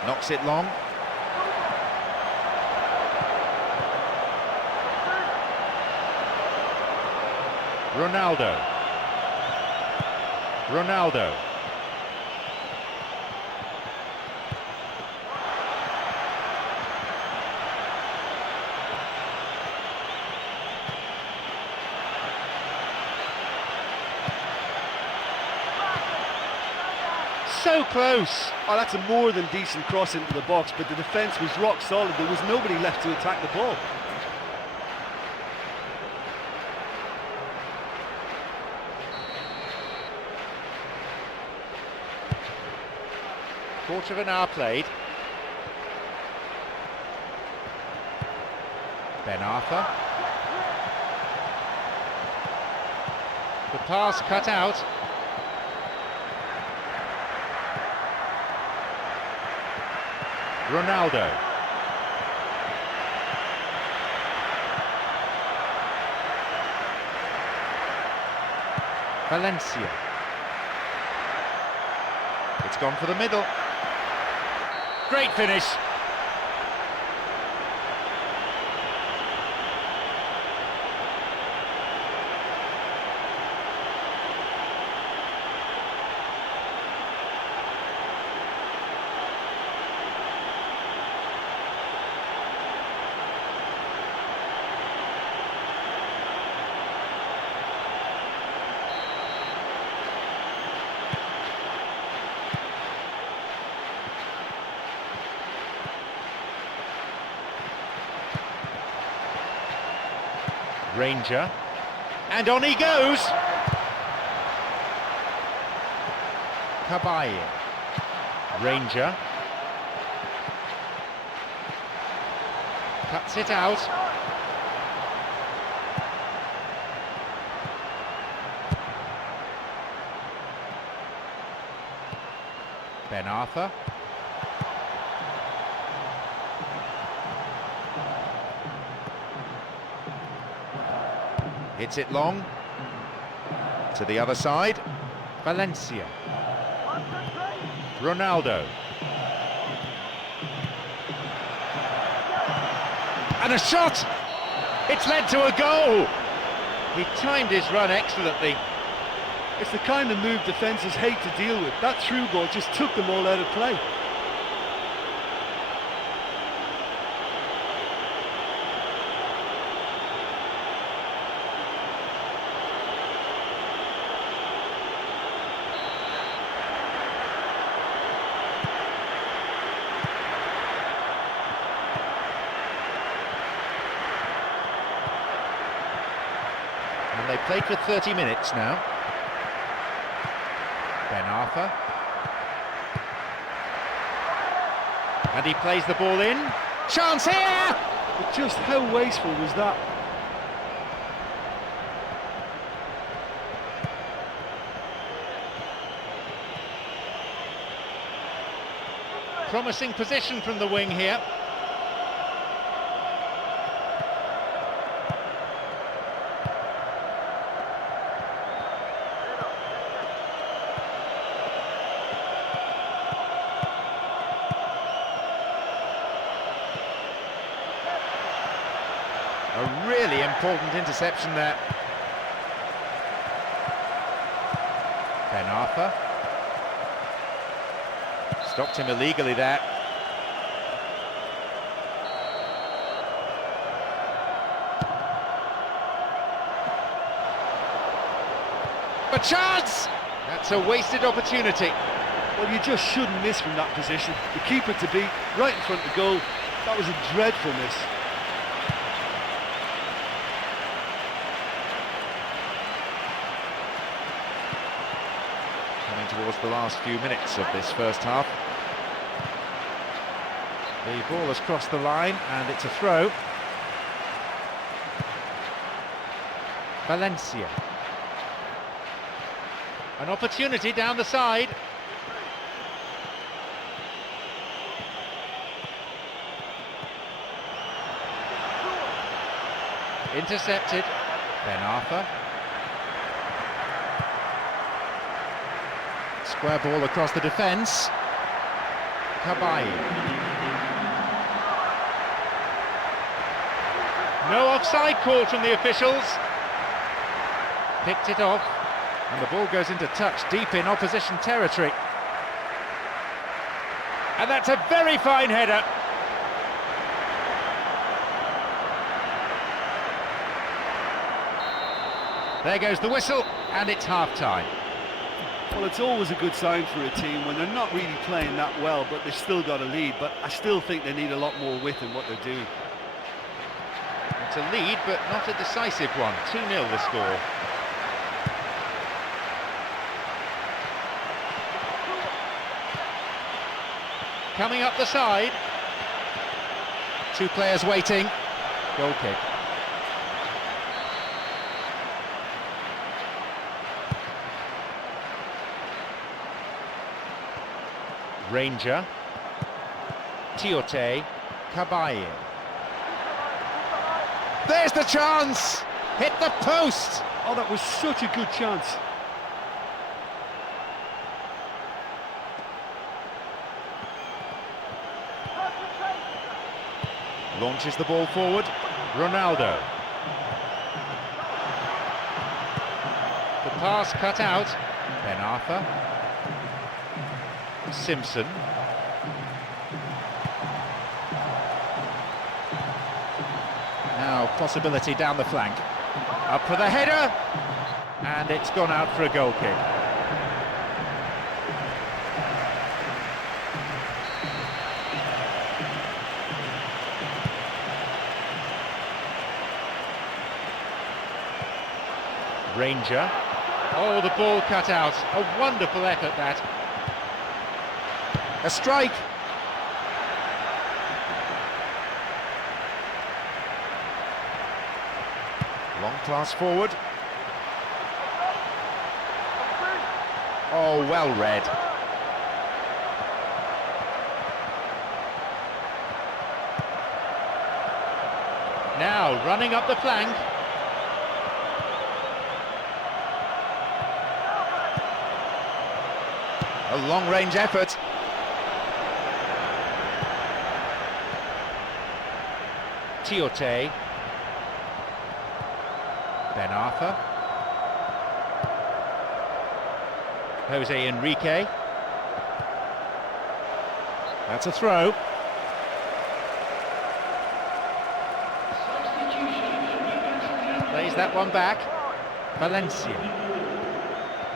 Knocks it long. Ronaldo. So close. Oh, that's a more than decent cross into the box, but the defence was rock solid. There was nobody left to attack the ball. Quarter of an hour played. Ben Arthur. The pass cut out. Ronaldo. Valencia. It's gone for the middle. Great finish. Ranger. And on he goes! Kabaye. Ranger. Cuts it out. Ben Arthur. Hits it long. To the other side. Valencia. Ronaldo. And a shot! It's led to a goal! He timed his run excellently. It's the kind of move defences hate to deal with. That through ball just took them all out of play. And they played for 30 minutes now. Ben Arthur. And he plays the ball in. Chance here! But just how wasteful was that? Promising position from the wing here. A really important interception there. Ben Arthur. Stopped him illegally there. A chance! That's a wasted opportunity. Well, you just shouldn't miss from that position. The keeper to beat, right in front of the goal. That was a dreadful miss. Coming towards the last few minutes of this first half. The ball has crossed the line and it's a throw. Valencia. An opportunity down the side. Intercepted. Ben Arthur. Square ball across the defence. Kabaye. No offside call from the officials. Picked it off. And the ball goes into touch deep in opposition territory. And that's a very fine header. There goes the whistle, and it's half-time. Well, it's always a good sign for a team when they're not really playing that well, but they've still got a lead. But I still think they need a lot more width in what they're doing. It's a lead, but not a decisive one. 2-0 the score. Coming up the side. Two players waiting. Goal kick. Ranger. Tiote. Kabaye. There's the chance! Hit the post! Oh, that was such a good chance. Launches the ball forward. Ronaldo. The pass cut out. Ben Arthur. Simpson. Now possibility down the flank. Up for the header. And it's gone out for a goal kick. Ranger. Oh, the ball cut out. A wonderful effort, that. A strike. Long pass forward. Oh, well read. Now, running up the flank. A long-range effort. Tiote. Ben Arthur. Jose Enrique. That's a throw. Plays that one back. Valencia.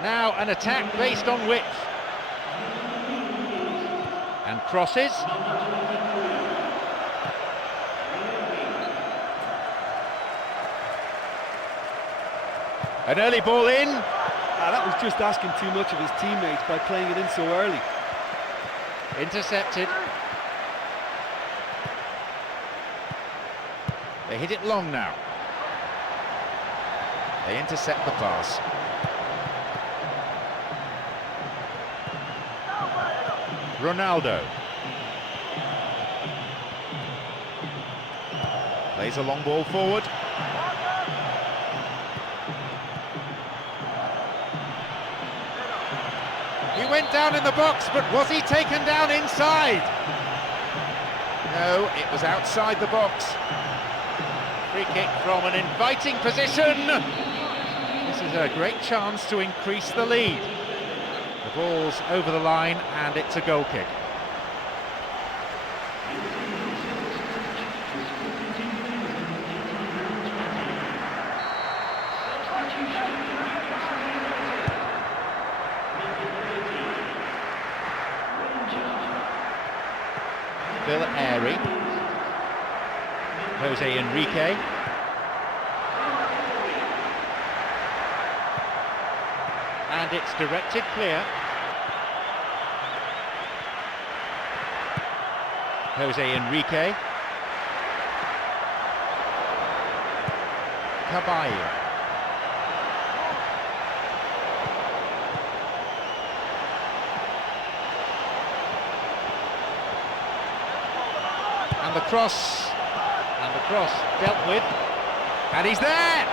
Now an attack based on width. And crosses. An early ball in. That was just asking too much of his teammates by playing it in so early. Intercepted. They hit it long now. They intercept the pass. Ronaldo. Plays a long ball forward. He went down in the box, but was he taken down inside? No, it was outside the box. Free kick from an inviting position. This is a great chance to increase the lead. The ball's over the line and it's a goal kick. Phil Airy. Jose Enrique. And it's directed clear. Jose Enrique. Caballo. And the cross dealt with, and he's there!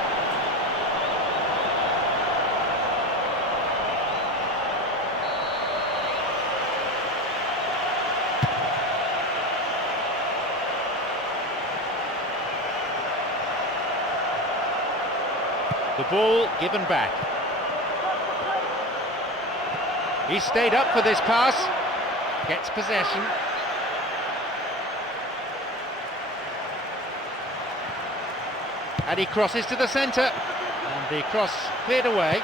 The ball given back. He stayed up for this pass, gets possession. And he crosses to the centre, and the cross cleared away.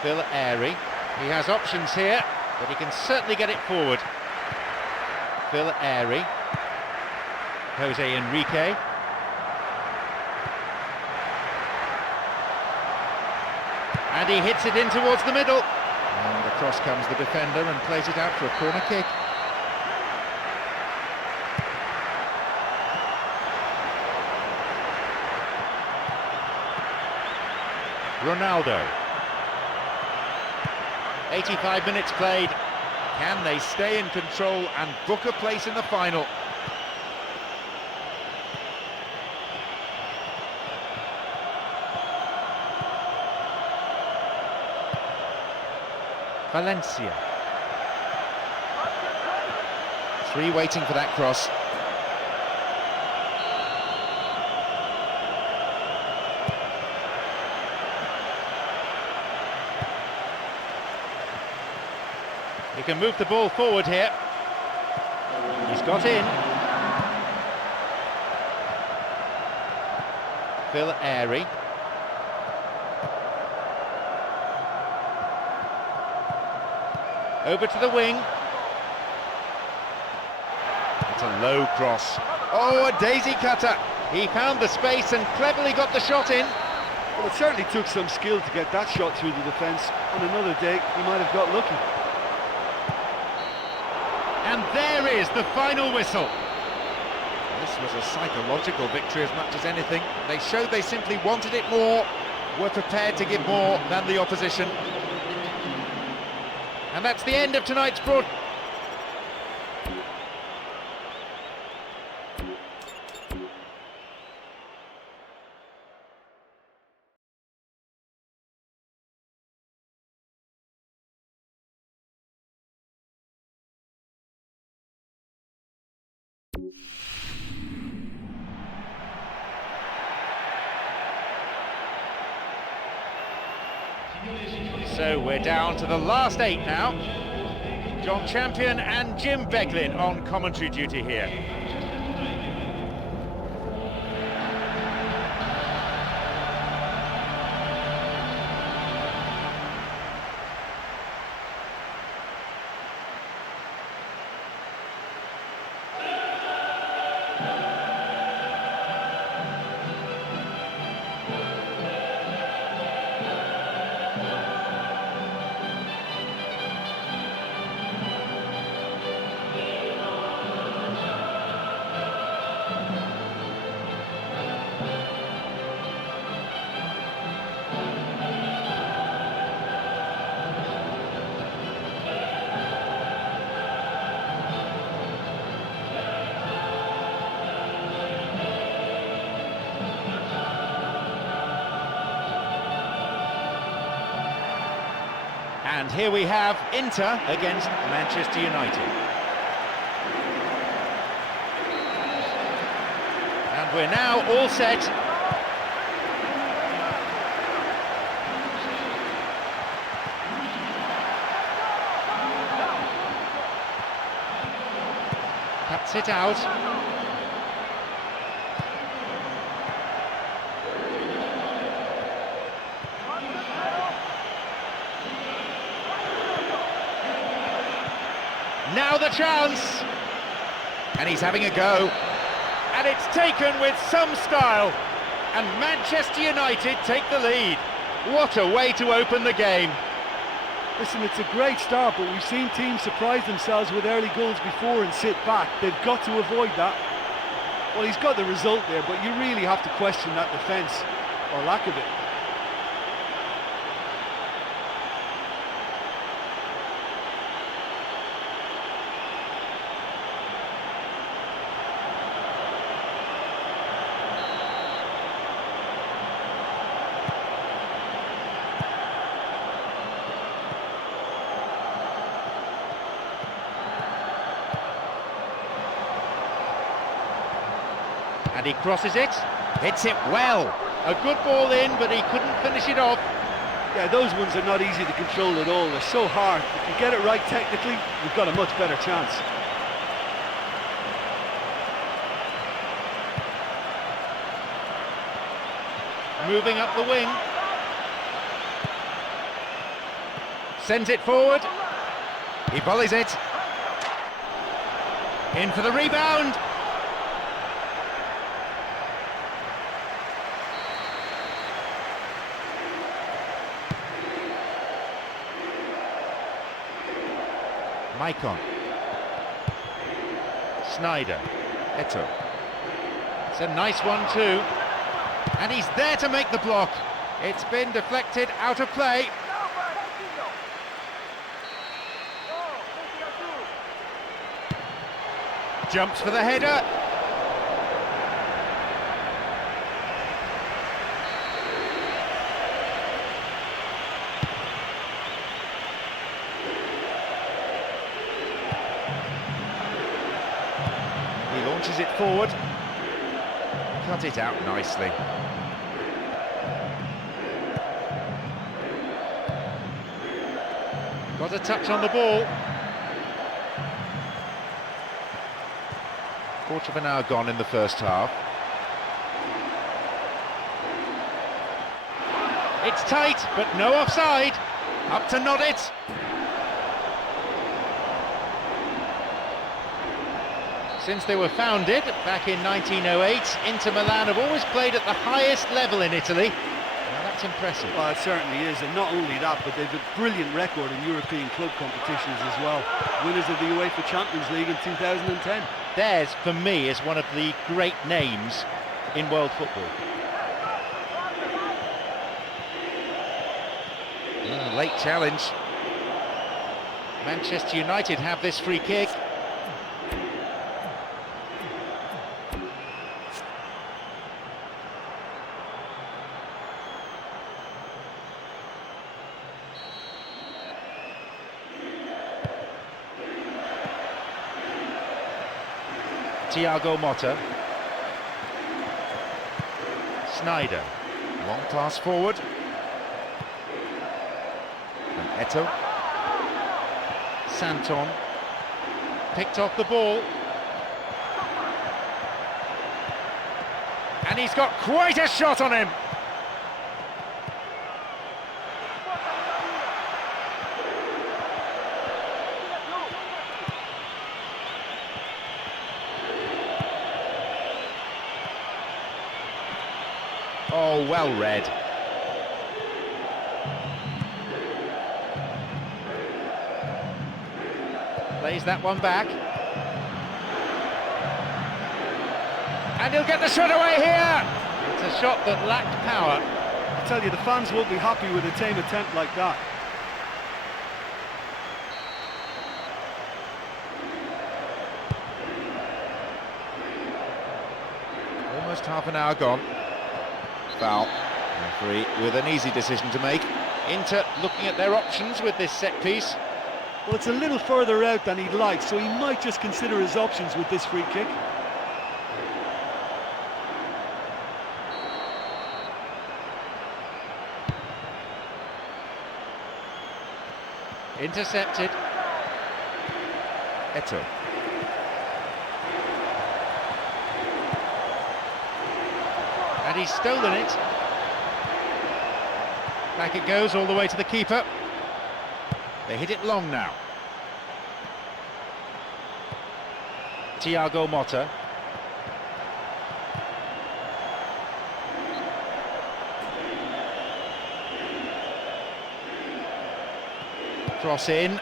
Phil Airy, he has options here, but he can certainly get it forward. Phil Airy, Jose Enrique. And he hits it in towards the middle. And across comes the defender and plays it out for a corner kick. Ronaldo. 85 minutes played. Can they stay in control and book a place in the final? Valencia. 3 waiting for that cross. He can move the ball forward here. He's got in. Phil Airy. Over to the wing. It's a low cross. Oh, a daisy cutter. He found the space and cleverly got the shot in. Well, it certainly took some skill to get that shot through the defence. On another day, he might have got lucky. And there is the final whistle. This was a psychological victory as much as anything. They showed they simply wanted it more, were prepared to give more than the opposition. And that's the end of tonight's broadcast. So we're down to the last 8 now. John Champion and Jim Beglin on commentary duty here. And here we have Inter against Manchester United. And we're now all set. Cuts it out. Now the chance, and he's having a go, and it's taken with some style, and Manchester United take the lead. What a way to open the game. Listen, it's a great start, but we've seen teams surprise themselves with early goals before and sit back. They've got to avoid that. Well, he's got the result there, but you really have to question that defence, or lack of it. And he crosses it, hits it well. A good ball in, but he couldn't finish it off. Yeah, those ones are not easy to control at all. They're so hard. If you get it right technically, you've got a much better chance. Moving up the wing. Sends it forward. He volleys it. In for the rebound. Maicon. Snyder. Eto'o. It's a nice one too. And he's there to make the block. It's been deflected out of play. Jumps for the header. He launches it forward. Cut it out nicely. Got a touch on the ball. Quarter of an hour gone in the first half. It's tight, but no offside. Up to nod it. Since they were founded back in 1908, Inter Milan have always played at the highest level in Italy. Now that That's impressive. Well, it certainly is, and not only that, but they've a brilliant record in European club competitions as well. Winners of the UEFA Champions League in 2010. Theirs, for me, is one of the great names in world football. Late challenge. Manchester United have this free kick. Thiago Motta. Sneijder. Long pass forward. And Eto'o. Santon. Picked off the ball. And he's got quite a shot on him. Oh, well read. Plays that one back. And he'll get the shot away here. It's a shot that lacked power. I tell you, the fans won't be happy with a tame attempt like that. Almost half an hour gone. Foul. Referee with an easy decision to make. Inter looking at their options with this set piece. Well, it's a little further out than he'd like, so he might just consider his options with this free kick. Intercepted. Eto'o. And he's stolen it. Back it goes all the way to the keeper. They hit it long now. Thiago Motta. Cross in.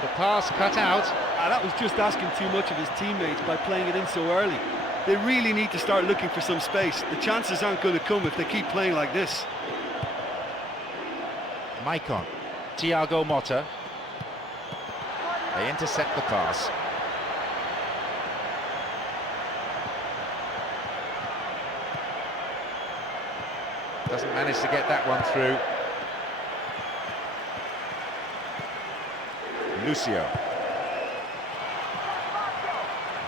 The pass cut out. That was just asking too much of his teammates by playing it in so early. They really need to start looking for some space. The chances aren't going to come if they keep playing like this. Maicon. Thiago Motta. They intercept the pass. Doesn't manage to get that one through. Lucio.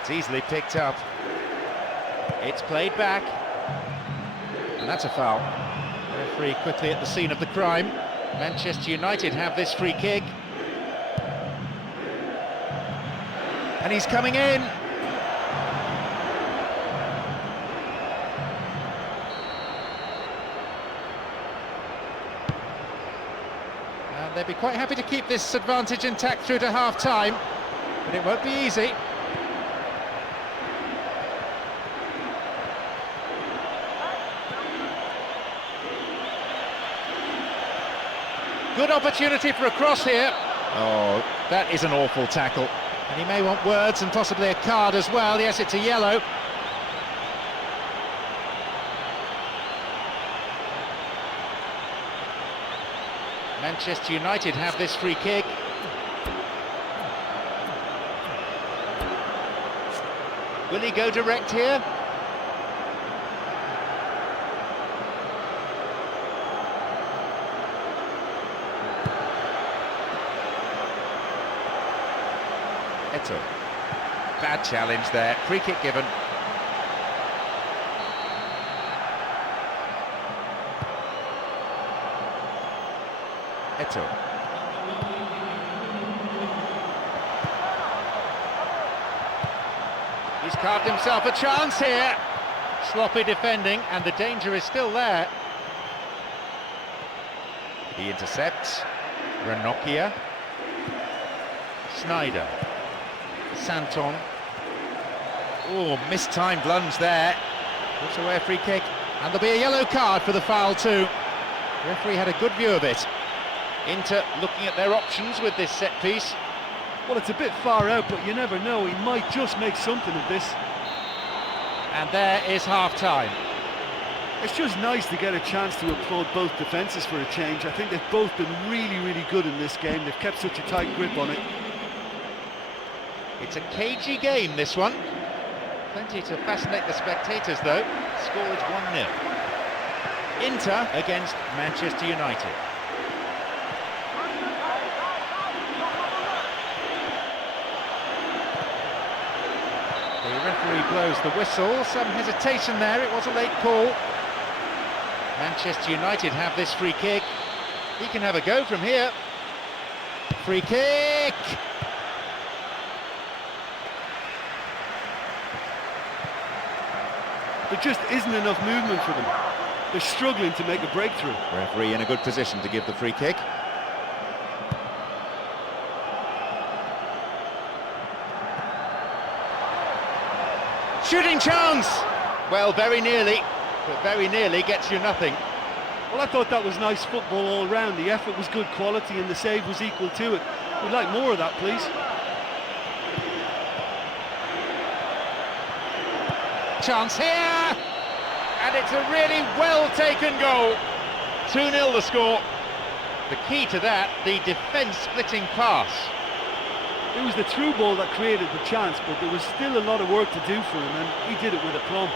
It's easily picked up. It's played back. And that's a foul. Referee quickly at the scene of the crime. Manchester United have this free kick. And he's coming in. And they'd be quite happy to keep this advantage intact through to half-time, but it won't be easy. Good opportunity for a cross here. Oh, That is an awful tackle. And he may want words and possibly a card as well. Yes, it's a yellow. Manchester United have this free kick. Will he go direct here? Eto'o. Bad challenge there. Free kick given. Eto'o. He's carved himself a chance here. Sloppy defending, and the danger is still there. He intercepts. Ranocchia. Sneijder. Santon. Oh, mistimed lunge there. Puts away a free kick. And there'll be a yellow card for the foul too. The referee had a good view of it. Inter looking at their options with this set piece. Well, it's a bit far out, but you never know. He might just make something of this. And there is half-time. It's just nice to get a chance to applaud both defences for a change. I think they've both been really, really good in this game. They've kept such a tight grip on it. It's a cagey game, this one. Plenty to fascinate the spectators, though. Score is 1-0. Inter against Manchester United. The referee blows the whistle. Some hesitation there. It was a late call. Manchester United have this free kick. He can have a go from here. Free kick! There just isn't enough movement for them. They're struggling to make a breakthrough. Referee in a good position to give the free kick. Shooting chance! Well, very nearly, but very nearly gets you nothing. Well, I thought that was nice football all round. The effort was good quality and the save was equal to it. We'd like more of that, please. Chance here! And it's a really well-taken goal. 2-0 the score. The key to that, the defence-splitting pass. It was the through ball that created the chance, but there was still a lot of work to do for him, and he did it with aplomb.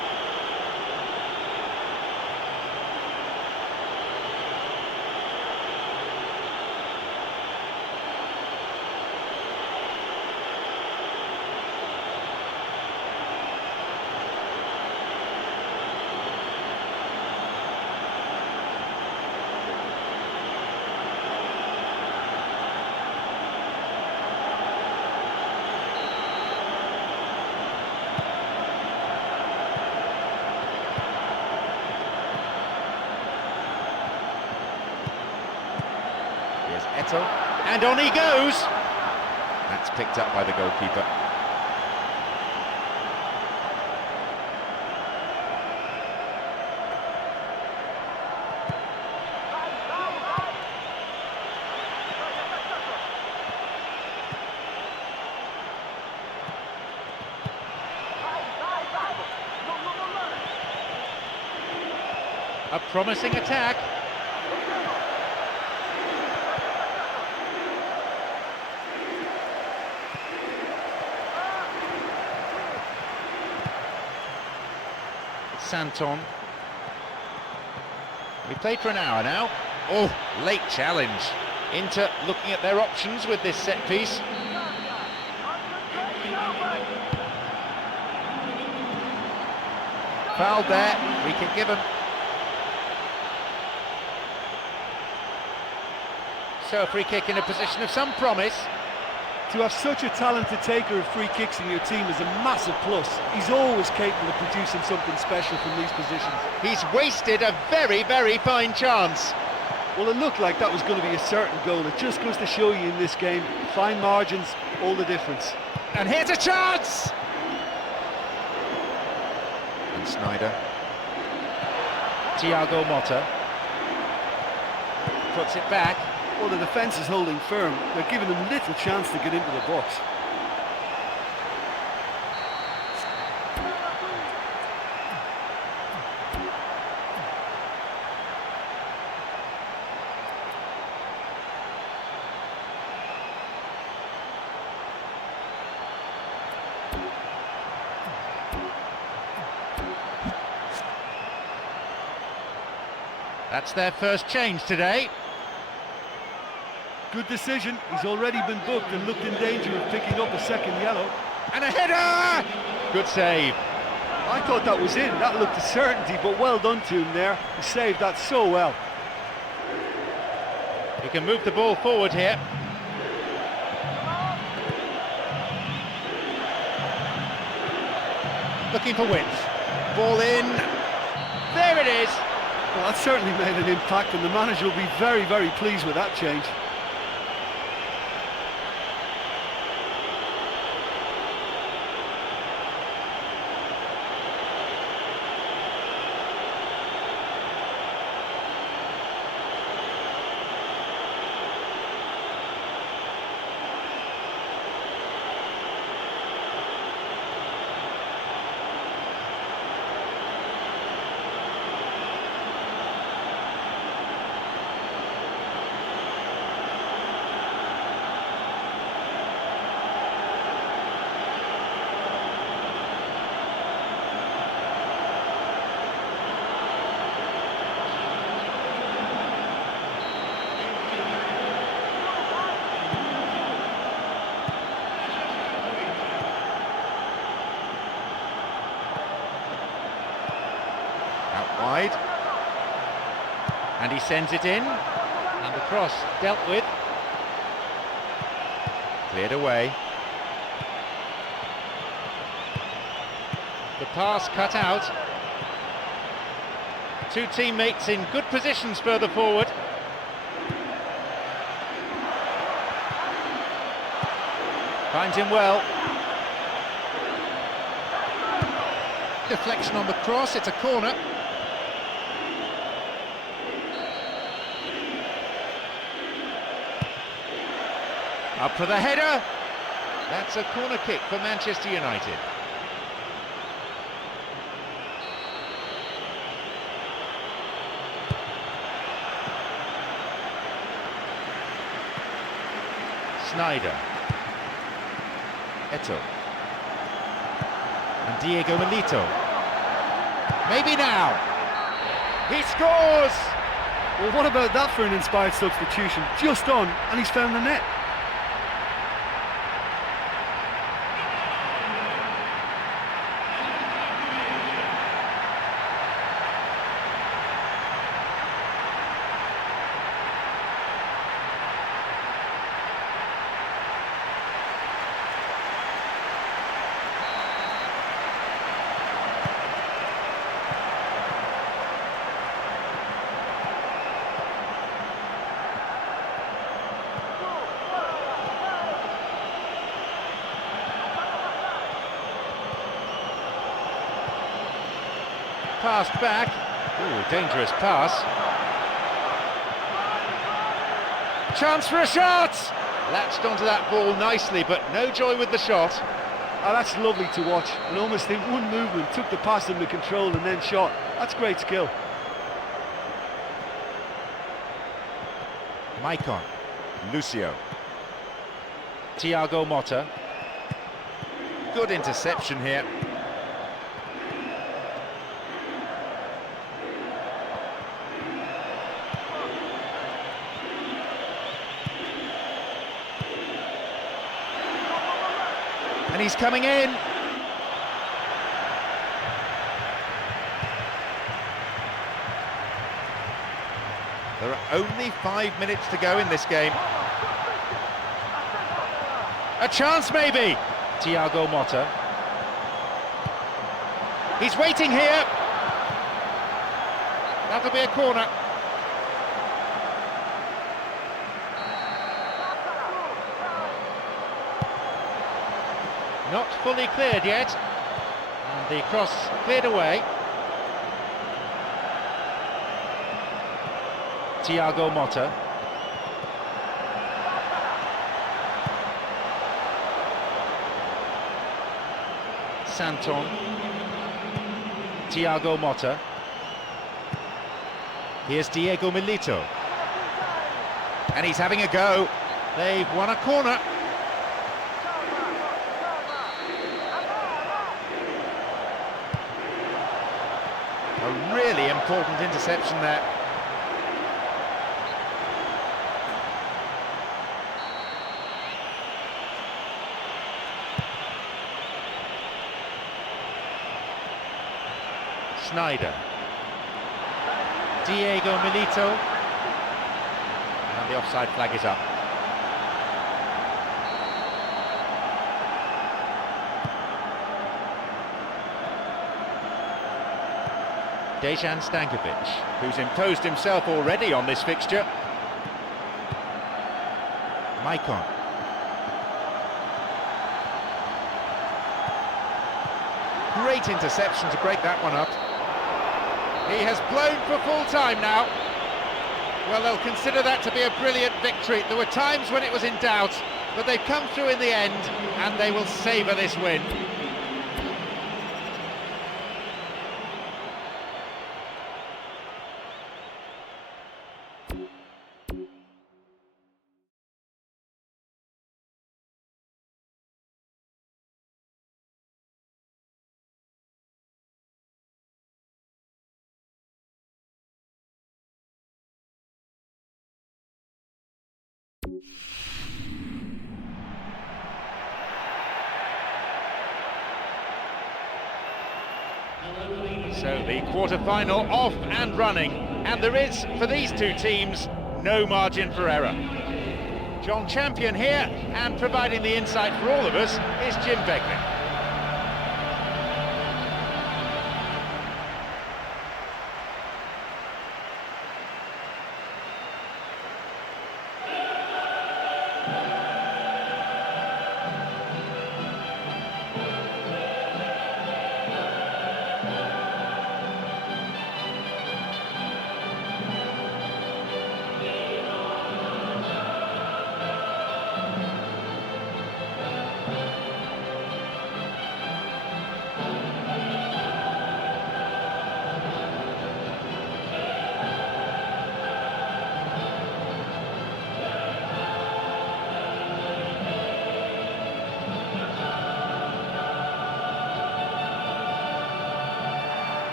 Eto, and on he goes! That's picked up by the goalkeeper. A promising attack. Santon. We played for an hour now. Oh, late challenge. Inter looking at their options with this set piece. Fouled there. We can give him. So a free kick in a position of some promise. To have such a talented taker of free kicks in your team is a massive plus. He's always capable of producing something special from these positions. He's wasted a very, very fine chance. Well, it looked like that was going to be a certain goal. It just goes to show you in this game, fine margins, all the difference. And here's a chance! And Snyder. Thiago Motta puts it back. Well, the defence is holding firm. They're giving them little chance to get into the box. That's their first change today. Good decision. He's already been booked and looked in danger of picking up a second yellow. And a header! Good save. I thought that was in. That looked a certainty, but well done to him there. He saved that so well. He can move the ball forward here. Looking for width. Ball in. There it is. Well, that certainly made an impact, and the manager will be very, very pleased with that change. Wide. And he sends it in. And the cross dealt with. Cleared away. The pass cut out. Two teammates in good positions further forward. Finds him well. Deflection on the cross, it's a corner. Up for the header. That's a corner kick for Manchester United. Snyder. Eto'o. And Diego Milito. Maybe now. He scores! Well, what about that for an inspired substitution? Just on, and he's found the net. Passed back. Ooh, dangerous pass. Chance for a shot! Latched onto that ball nicely, but no joy with the shot. Oh, that's lovely to watch. And almost in one movement, took the pass under control and then shot. That's great skill. Maicon. Lucio. Thiago Motta. Good interception here. And he's coming in. There are only 5 minutes to go in this game. A chance maybe! Thiago Motta. He's waiting here. That'll be a corner. Not fully cleared yet. And the cross cleared away. Thiago Motta. Santon. Thiago Motta. Here's Diego Milito. And he's having a go. They've won a corner. A really important interception there. Snyder. Diego Milito. And the offside flag is up. Dejan Stankovic, who's imposed himself already on this fixture. Maicon. Great interception to break that one up. He has blown for full time now. Well, they'll consider that to be a brilliant victory. There were times when it was in doubt, but they've come through in the end, and they will savour this win. So the quarter-final off and running, and there is, for these two teams, no margin for error. John Champion here, and providing the insight for all of us is Jim Begley.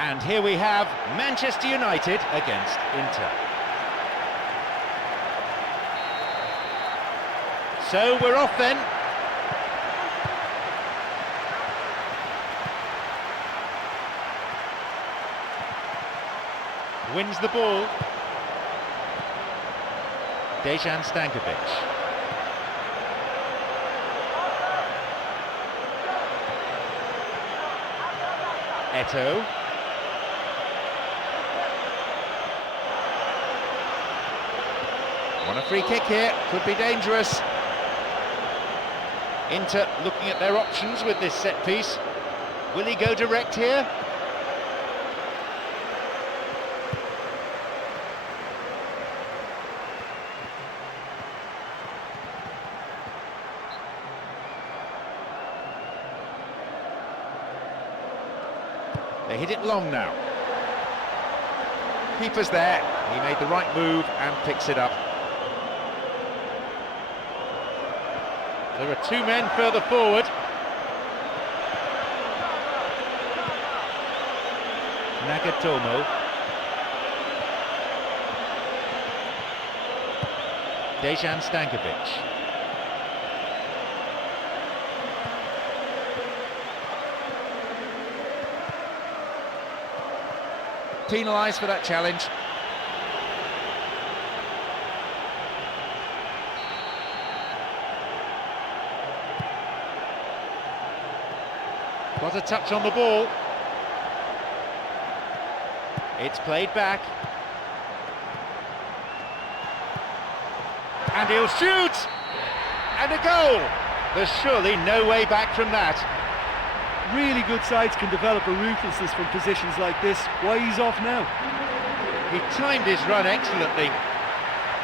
And here we have Manchester United against Inter. So we're off then. Wins the ball. Dejan Stankovic. Eto'o. On a free kick here, could be dangerous. Inter looking at their options with this set piece. Will he go direct here? They hit it long now. Keeper's there. He made the right move and picks it up. There are two men further forward. Nagatomo. Dejan Stankovic. Penalised for that challenge. Got a touch on the ball. It's played back. And he'll shoot! And a goal! There's surely no way back from that. Really good sides can develop a ruthlessness from positions like this. Why he's off now? He timed his run excellently.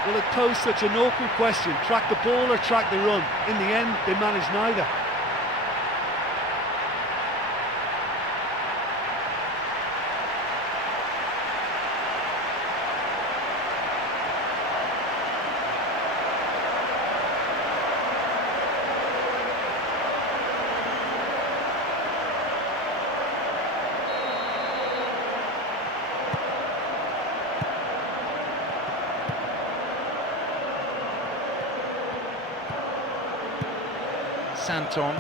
Well, it posed such an awkward question. Track the ball or track the run? In the end, they managed neither. Santon.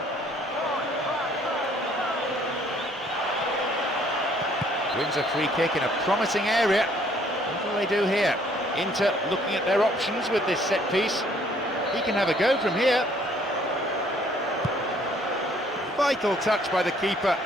Wins a free kick in a promising area. What will they do here? Inter looking at their options with this set piece. He can have a go from here. Vital touch by the keeper.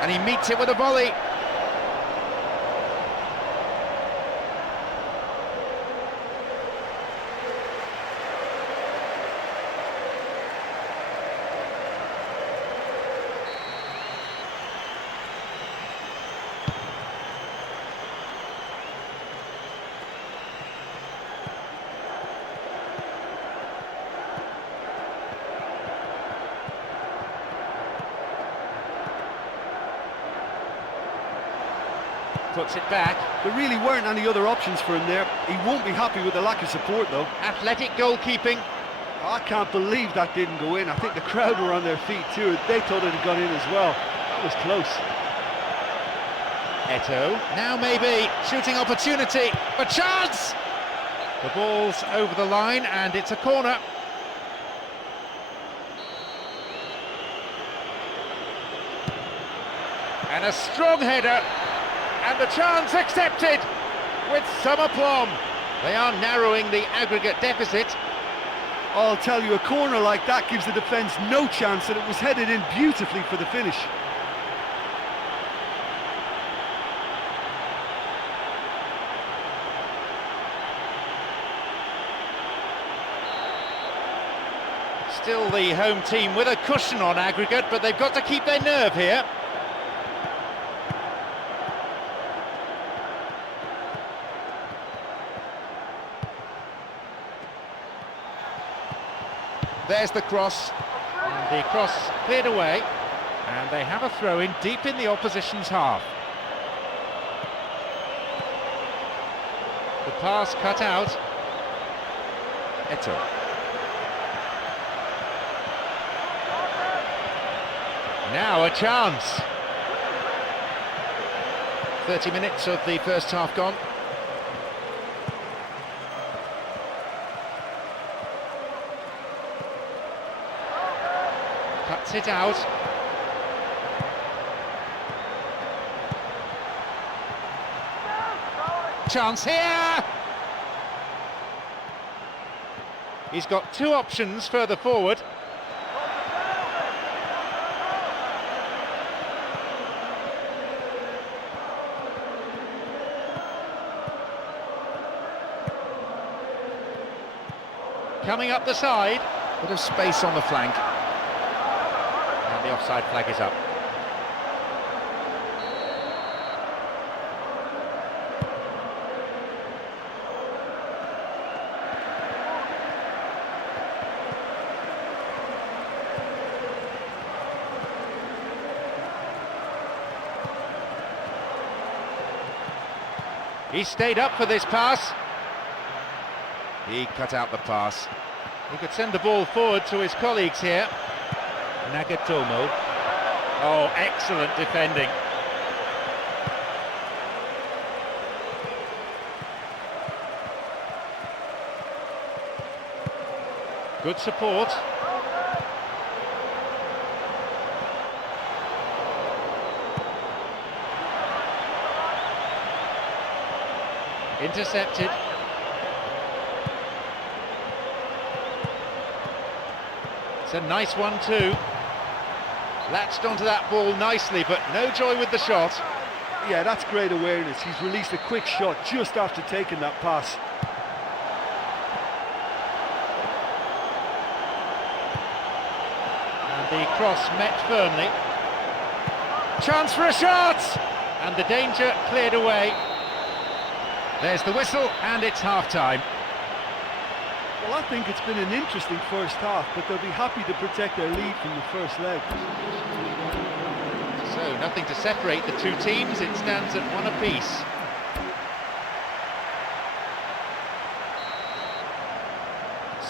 And he meets it with a volley. puts it back. There really weren't any other options for him there. He won't be happy with the lack of support though. Athletic goalkeeping. I can't believe that didn't go in. I think the crowd were on their feet too. They thought it had gone in as well. That was close. Eto, now maybe, shooting opportunity, a chance! The ball's over the line and it's a corner. And a strong header, and the chance accepted with some aplomb. They are narrowing the aggregate deficit. I'll tell you, a corner like that gives the defence no chance, and it was headed in beautifully for the finish. Still the home team with a cushion on aggregate, but they've got to keep their nerve here. There's the cross, and the cross cleared away, and they have a throw-in deep in the opposition's half. The pass cut out. Eto. Now a chance. 30 minutes of the first half gone. Cuts it out. Chance here! He's got two options further forward. Coming up the side. Bit of space on the flank. And the offside flag is up. He stayed up for this pass. He cut out the pass. He could send the ball forward to his colleagues here. Nagatomo. Oh, excellent defending. Good support. Intercepted. It's a nice one too. Latched onto that ball nicely, but no joy with the shot. Yeah, that's great awareness. He's released a quick shot just after taking that pass. And the cross met firmly. Chance for a shot! And the danger cleared away. There's the whistle, and it's half-time. Well, I think it's been an interesting first half, but they'll be happy to protect their lead from the first leg. So, nothing to separate the two teams, it stands at one apiece.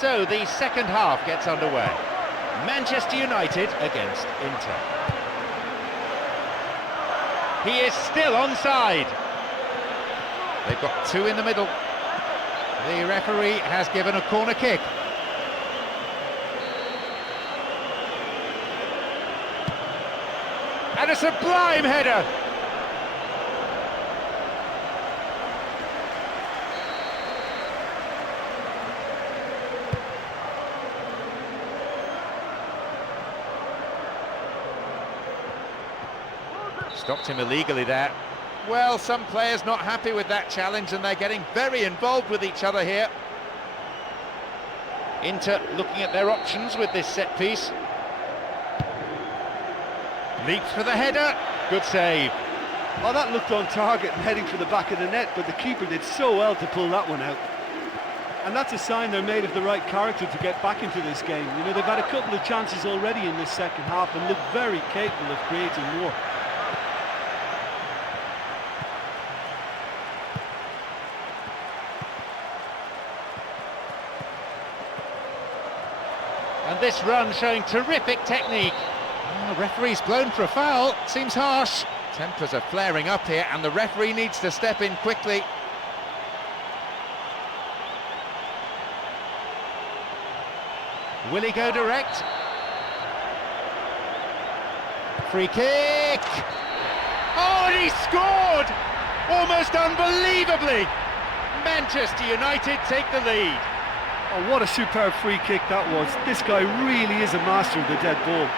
So, the second half gets underway. Manchester United against Inter. He is still onside. They've got two in the middle. The referee has given a corner kick. And a sublime header! Stopped him illegally there. Well, some players not happy with that challenge, and they're getting very involved with each other here. Inter looking at their options with this set piece. Leaps for the header. Good save. Oh, that looked on target and heading for the back of the net, but the keeper did so well to pull that one out. And that's a sign they're made of the right character to get back into this game. You know, they've had a couple of chances already in this second half and look very capable of creating more. And this run showing terrific technique. Oh, referee's blown for a foul, seems harsh. Tempers are flaring up here and the referee needs to step in quickly. Will he go direct? Free kick! Oh, and he scored! Almost unbelievably! Manchester United take the lead. Oh, what a superb free kick that was. This guy really is a master of the dead ball.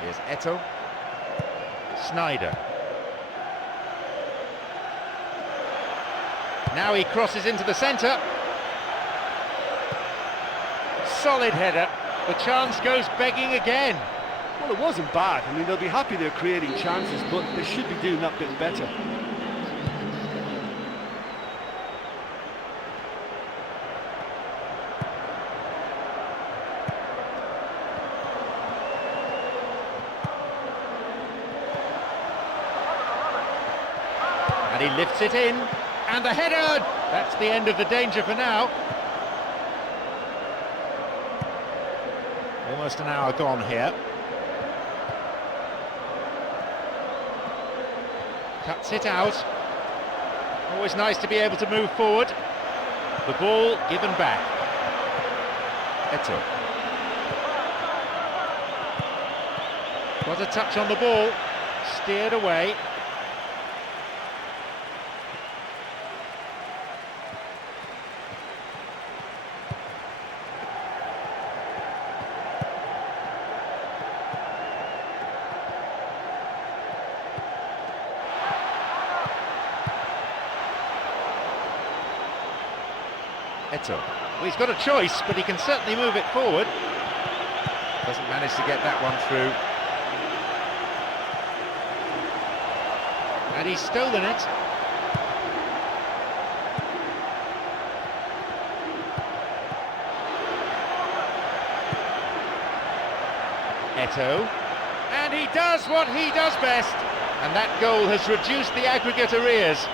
Here's Eto'o. Snyder. Now he crosses into the centre. Solid header. The chance goes begging again. Well, it wasn't bad. I mean, they'll be happy they're creating chances, but they should be doing that bit better. And he lifts it in, and the header! That's the end of the danger for now. Almost an hour gone here. Cuts it out. Always nice to be able to move forward. The ball given back. Eto'o. Got a touch on the ball. Steered away. Eto'o. Well, he's got a choice, but he can certainly move it forward. Doesn't manage to get that one through. And he's stolen it. Eto'o. And he does what he does best. And that goal has reduced the aggregate arrears.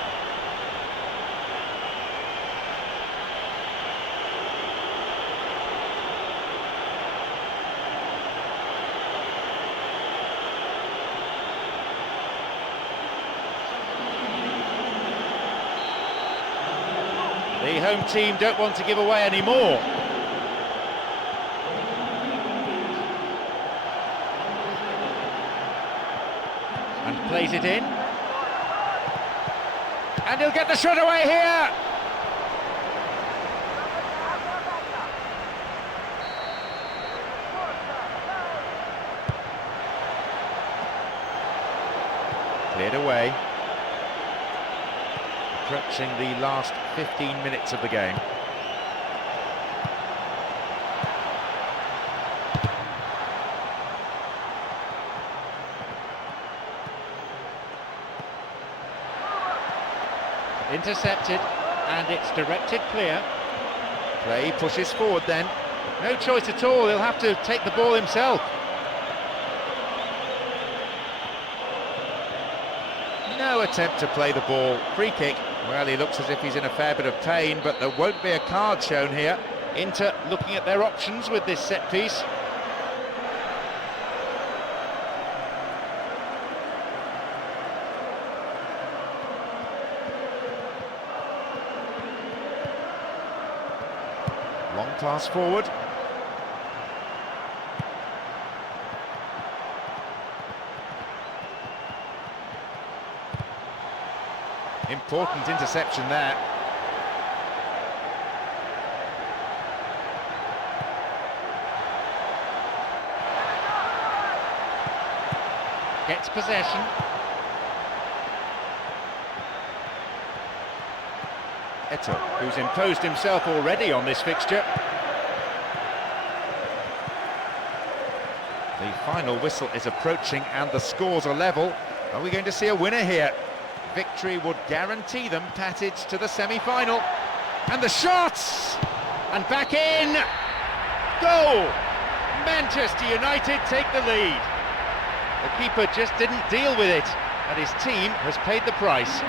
The home team don't want to give away any more. And plays it in. And he'll get the shot away here! Cleared away. Approaching the last 15 minutes of the game. Intercepted, and it's directed clear. Play pushes forward then. No choice at all, he'll have to take the ball himself. No attempt to play the ball. Free kick. Well, he looks as if he's in a fair bit of pain, but there won't be a card shown here. Inter looking at their options with this set piece. Long pass forward. Important interception there. Gets possession. Eto. who's imposed himself already on this fixture. The final whistle is approaching and the scores are level. Are we going to see a winner here? Victory would guarantee them passage to the semi-final. And the shots! And back in! Goal! Manchester United take the lead. The keeper just didn't deal with it, and his team has paid the price.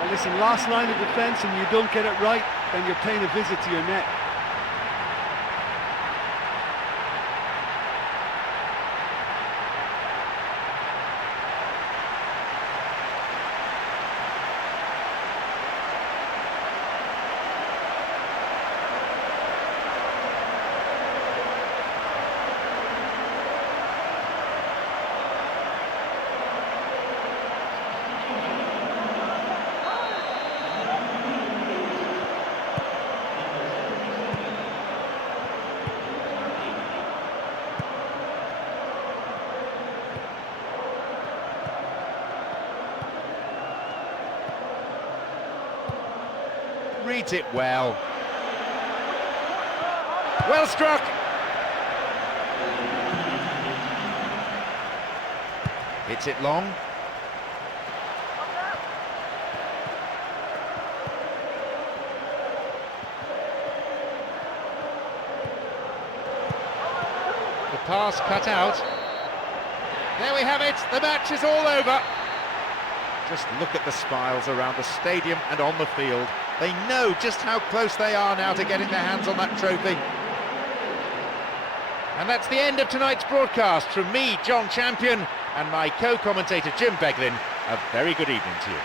Well, listen, last line of defence and you don't get it right, then you're paying a visit to your net. Reads it well. Well struck! Hits it long. The pass cut out. There we have it, the match is all over. Just look at the smiles around the stadium and on the field. They know just how close they are now to getting their hands on that trophy. And that's the end of tonight's broadcast. From me, John Champion, and my co-commentator Jim Beglin, a very good evening to you.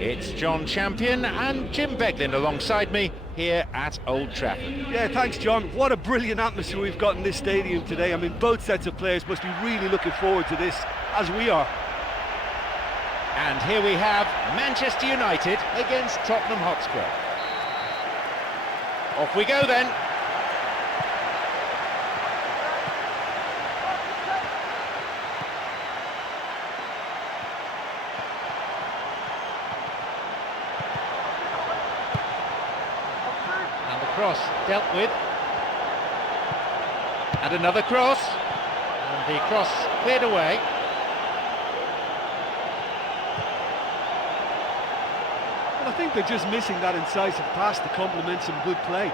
It's John Champion and Jim Beglin alongside me here at Old Trafford. Yeah, thanks, John. What a brilliant atmosphere we've got in this stadium today. I mean, both sets of players must be really looking forward to this, as we are. And here we have Manchester United against Tottenham Hotspur. Off we go then. Cross dealt with, and another cross, and the cross cleared away. Well, I think they're just missing that incisive pass to complement some good play.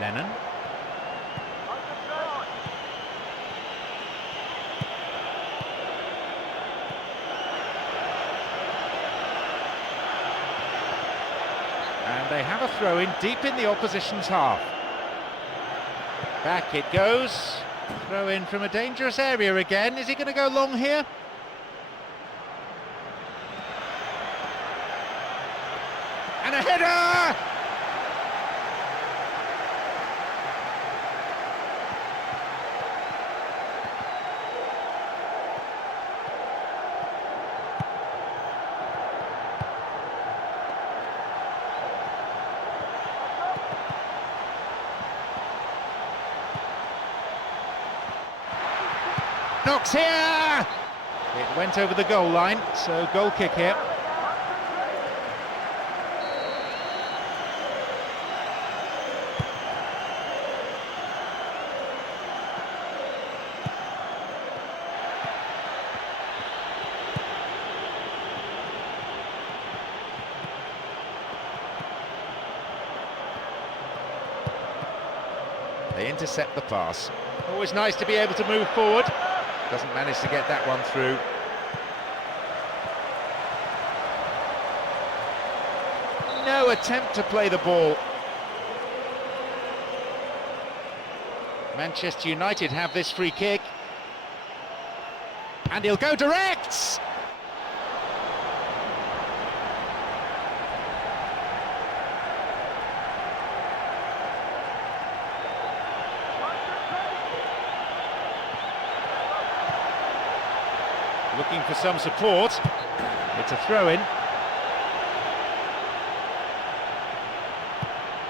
Lennon. And they have a throw-in deep in the opposition's half. Back it goes. Throw-in from a dangerous area again. Is he going to go long here? And a header! knocks here! It went over the goal line, so goal kick here. They intercept the pass. Always nice to be able to move forward. Doesn't manage to get that one through. No attempt to play the ball. Manchester United have this free kick. And he'll go direct! Looking for some support. It's a throw-in.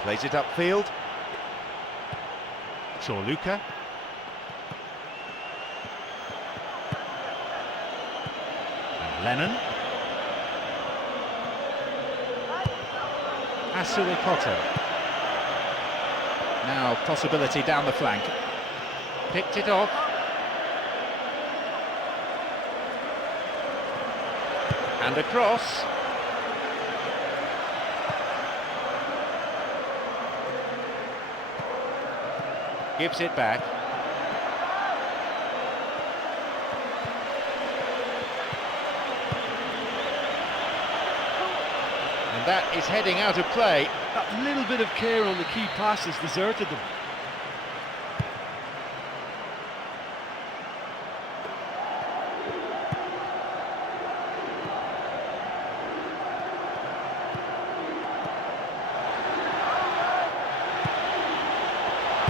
Plays it upfield. Luka. And Lennon. Asuikoto. Now possibility down the flank. Picked it off. And across. Gives it back. And that is heading out of play. That little bit of care on the key pass has deserted them.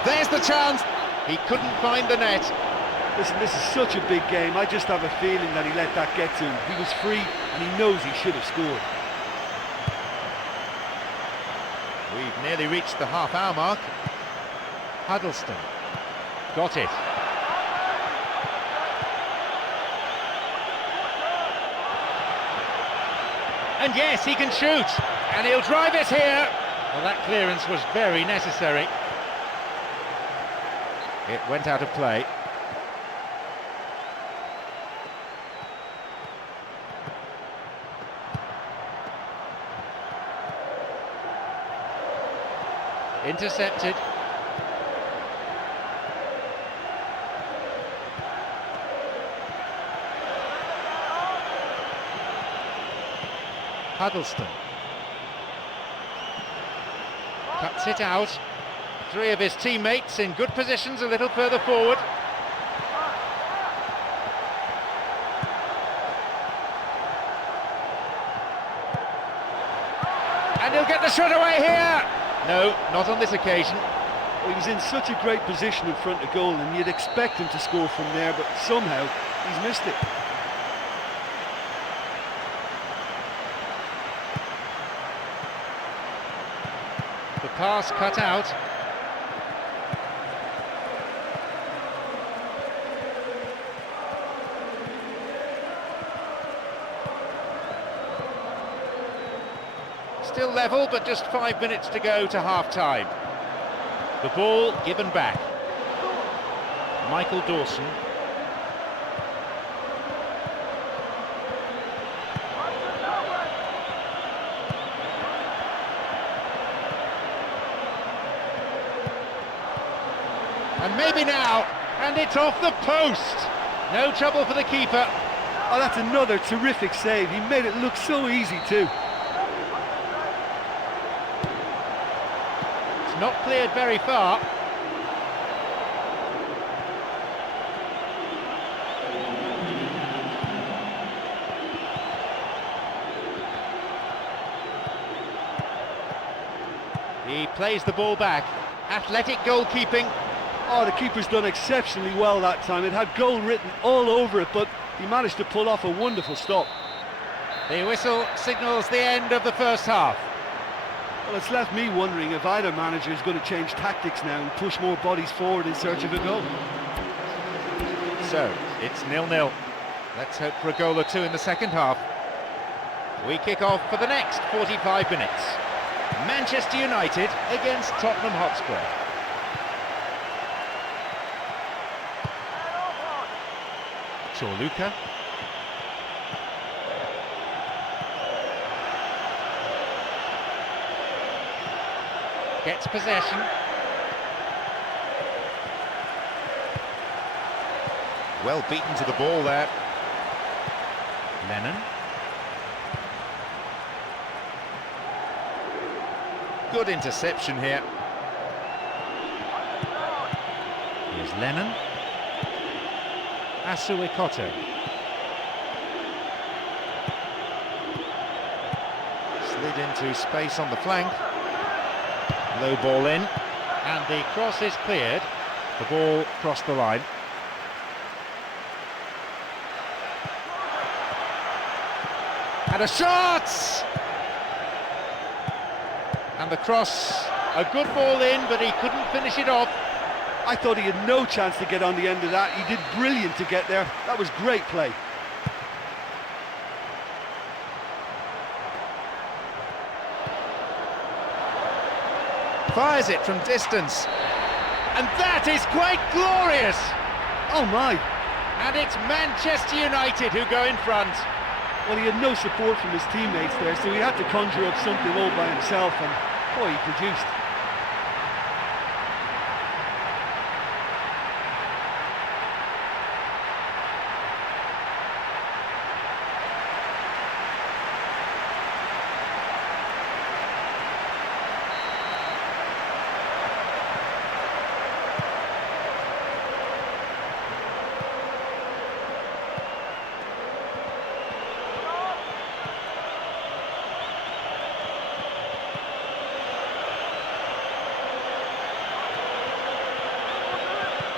There's the chance. He couldn't find the net. Listen, this is such a big game. I just have a feeling that he let that get to him. He was free and he knows he should have scored. We've nearly reached the half-hour mark. Huddleston. Got it. And yes, he can shoot. And he'll drive it here. Well, that clearance was very necessary. It went out of play. Intercepted. Huddleston. Cuts it out. Three of his teammates in good positions a little further forward. And he'll get the shot away here! No, not on this occasion. Well, he was in such a great position in front of goal and you'd expect him to score from there, but somehow he's missed it. The pass cut out. Still level, but just 5 minutes to go to half-time. The ball given back. Michael Dawson. And maybe now, and it's off the post. No trouble for the keeper. Oh, that's another terrific save. He made it look so easy too. It's not cleared very far. He plays the ball back. Athletic goalkeeping. Oh, the keeper's done exceptionally well that time. It had goal written all over it, but he managed to pull off a wonderful stop. The whistle signals the end of the first half. Well, it's left me wondering if either manager is going to change tactics now and push more bodies forward in search of a goal. So, It's 0-0. Let's hope for a goal or two in the second half. We kick off for the next 45 minutes. Manchester United against Tottenham Hotspur. Luka. Gets possession. Well beaten to the ball there. Lennon. Good interception here. Here's Lennon. Asuikoto. Slid into space on the flank. Low ball in, and the cross is cleared. The ball crossed the line. And a shot! And the cross, a good ball in, but he couldn't finish it off. I thought he had no chance to get on the end of that. He did brilliant to get there. That was great play. Fires it from distance. And that is quite glorious! Oh my! And it's Manchester United who go in front. Well, he had no support from his teammates there, so he had to conjure up something all by himself, and boy, he produced.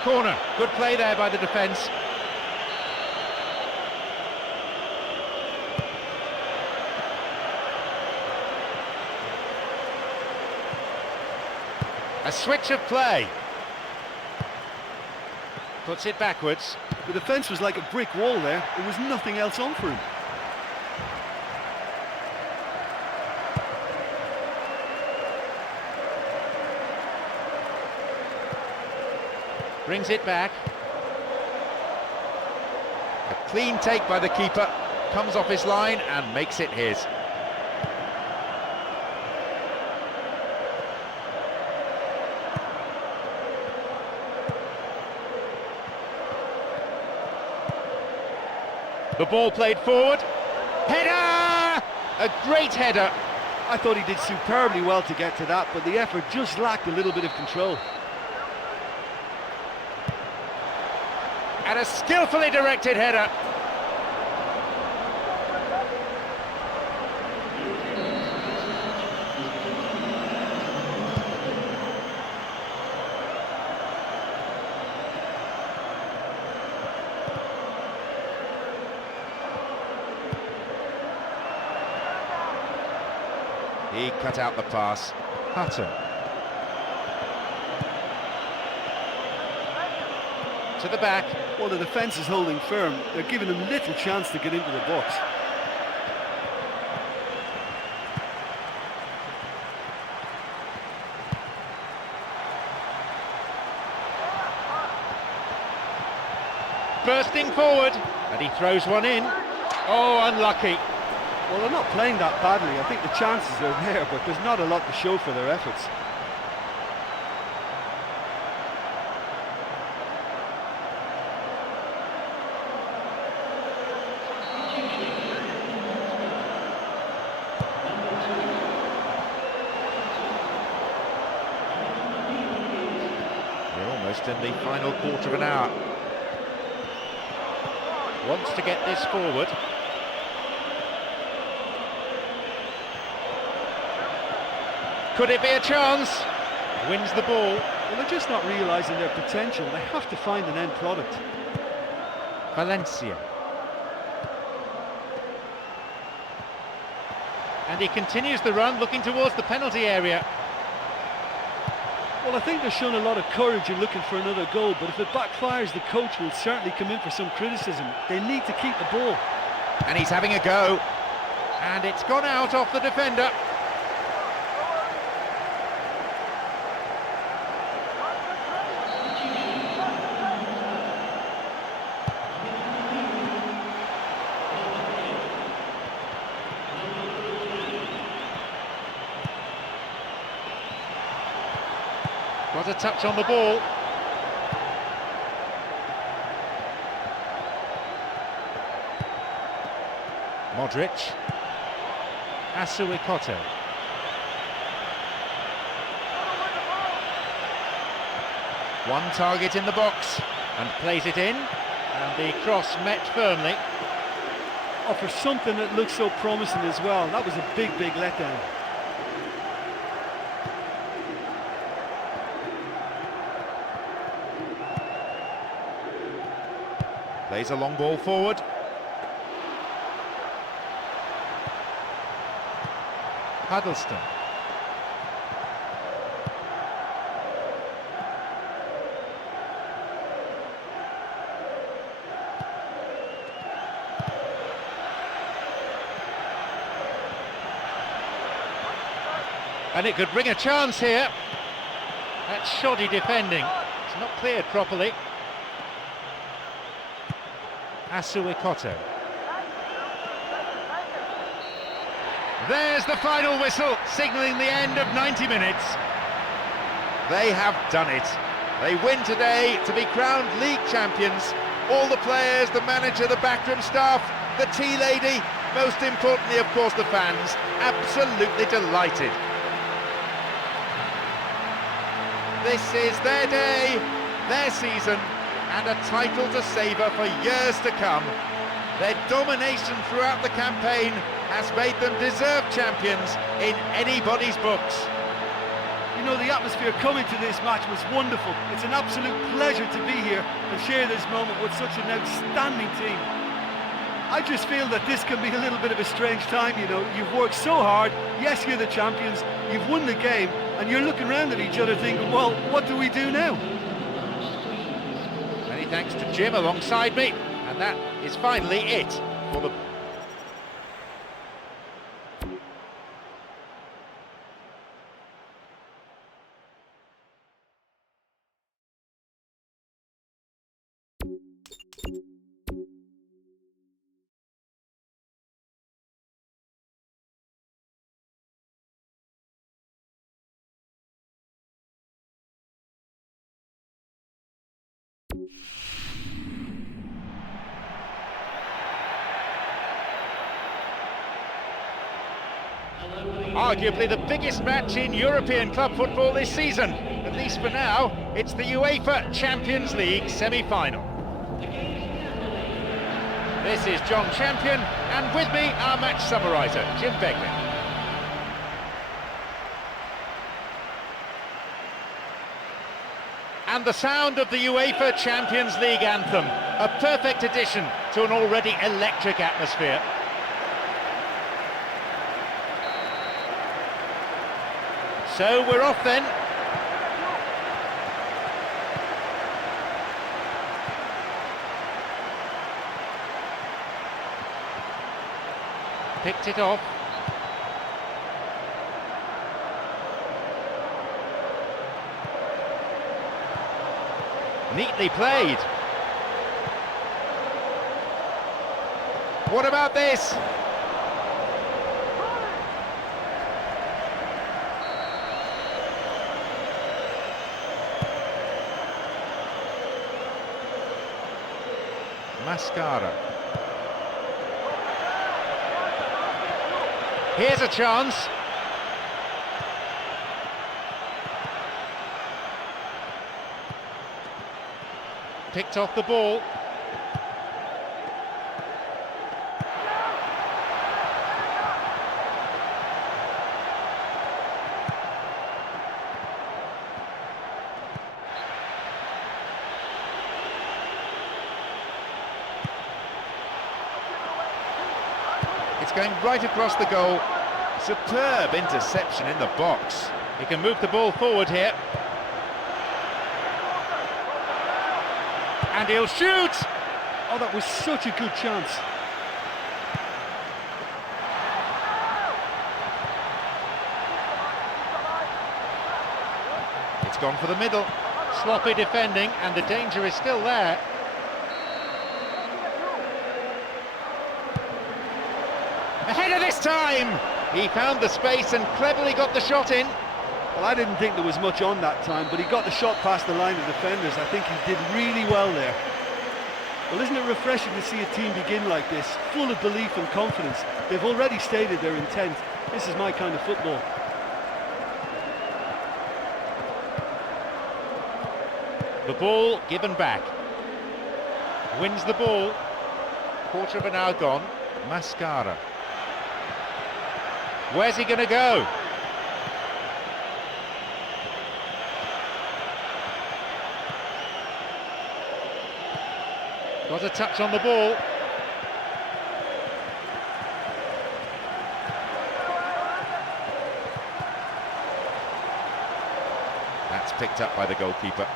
Corner, good play there by the defence. A switch of play. Puts it backwards. The defence was like a brick wall there. There was nothing else on for him. Brings it back. A clean take by the keeper. Comes off his line and makes it his. The ball played forward. Header! A great header. I thought he did superbly well to get to that, but the effort just lacked a little bit of control. And a skillfully directed header. He cut out the pass. Hutton. To the back. Well, the defence is holding firm. They're giving him little chance to get into the box. Bursting forward, and he throws one in. Oh, unlucky. Well, they're not playing that badly. I think the chances are there, but there's not a lot to show for their efforts. We're almost in the final quarter of an hour. Wants to get this forward. Could it be a chance? Wins the ball. Well, they're just not realising their potential. They have to find an end product. Valencia. And he continues the run, looking towards the penalty area. Well, I think they're showing a lot of courage in looking for another goal, but if it backfires, the coach will certainly come in for some criticism. They need to keep the ball. And he's having a go. And it's gone out off the defender. Got a touch on the ball. Modric. Asuikoto. One target in the box and plays it in, and the cross met firmly. Oh, for something that looks so promising as well, that was a big letdown. Plays a long ball forward. Huddleston. And it could bring a chance here. That's shoddy defending. It's not cleared properly. Asuikoto. There's the final whistle, signalling the end of 90 minutes. They have done it. They win today to be crowned league champions. All the players, the manager, the backroom staff, the tea lady, most importantly, of course, the fans, absolutely delighted. This is their day, their season, and a title to savour for years to come. Their domination throughout the campaign has made them deserved champions in anybody's books. You know, the atmosphere coming to this match was wonderful. It's an absolute pleasure to be here and share this moment with such an outstanding team. I just feel that this can be a little bit of a strange time, you know. You've worked so hard, yes, you're the champions, you've won the game, and you're looking around at each other thinking, well, what do we do now? Many thanks to Jim alongside me, and that is finally it for the... Arguably the biggest match in European club football this season. At least for now, it's the UEFA Champions League semi-final. This is John Champion, and with me, our match summariser, Jim Begley. And the sound of the UEFA Champions League anthem, a perfect addition to an already electric atmosphere. So we're off then. Picked it off. Neatly played. What about this? Mascara. Here's a chance. Picked off the ball. It's going right across the goal. Superb interception in the box. He can move the ball forward here. And he'll shoot! Oh, that was such a good chance. It's gone for the middle. Sloppy defending, and the danger is still there. Ahead of this time! He found the space and cleverly got the shot in. Well, I didn't think there was much on that time, but he got the shot past the line of defenders. I think he did really well there. Well, isn't it refreshing to see a team begin like this, full of belief and confidence? They've already stated their intent. This is my kind of football. The ball given back. Wins the ball. Quarter of an hour gone. Mascara. Where's he going to go? Got a touch on the ball. That's picked up by the goalkeeper.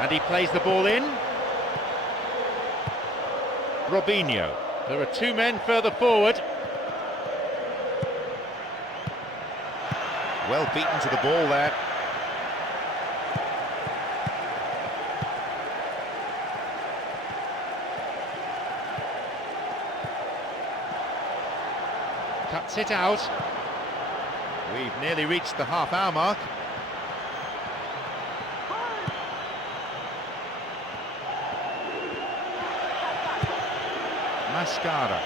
And he plays the ball in. Robinho. There are two men further forward. Well beaten to the ball there. Cuts it out. We've nearly reached the half-hour mark. Mascara.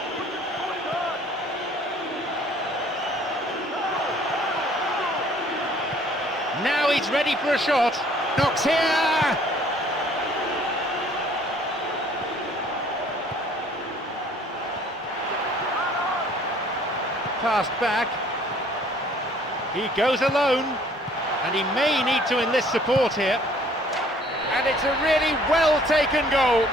Now he's ready for a shot. Knocks here! Passed back. He goes alone, and he may need to enlist support here. And it's a really well-taken goal.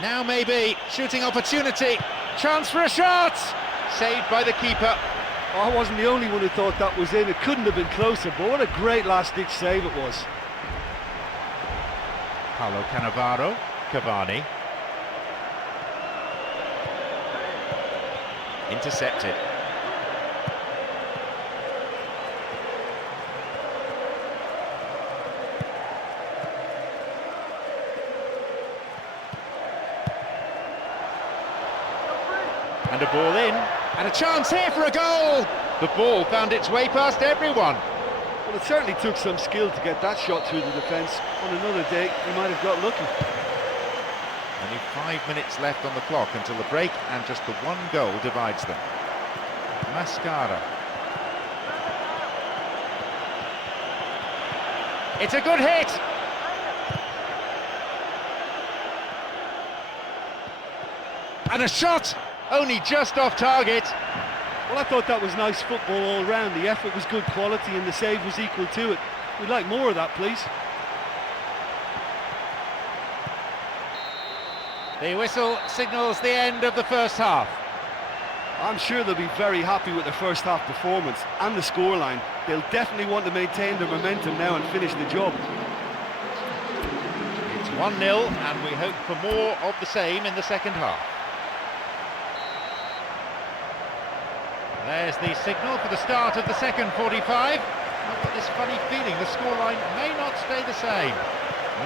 Now maybe, shooting opportunity, chance for a shot! Saved by the keeper. Oh, I wasn't the only one who thought that was in. It couldn't have been closer, but what a great last-ditch save it was. Paulo Cannavaro. Cavani. Intercepted. And a ball in, and a chance here for a goal! The ball found its way past everyone. Well, it certainly took some skill to get that shot through the defence. On another day, he might have got lucky. Only 5 minutes left on the clock until the break, and just the one goal divides them. Mascara. It's a good hit! And a shot! Only just off target. Well, I thought that was nice football all round. The effort was good quality and the save was equal to it. We'd like more of that, please. The whistle signals the end of the first half. I'm sure they'll be very happy with their first half performance and the scoreline. They'll definitely want to maintain their momentum now and finish the job. It's 1-0 and we hope for more of the same in the second half. There's the signal for the start of the second 45. I've got this funny feeling the scoreline may not stay the same.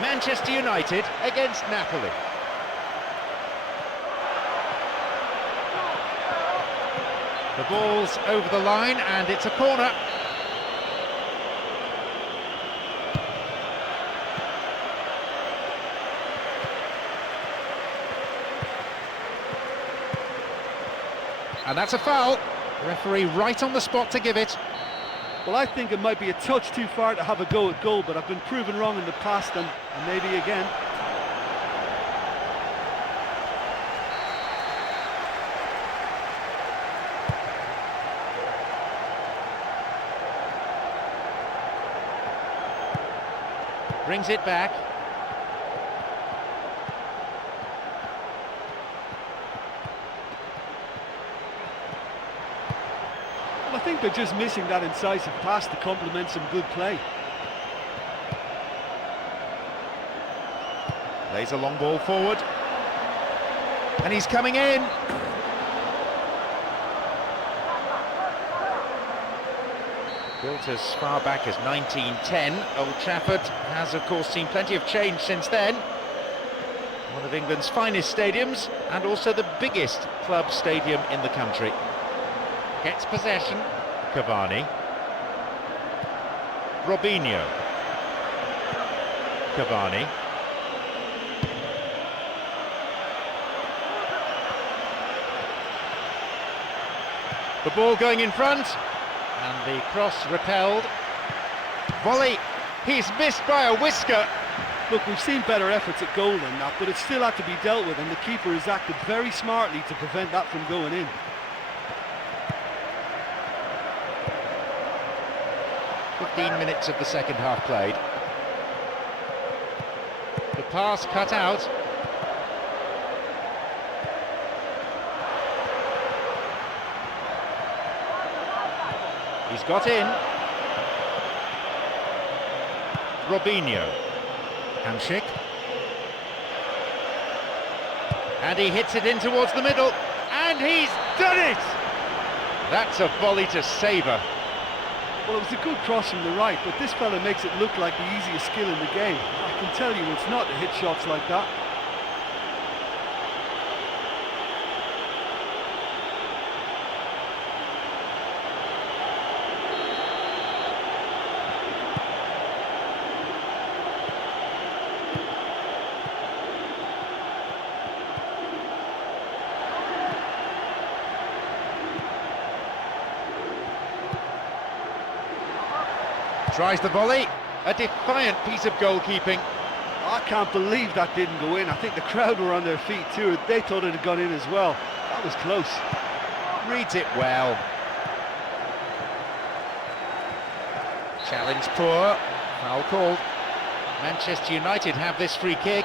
Manchester United against Napoli. The ball's over the line and it's a corner. And that's a foul. Referee right on the spot to give it. Well, I think it might be a touch too far to have a go at goal, but I've been proven wrong in the past and maybe again. Brings it back. I think they're just missing that incisive pass to complement some good play. Plays a long ball forward. And he's coming in. Built as far back as 1910. Old Trafford has, of course, seen plenty of change since then. One of England's finest stadiums, and also the biggest club stadium in the country. Gets possession. Cavani. Robinho. Cavani. The ball going in front. And the cross repelled. Volley. He's missed by a whisker. Look, we've seen better efforts at goal than that, but it still had to be dealt with, and the keeper has acted very smartly to prevent that from going in. Minutes of the second half played. The pass cut out. He's got in. Robinho. Hamsik. And he hits it in towards the middle. And he's done it! That's a volley to savour. Well, it was a good cross from the right, but this fella makes it look like the easiest skill in the game. I can tell you it's not to hit shots like that. Tries the volley, a defiant piece of goalkeeping. I can't believe that didn't go in. I think the crowd were on their feet too. They thought it had gone in as well. That was close. Reads it well. Challenge poor. Foul called. Manchester United have this free kick.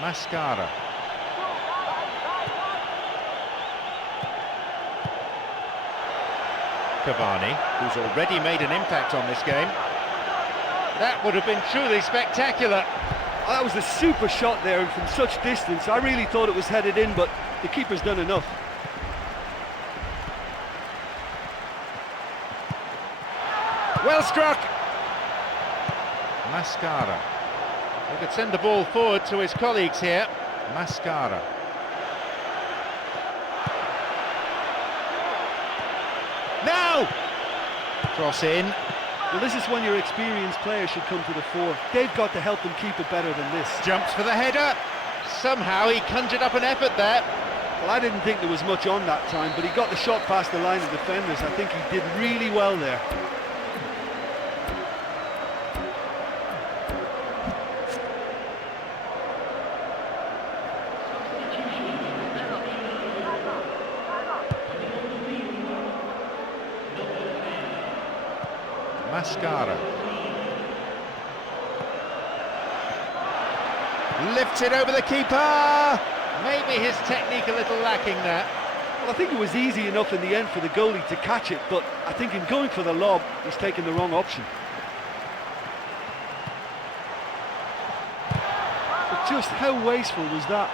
Mascara. Cavani, who's already made an impact on this game. That would have been truly spectacular. Oh, that was a super shot there, and from such distance, I really thought it was headed in, but the keeper's done enough. Well struck. Mascara. He could send the ball forward to his colleagues here. Mascara. Now! Cross in. Well, this is when your experienced players should come to the fore. They've got to help them keep it better than this. Jumps for the header. Somehow he conjured up an effort there. Well, I didn't think there was much on that time, but he got the shot past the line of defenders. I think he did really well there. Mascara. Lifts it over the keeper. Maybe his technique a little lacking there. Well, I think it was easy enough in the end for the goalie to catch it, but I think in going for the lob, he's taken the wrong option. But just how wasteful was that?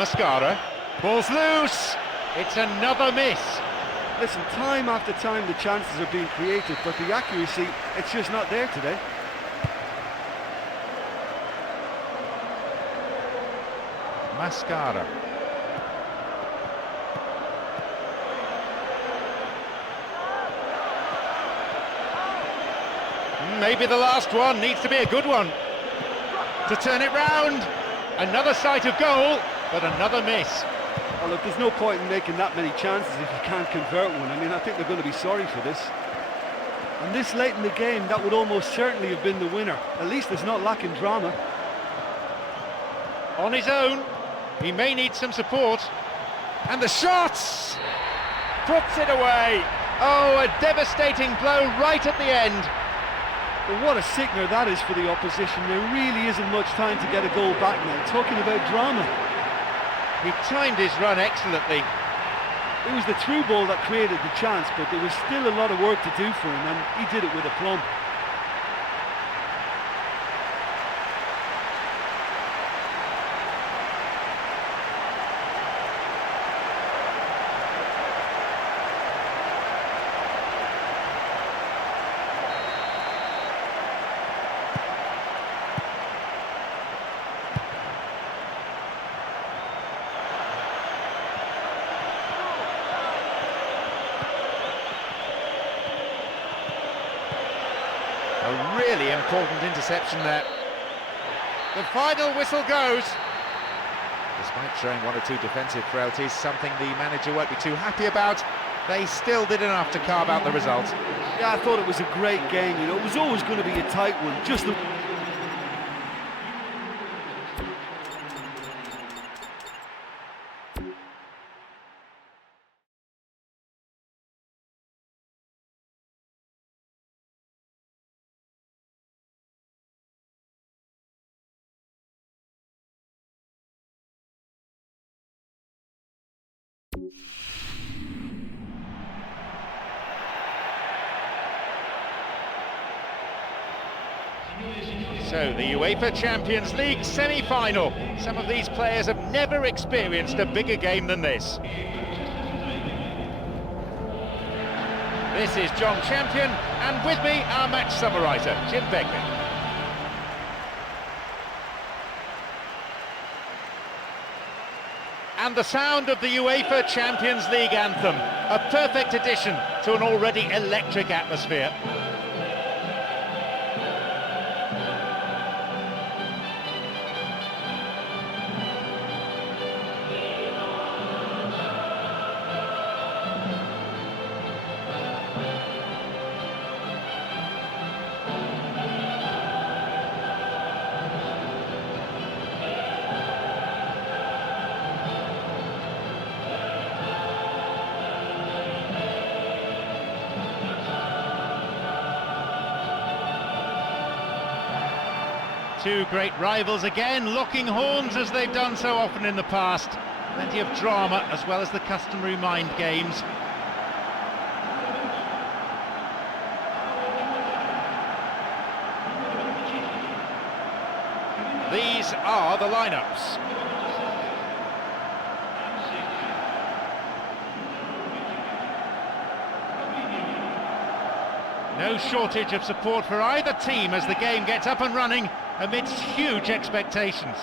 Mascara. Ball's loose. It's another miss. Listen, time after time the chances are being created, but the accuracy, it's just not there today. Mascara. Maybe the last one needs to be a good one to turn it round. Another sight of goal, but another miss. Oh, look, there's no point in making that many chances if you can't convert one. I mean, I think they're going to be sorry for this. And this late in the game, that would almost certainly have been the winner. At least it's not lacking drama. On his own, he may need some support. And the shots! Puts it away. Oh, a devastating blow right at the end. But what a sickener that is for the opposition. There really isn't much time to get a goal back now. Talking about drama. He timed his run excellently. It was the through ball that created the chance, but there was still a lot of work to do for him, and he did it with aplomb. A really important interception there. The final whistle goes. Despite showing one or two defensive frailties, something the manager won't be too happy about, they still did enough to carve out the result. Yeah, I thought it was a great game. You know, it was always going to be a tight one. Just the... So, the UEFA Champions League semi-final. Some of these players have never experienced a bigger game than this. This is John Champion, and with me, our match summariser, Jim Begley. And the sound of the UEFA Champions League anthem, a perfect addition to an already electric atmosphere. Two great rivals again, locking horns as they've done so often in the past. Plenty of drama as well as the customary mind games. These are the lineups. No shortage of support for either team as the game gets up and running amidst huge expectations.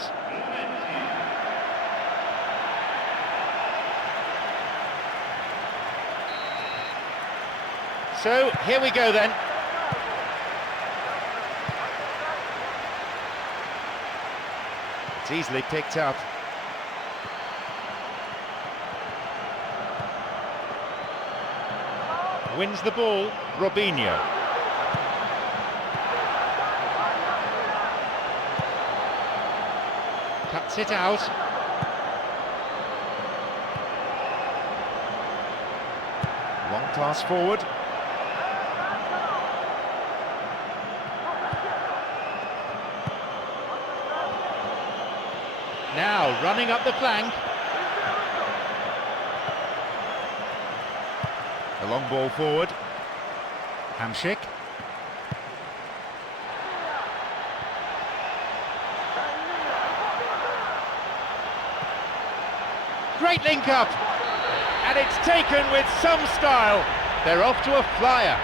So, here we go then. It's easily picked up. Wins the ball, Robinho. Cuts it out. Long pass forward. Now running up the flank. A long ball forward. Hamsik. Great link up, and it's taken with some style. They're off to a flyer.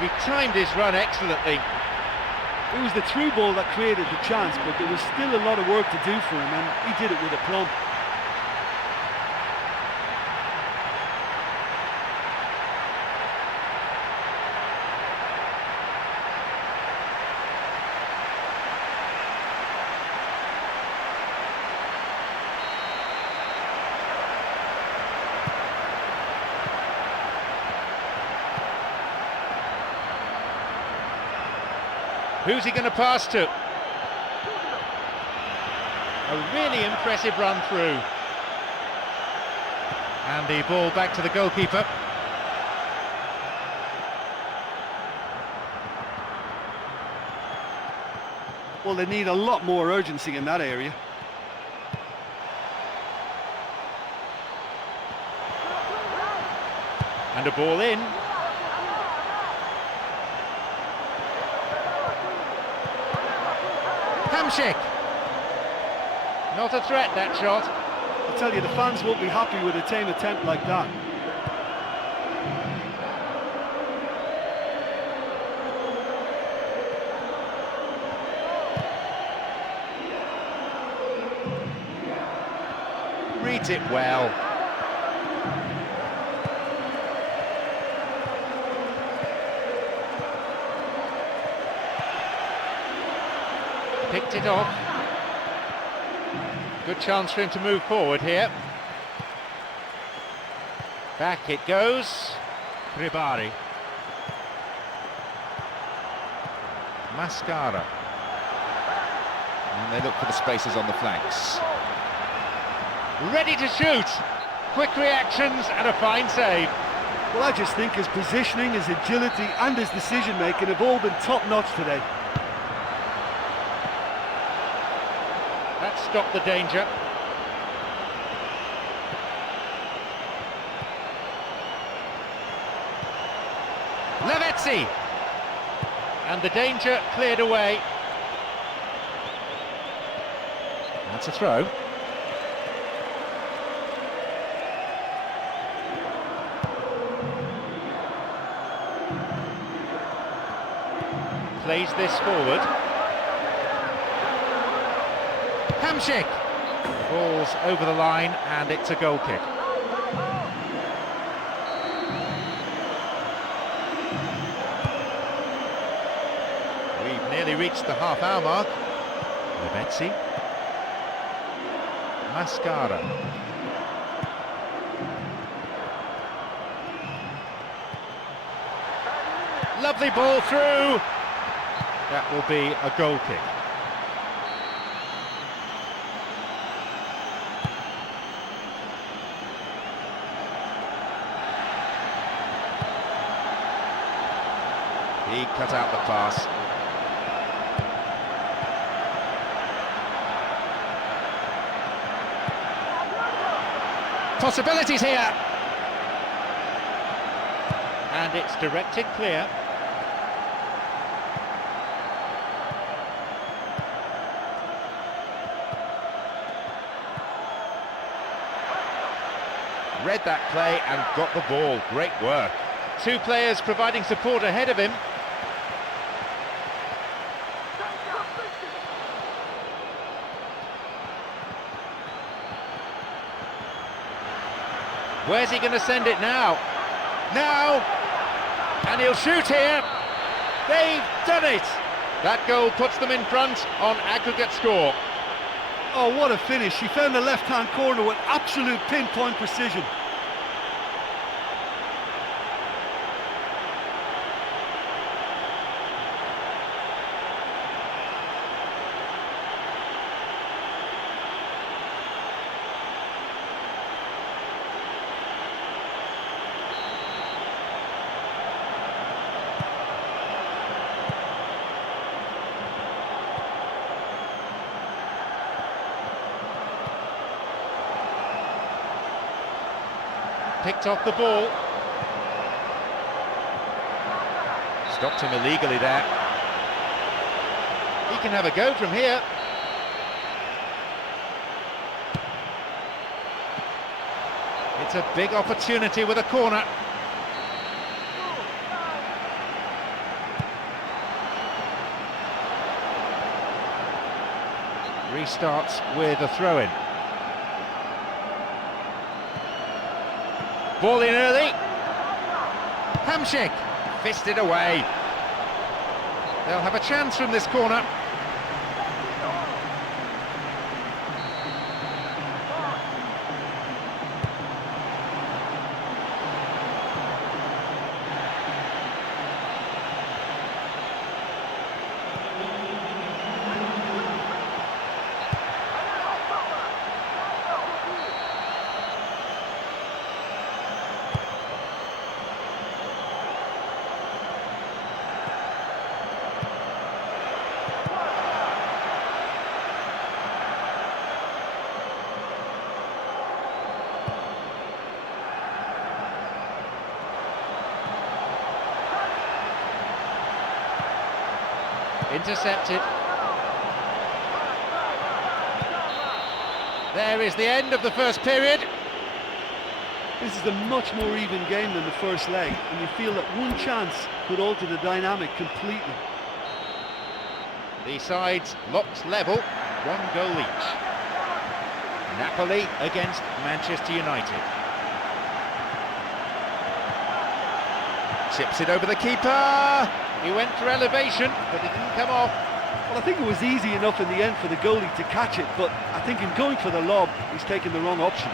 He timed his run excellently. It was the through ball that created the chance, but there was still a lot of work to do for him, and he did it with aplomb. Who's he going to pass to? A really impressive run through. And the ball back to the goalkeeper. Well, they need a lot more urgency in that area. And a ball in. Hamsik. Not a threat, that shot. I tell you, the fans won't be happy with a tame attempt like that. Reads it well. Picked it off. Good chance for him to move forward here. Back it goes. Ribari. Mascara. And they look for the spaces on the flanks. Ready to shoot. Quick reactions and a fine save. Well, I just think his positioning, his agility and his decision-making have all been top-notch today. That stopped the danger. Lavezzi. And the danger cleared away. That's a throw. Plays this forward. Hamsik falls over the line and it's a goal kick. We've nearly reached the half-hour mark. Lavezzi. Mascara. Lovely ball through. That will be a goal kick. He cut out the pass. Possibilities here. And it's directed clear. Read that play and got the ball. Great work. Two players providing support ahead of him. Where's he going to send it now? Now! And he'll shoot here. They've done it! That goal puts them in front on aggregate score. Oh, what a finish. He found the left-hand corner with absolute pinpoint precision. Picked off the ball. Stopped him illegally there. He can have a go from here. It's a big opportunity with a corner. Restarts with a throw-in. Ball in early. Hamsik fisted away. They'll have a chance from this corner. Intercepted. There is the end of the first period. This is a much more even game than the first leg, and you feel that one chance could alter the dynamic completely. The sides locked level, 1 goal each. Napoli against Manchester United. Chips it over the keeper. He went for elevation, but it didn't come off. Well, I think it was easy enough in the end for the goalie to catch it, but I think in going for the lob, he's taken the wrong option.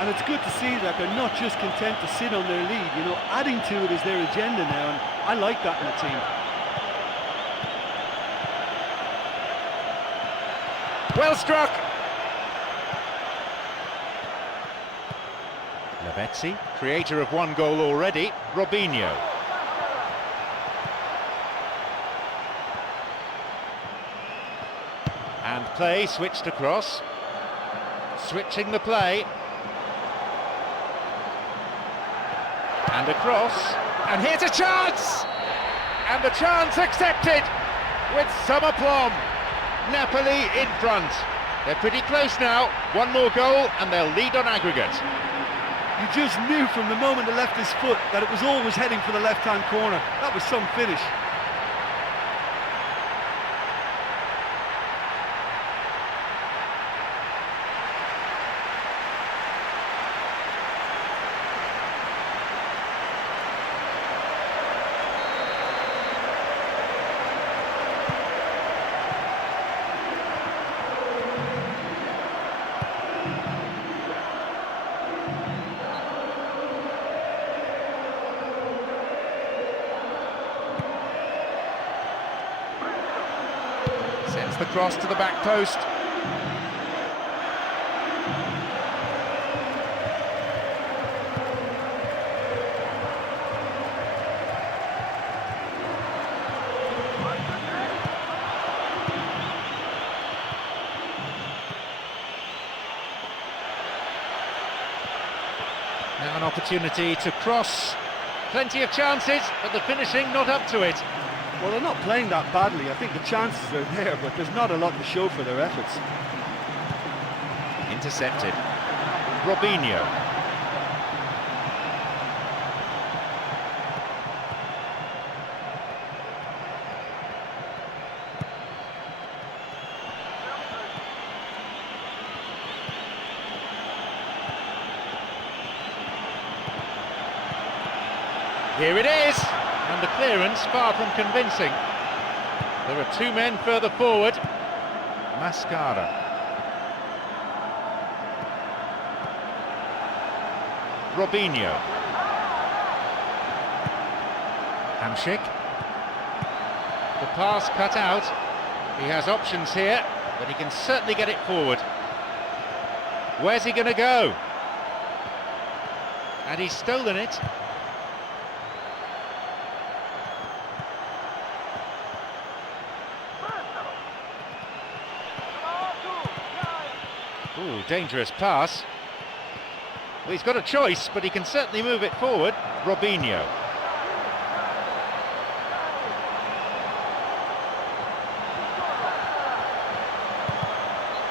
And it's good to see that they're not just content to sit on their lead, you know, adding to it is their agenda now, and I like that in a team. Well struck! Lavezzi, creator of 1 goal already, Robinho. And play switched across. Switching the play. And across. And here's a chance! And the chance accepted with some aplomb. Napoli in front. They're pretty close now. 1 more goal and they'll lead on aggregate. You just knew from the moment he left his foot that it was always heading for the left-hand corner. That was some finish. Sends the cross to the back post. Now an opportunity to cross. Plenty of chances, but the finishing not up to it. Well, they're not playing that badly. I think the chances are there, but there's not a lot to show for their efforts. Intercepted. Robinho. Here it is, and the clearance far from convincing. There are 2 men further forward. Mascara. Robinho. Hamsik. The pass cut out. He has options here, but he can certainly get it forward. Where's he going to go? And he's stolen it. Ooh, dangerous pass. Well, he's got a choice, but he can certainly move it forward. Robinho.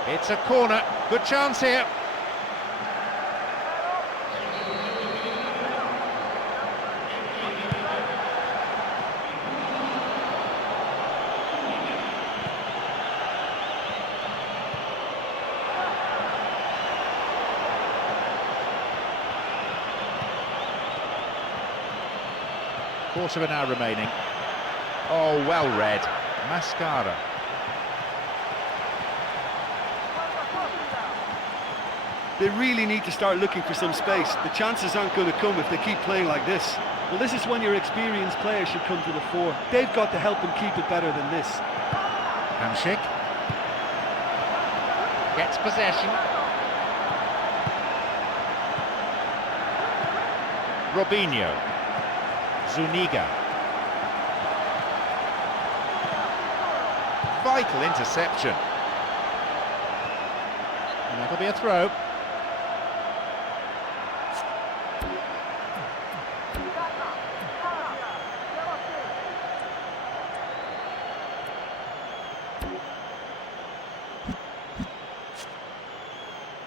It's a corner. Good chance here. Quarter of an hour remaining. Oh, well read. Mascara. They really need to start looking for some space. The chances aren't going to come if they keep playing like this. Well, this is when your experienced players should come to the fore. They've got to help them keep it better than this. Hamšík gets possession. Robinho. Zuniga. Vital interception. And that'll be a throw.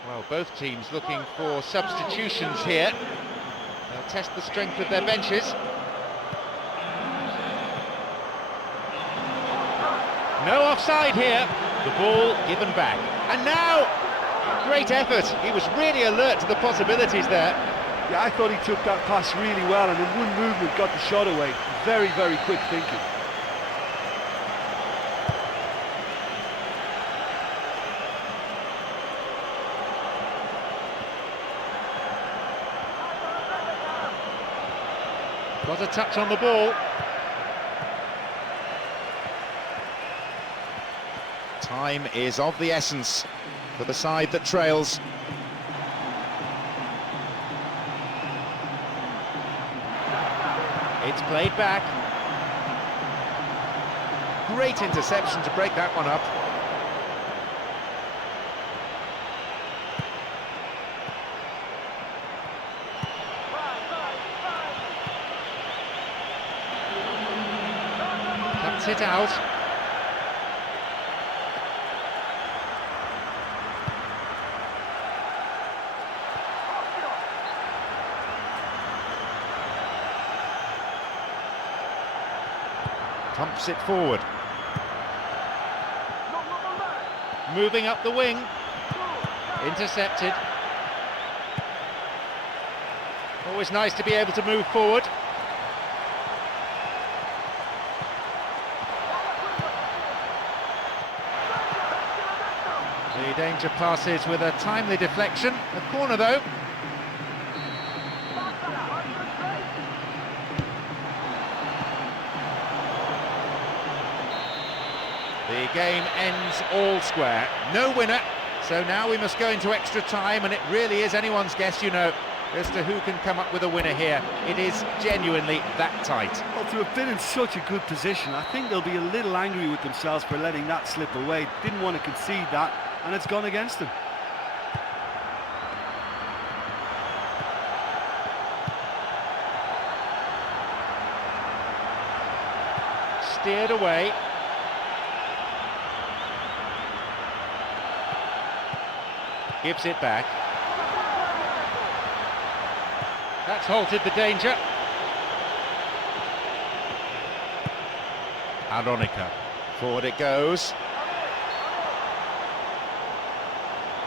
Well, both teams looking for substitutions here. They'll test the strength of their benches. No offside here. The ball given back. And now, great effort. He was really alert to the possibilities there. Yeah, I thought he took that pass really well and in one movement got the shot away. Very, very quick thinking. Got a touch on the ball. Time is of the essence for the side that trails. It's played back. Great interception to break that one up. Cuts it out. Pumps it forward. Moving up the wing. Intercepted. Always nice to be able to move forward. The danger passes with a timely deflection. A corner though. The game ends all square. No winner. So now we must go into extra time, and it really is anyone's guess, you know, as to who can come up with a winner here. It is genuinely that tight. Well, to have been in such a good position, I think they'll be a little angry with themselves for letting that slip away. Didn't want to concede that, and it's gone against them. Steered away. Gives it back. That's halted the danger. Aronica. Forward it goes.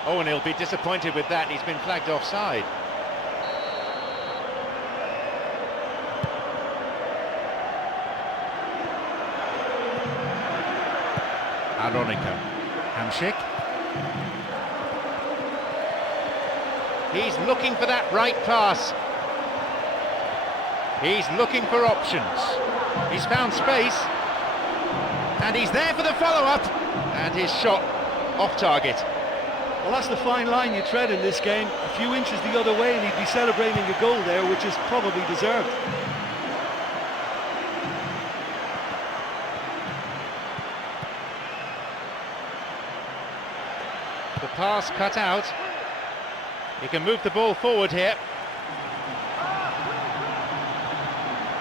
Oh, and he'll be disappointed with that. He's been flagged offside. Aronica. Hamšík. He's looking for that right pass. He's looking for options. He's found space. And he's there for the follow-up. And his shot off target. Well, that's the fine line you tread in this game. A few inches the other way and he'd be celebrating a goal there, which is probably deserved. The pass cut out. He can move the ball forward here.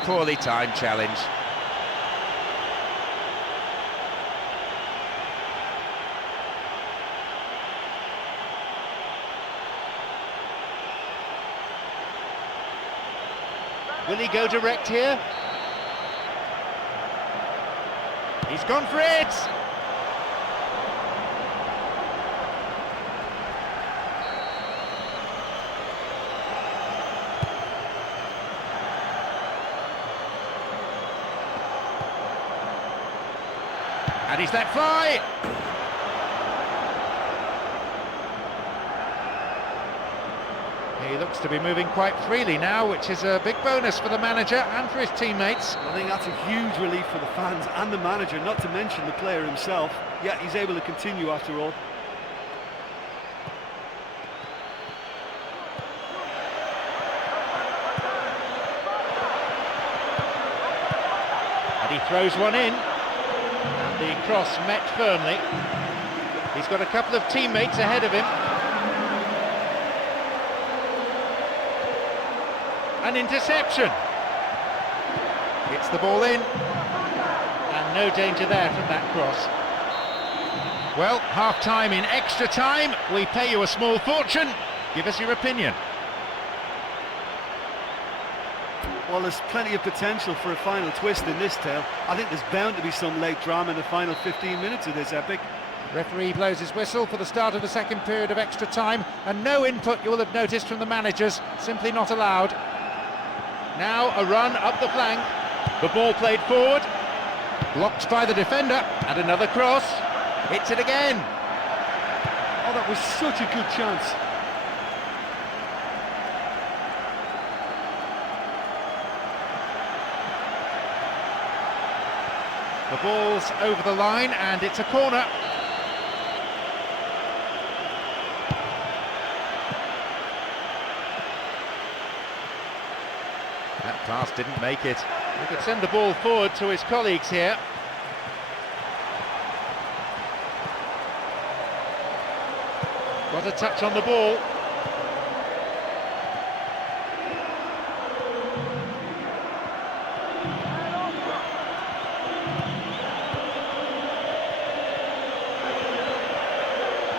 Poorly timed challenge. Will he go direct here? He's gone for it! And he's let fly! He looks to be moving quite freely now, which is a big bonus for the manager and for his teammates. I think that's a huge relief for the fans and the manager, not to mention the player himself. Yeah, he's able to continue after all. And he throws one in. And the cross met firmly. He's got a couple of teammates ahead of him. An interception. Hits the ball in. And no danger there from that cross. Well, half-time in extra time. We pay you a small fortune. Give us your opinion. Well, there's plenty of potential for a final twist in this tale. I think there's bound to be some late drama in the final 15 minutes of this epic. Referee blows his whistle for the start of the second period of extra time, and no input, you will have noticed, from the managers, simply not allowed. Now a run up the flank, the ball played forward, blocked by the defender, and another cross, hits it again. Oh, that was such a good chance. The ball's over the line, and it's a corner. That pass didn't make it. He could send the ball forward to his colleagues here. Got a touch on the ball.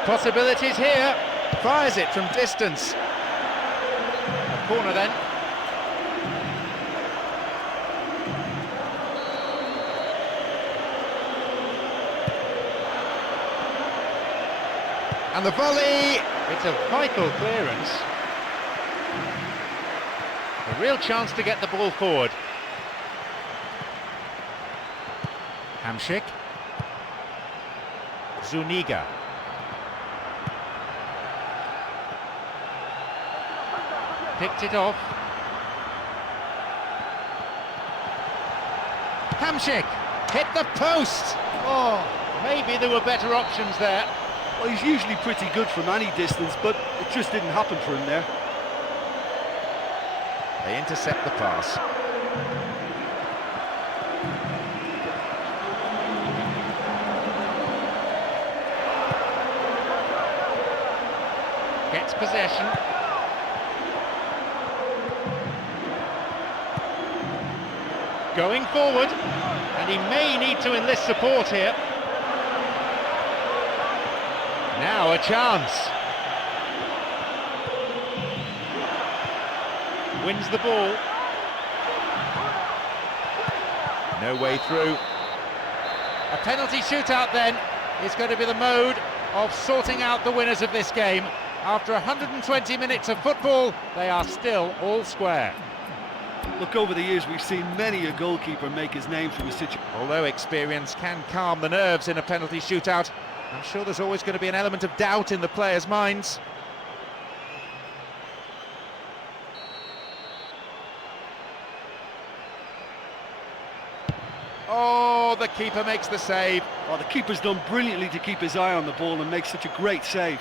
Possibilities here. Fires it from distance. A corner then. And the volley, it's a vital clearance. A real chance to get the ball forward. Hamšík. Zuniga. Picked it off. Hamšík hit the post. Oh, maybe there were better options there. Well, he's usually pretty good from any distance, but it just didn't happen for him there. They intercept the pass. Gets possession. Going forward, and he may need to enlist support here. Now a chance. Wins the ball. No way through. A penalty shootout then is going to be the mode of sorting out the winners of this game. After 120 minutes of football, they are still all square. Look, over the years we've seen many a goalkeeper make his name from a situation. Although experience can calm the nerves in a penalty shootout, I'm sure there's always going to be an element of doubt in the players' minds. Oh, the keeper makes the save. Oh, the keeper's done brilliantly to keep his eye on the ball and make such a great save.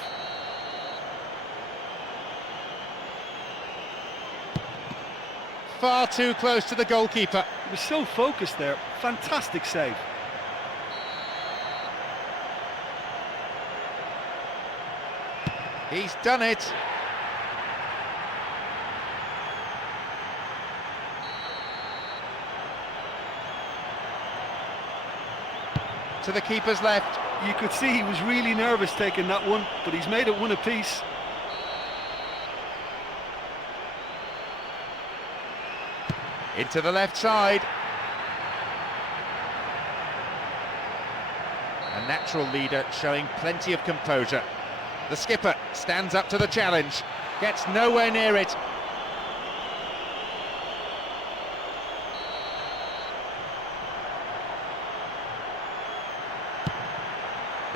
Far too close to the goalkeeper. He was so focused there. Fantastic save. He's done it. To the keeper's left. You could see he was really nervous taking that one, but he's made it one apiece. Into the left side. A natural leader showing plenty of composure. The skipper stands up to the challenge, gets nowhere near it.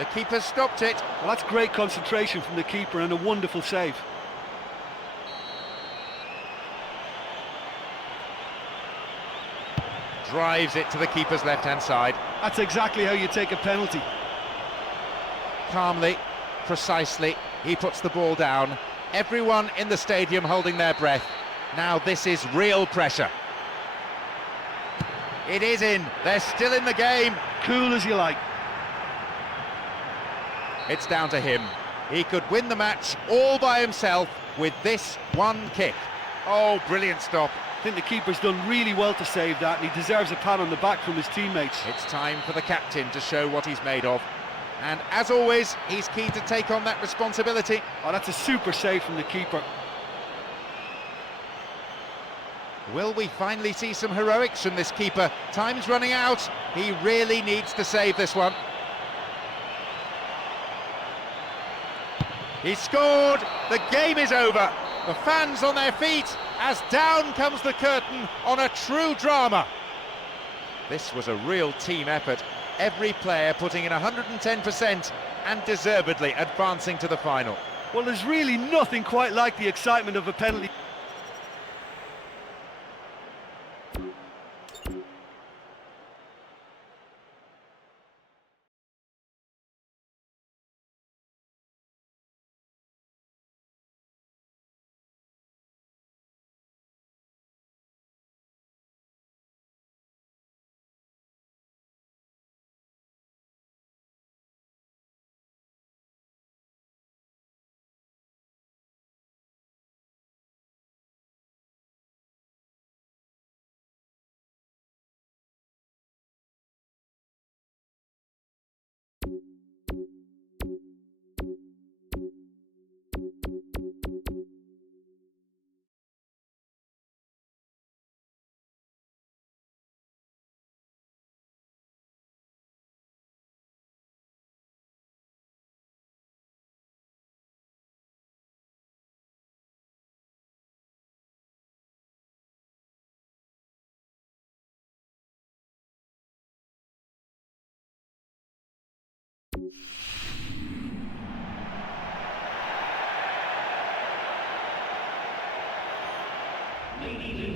The keeper's stopped it. Well, that's great concentration from the keeper and a wonderful save. Drives it to the keeper's left-hand side. That's exactly how you take a penalty. Calmly, precisely, he puts the ball down. Everyone in the stadium holding their breath. Now this is real pressure. It is in. They're still in the game. Cool as you like. It's down to him. He could win the match all by himself with this one kick. Oh, brilliant stop. I think the keeper's done really well to save that, and he deserves a pat on the back from his teammates. It's time for the captain to show what he's made of. And as always, he's keen to take on that responsibility. Oh, that's a super save from the keeper. Will we finally see some heroics from this keeper? Time's running out. He really needs to save this one. He scored. The game is over. The fans on their feet as down comes the curtain on a true drama. This was a real team effort. Every player putting in 110% and deservedly advancing to the final. Well, there's really nothing quite like the excitement of a penalty.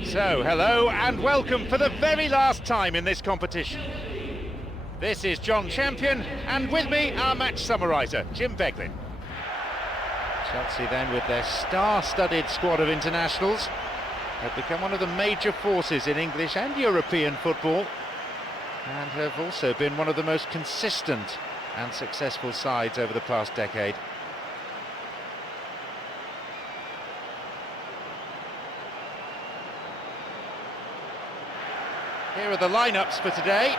So, hello and welcome for the very last time in this competition. This is John Champion, and with me, our match summariser, Jim Beglin. Chelsea then, with their star-studded squad of internationals, have become one of the major forces in English and European football, and have also been one of the most consistent and successful sides over the past decade. Here are the lineups for today.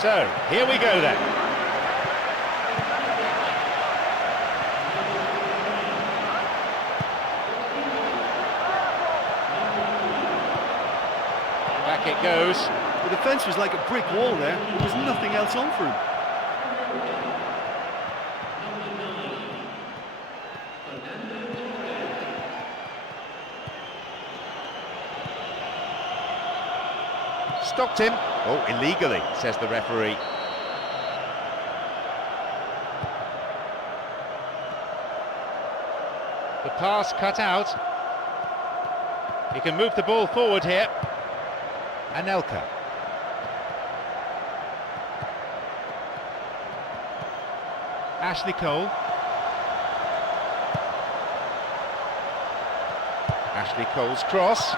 So, here we go then. Back it goes. The defence was like a brick wall there. There was nothing else on for him. Stopped him. Oh, illegally, says the referee. The pass cut out. He can move the ball forward here. Anelka. Ashley Cole. Ashley Cole's cross.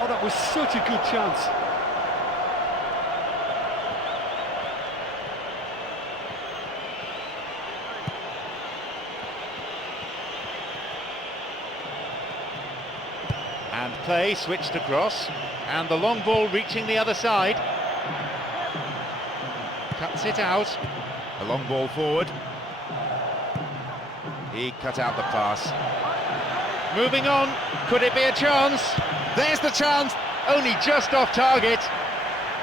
Oh, that was such a good chance. And play switched across, and the long ball reaching the other side. Cuts it out. A long ball forward. He cut out the pass. Moving on, could it be a chance? There's the chance, only just off target.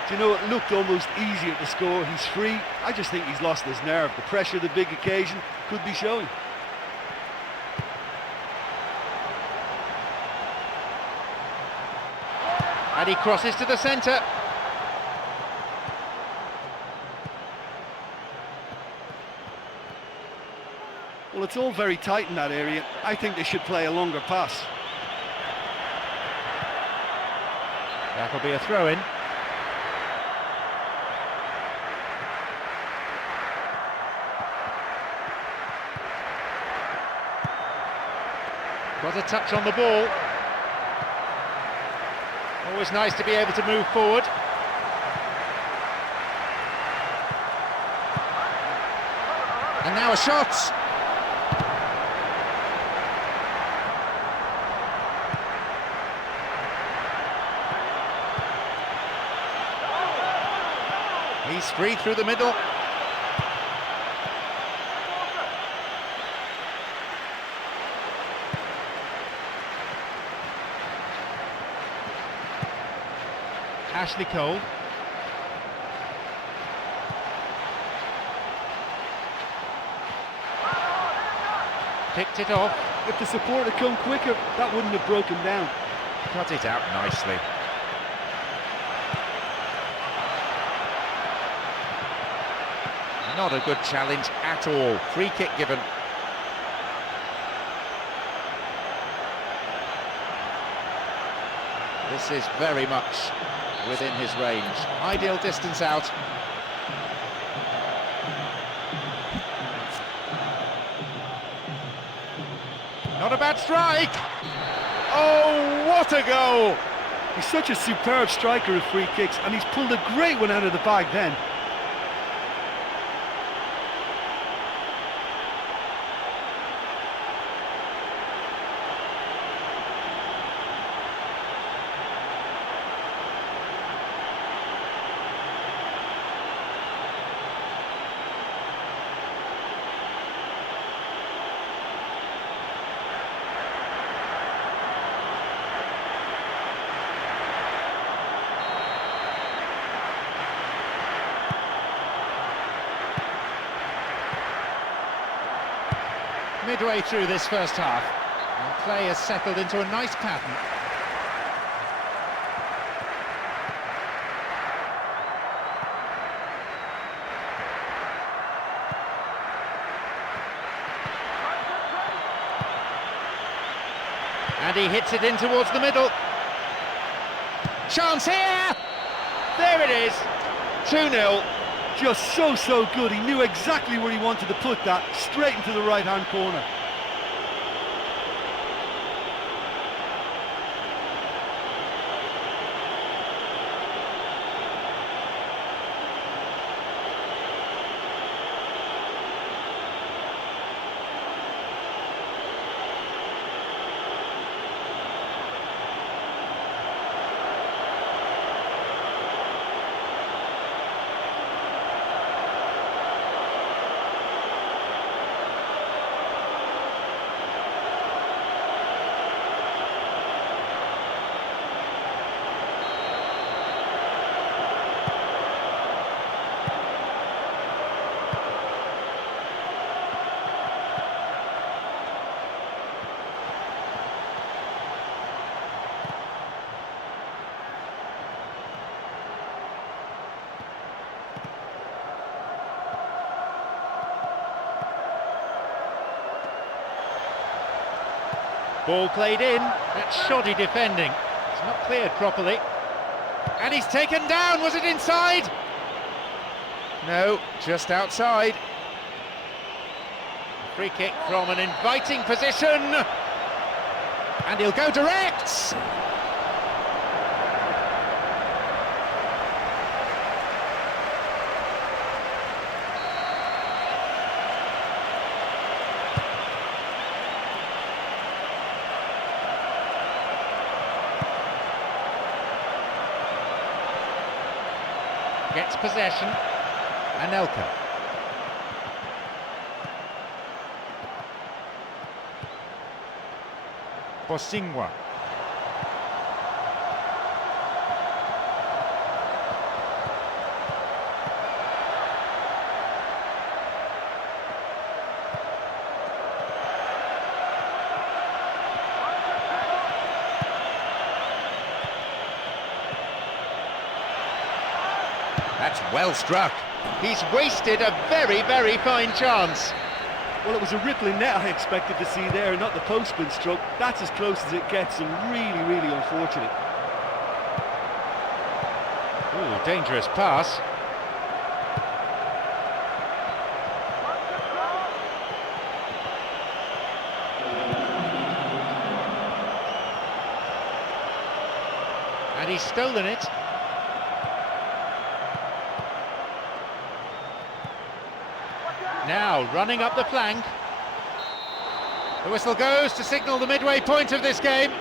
Do you know, it looked almost easier to score. He's free. I just think he's lost his nerve. The pressure of the big occasion could be showing. And he crosses to the centre. Well, it's all very tight in that area. I think they should play a longer pass. That'll be a throw-in. Got a touch on the ball. Always nice to be able to move forward. And now a shot. He's free through the middle. Ashley Cole. Picked it off. If the support had come quicker, that wouldn't have broken down. Cut it out nicely. Not a good challenge at all. Free kick given. This is very much within his range. Ideal distance out. Not a bad strike. Oh, what a goal! He's such a superb striker of free kicks, and he's pulled a great one out of the bag then. Midway through this first half, and play has settled into a nice pattern. And he hits it in towards the middle. Chance here! There it is, 2-0. Just so good. He knew exactly where he wanted to put that, straight into the right-hand corner. Ball played in, that's shoddy defending. It's not cleared properly. And he's taken down, was it inside? No, just outside. Free kick from an inviting position. And he'll go direct. Gets possession. Anelka. Bosingwa. That's well struck. He's wasted a very, very fine chance. Well, it was a rippling net I expected to see there, not the postman stroke. That's as close as it gets, and really, really unfortunate. Ooh, dangerous pass. And he's stolen it. Now running up the flank. The whistle goes to signal the midway point of this game.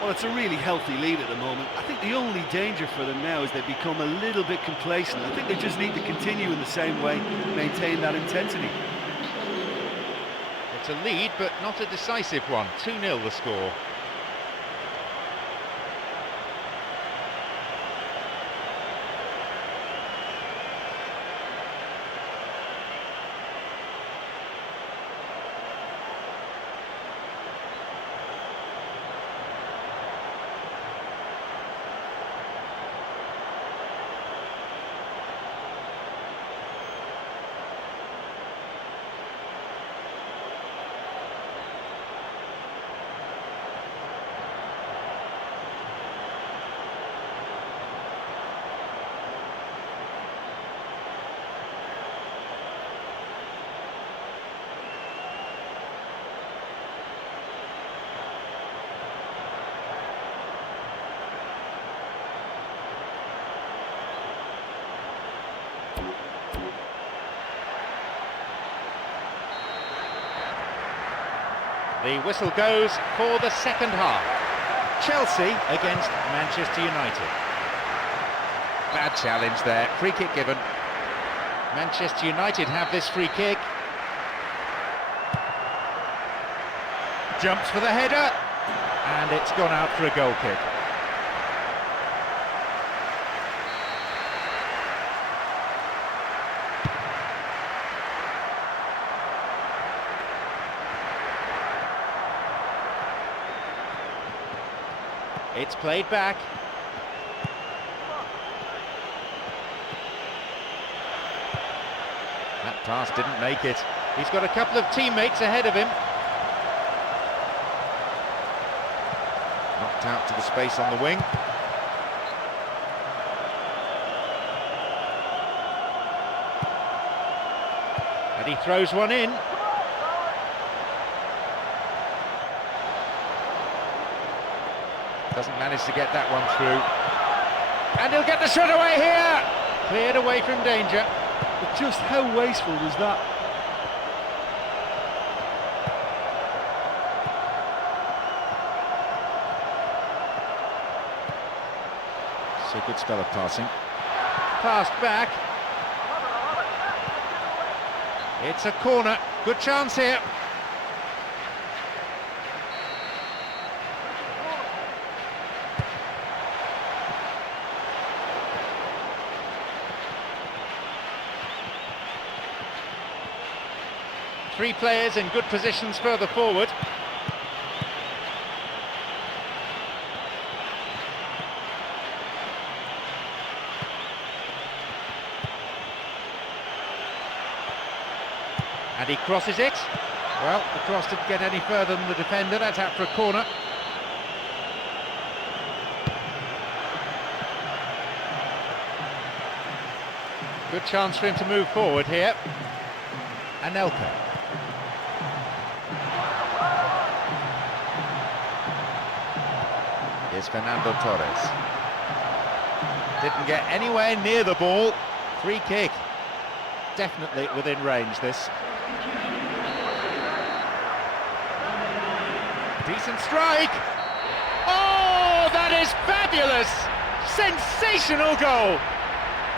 Well, it's a really healthy lead at the moment. I think the only danger for them now is they become a little bit complacent. I think they just need to continue in the same way, maintain that intensity. It's a lead, but not a decisive one. 2-0 the score. The whistle goes for the second half. Chelsea against Manchester United. Bad challenge there, free kick given. Manchester United have this free kick. Jumps for the header, and it's gone out for a goal kick. It's played back. That pass didn't make it. He's got a couple of teammates ahead of him. Knocked out to the space on the wing. And he throws one in. Doesn't manage to get that one through. And he'll get the shot away here! Cleared away from danger. But just how wasteful was that? It's a good spell of passing. Passed back. It's a corner. Good chance here. Three players in good positions further forward. And he crosses it. Well, the cross didn't get any further than the defender. That's out for a corner. Good chance for him to move forward here. Anelka. Here's Fernando Torres. Didn't get anywhere near the ball. Free kick. Definitely within range, this. Decent strike. Oh, that is fabulous! Sensational goal!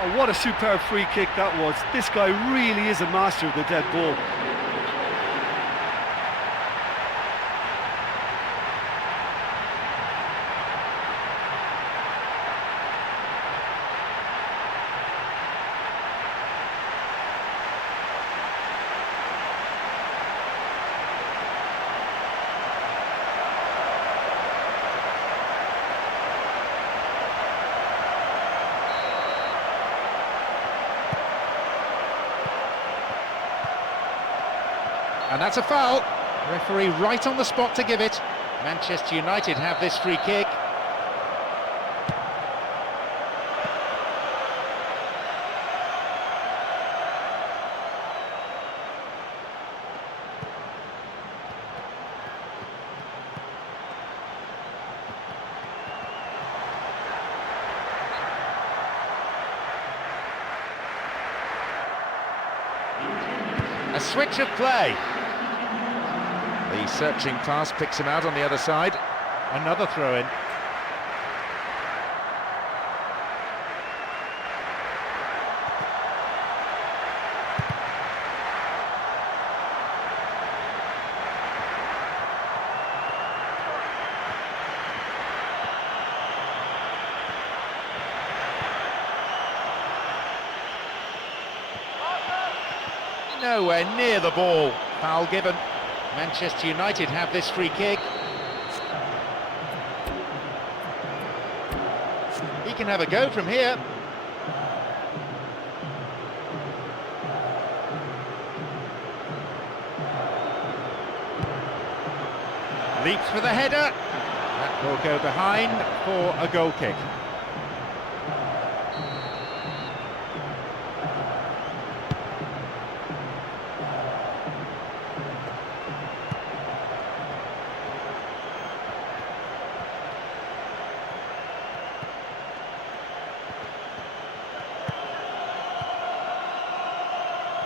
Oh, what a superb free kick that was. This guy really is a master of the dead ball. And that's a foul. Referee right on the spot to give it. Manchester United have this free kick. A switch of play. The searching pass picks him out on the other side. Another throw-in. Nowhere near the ball. Foul given. Manchester United have this free kick. He can have a go from here. Leaps for the header. That will go behind for a goal kick.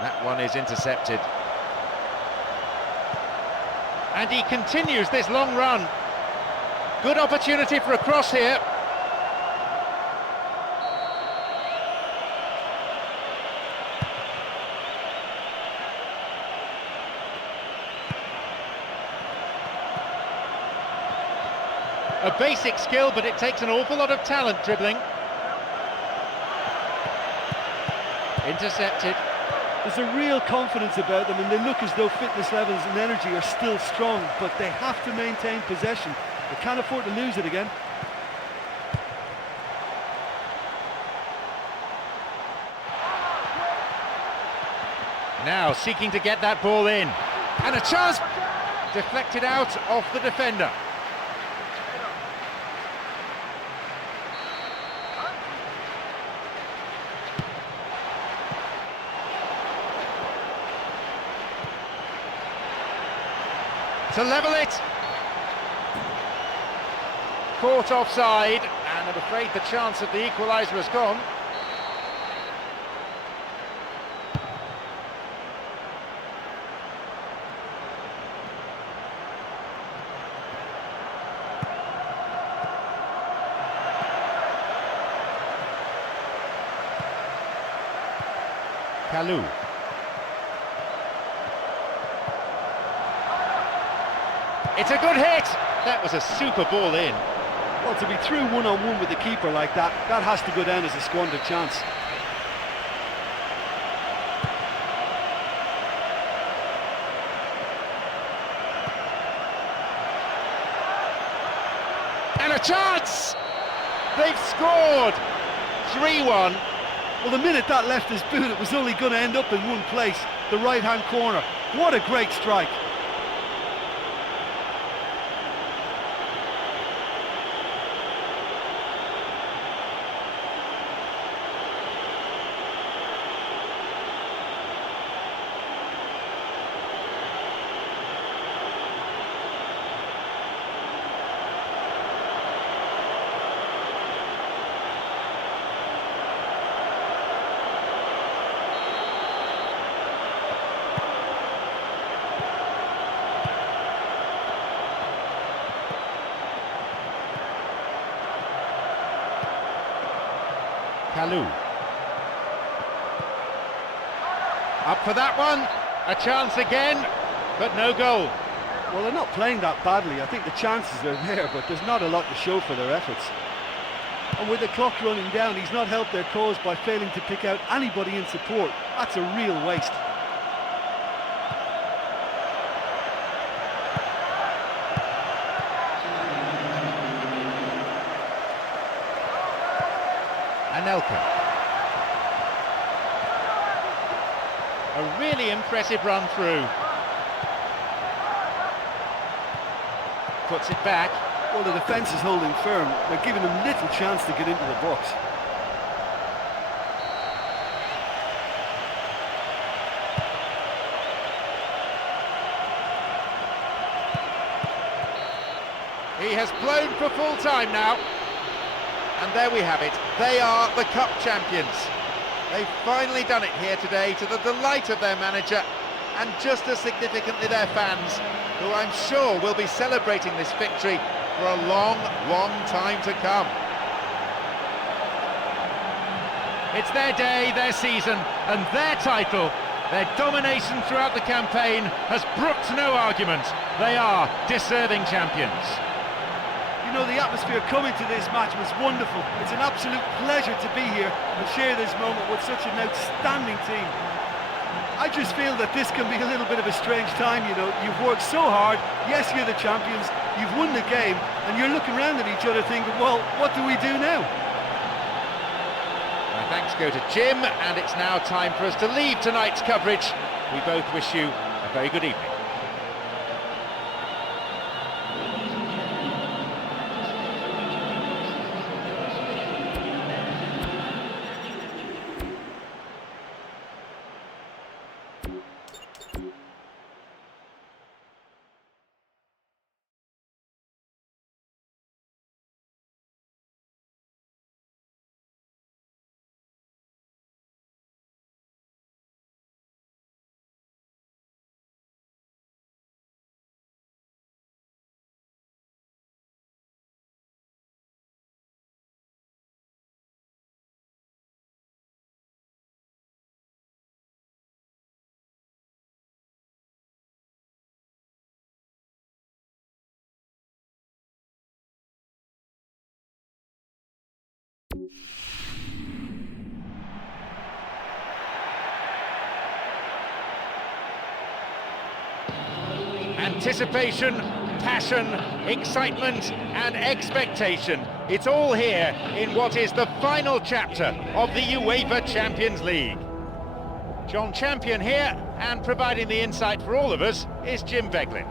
That one is intercepted. And he continues this long run. Good opportunity for a cross here. A basic skill, but it takes an awful lot of talent dribbling. Intercepted. There's a real confidence about them and they look as though fitness levels and energy are still strong, but they have to maintain possession. They can't afford to lose it again. Now seeking to get that ball in. And a chance! Deflected out off the defender. To level it. Caught offside, and I'm afraid the chance of the equaliser has gone. Kalou. It's a good hit! That was a super ball in. Well, to be through one-on-one with the keeper like that, that has to go down as a squandered chance. And a chance! They've scored! 3-1. Well, the minute that left his boot, it was only going to end up in one place, the right-hand corner. What a great strike. Kalou. Up for that one, a chance again, but no goal. Well, they're not playing that badly. I think the chances are there, but there's not a lot to show for their efforts. And with the clock running down, he's not helped their cause by failing to pick out anybody in support. That's a real waste. Anelka. A really impressive run through. puts it back. Well, the defence is holding firm. They're giving them little chance to get into the box. He has blown for full time now. And there we have it. They are the Cup champions. They've finally done it here today, to the delight of their manager and just as significantly their fans, who I'm sure will be celebrating this victory for a long, long time to come. It's their day, their season, and their title. Their domination throughout the campaign has brooked no argument. They are deserving champions. You know, the atmosphere coming to this match was wonderful. It's an absolute pleasure to be here and share this moment with such an outstanding team. I just feel that this can be a little bit of a strange time, you know. You've worked so hard, yes, you're the champions, you've won the game, and you're looking around at each other thinking, well, what do we do now? My thanks go to Jim, and it's now time for us to leave tonight's coverage. We both wish you a very good evening. Anticipation, passion, excitement and expectation. It's all here in what is the final chapter of the UEFA Champions League. John Champion here, and providing the insight for all of us is Jim Beglin.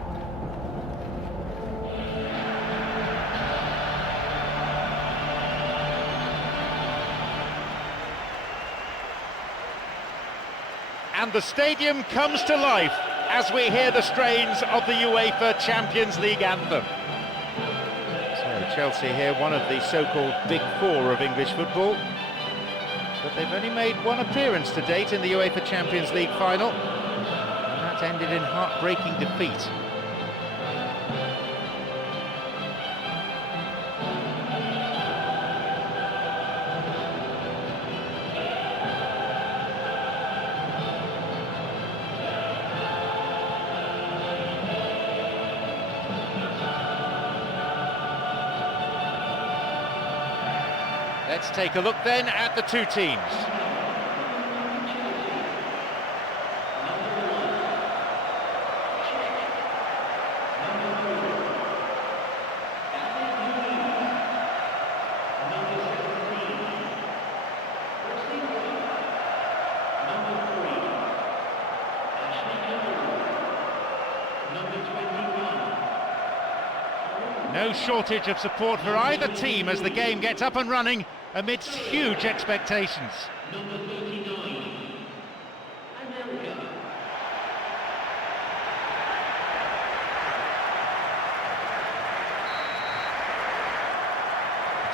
And the stadium comes to life as we hear the strains of the UEFA Champions League anthem. So Chelsea here, one of the so-called Big Four of English football. But they've only made one appearance to date in the UEFA Champions League final. And that ended in heartbreaking defeat. Let's take a look then at the two teams. No shortage of support for either team as the game gets up and running amidst huge expectations. Number 39, America.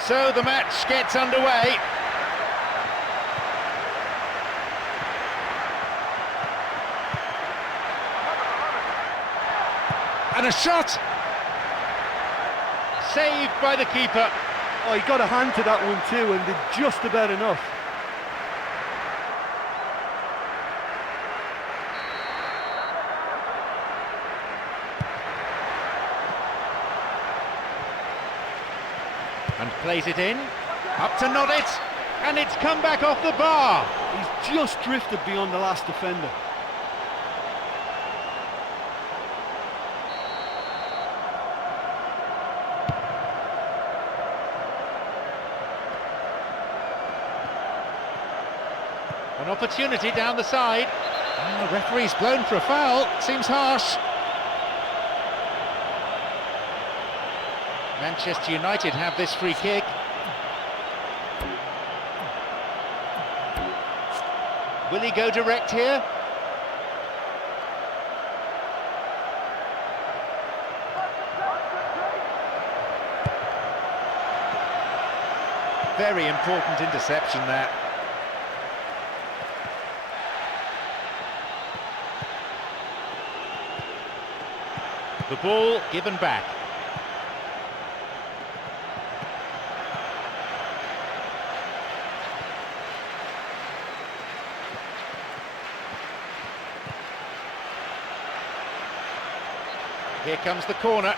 So the match gets underway. And a shot! Saved by the keeper. Oh, he got a hand to that one too and did just about enough. And plays it in, up to nod it, and it's come back off the bar. He's just drifted beyond the last defender. An opportunity down the side. And the referee's blown for a foul. Seems harsh. Manchester United have this free kick. Will he go direct here? Very important interception there. The ball given back. Here comes the corner.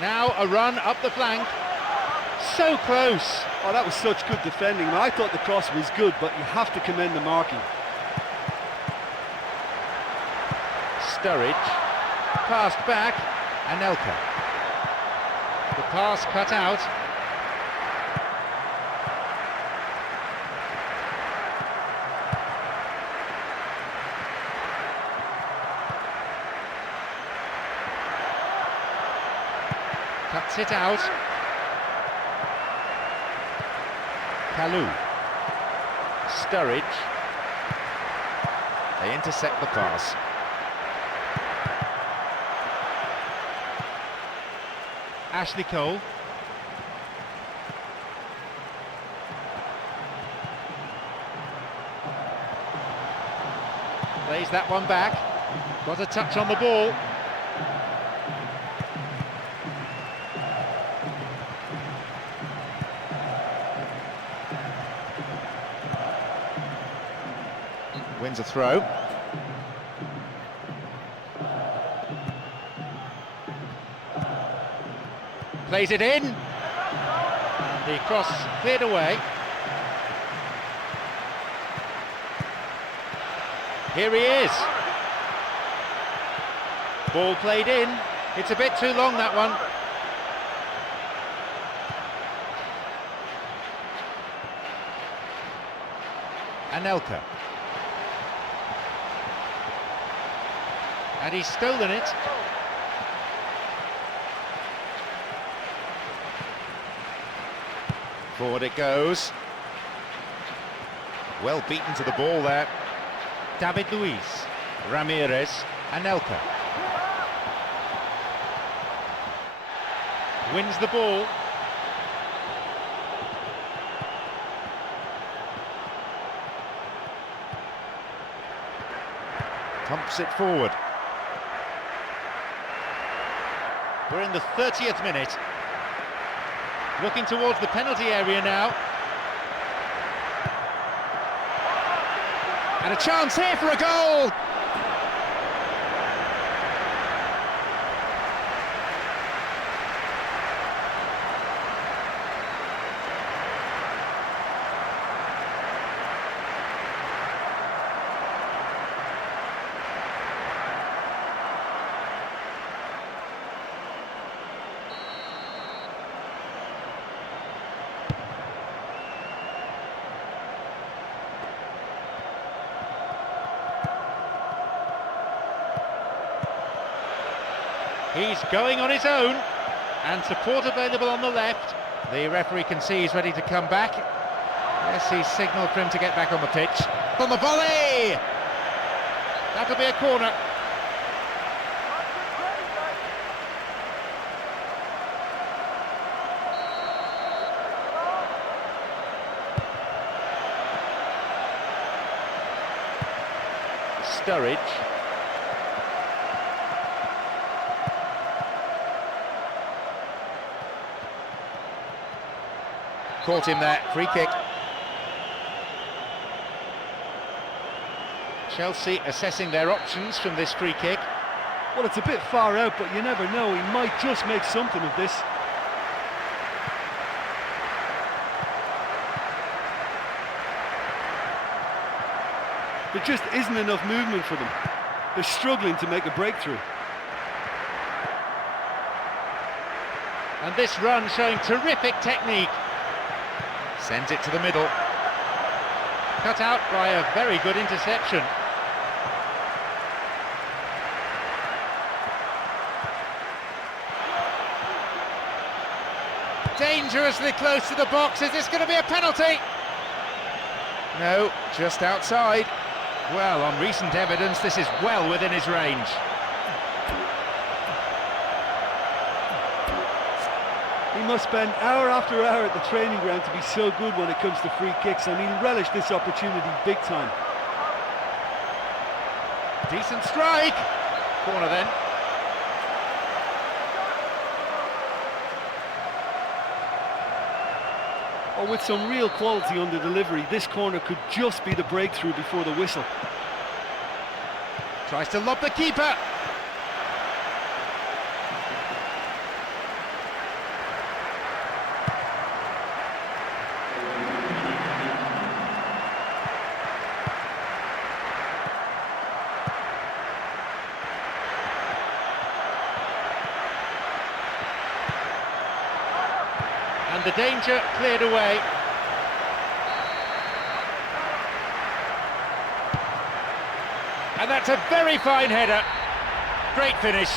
Now a run up the flank. So close. Oh, that was such good defending. I thought the cross was good, but you have to commend the marking. Sturridge. Passed back. Anelka. The pass cut out. Cuts it out. Kalou. Sturridge. They intercept the pass. Ashley Cole. Plays that one back. Got a touch on the ball. Wins a throw. Plays it in. And the cross cleared away. Here he is. Ball played in. It's a bit too long, that one. Anelka. And he's stolen it. Forward it goes. Well beaten to the ball there. David Luiz. Ramirez. Anelka. Wins the ball. Pumps it forward. We're in the 30th minute. Looking towards the penalty area now. And a chance here for a goal! He's going on his own, and support available on the left. The referee can see he's ready to come back. Yes, he's signalled for him to get back on the pitch. On the volley! That'll be a corner. Sturridge. Caught him there, free kick. Chelsea assessing their options from this free kick. Well, it's a bit far out, but you never know. He might just make something of this. There just isn't enough movement for them. They're struggling to make a breakthrough. And this run showing terrific technique. Sends it to the middle. Cut out by a very good interception. Dangerously close to the box. Is this going to be a penalty? No, just outside. Well, on recent evidence, this is well within his range. He must spend hour after hour at the training ground to be so good when it comes to free kicks, and he'll relish this opportunity big time. Decent strike. Corner then. Oh, with some real quality on the delivery, this corner could just be the breakthrough before the whistle. Tries to lob the keeper. And the danger cleared away. And that's a very fine header. Great finish.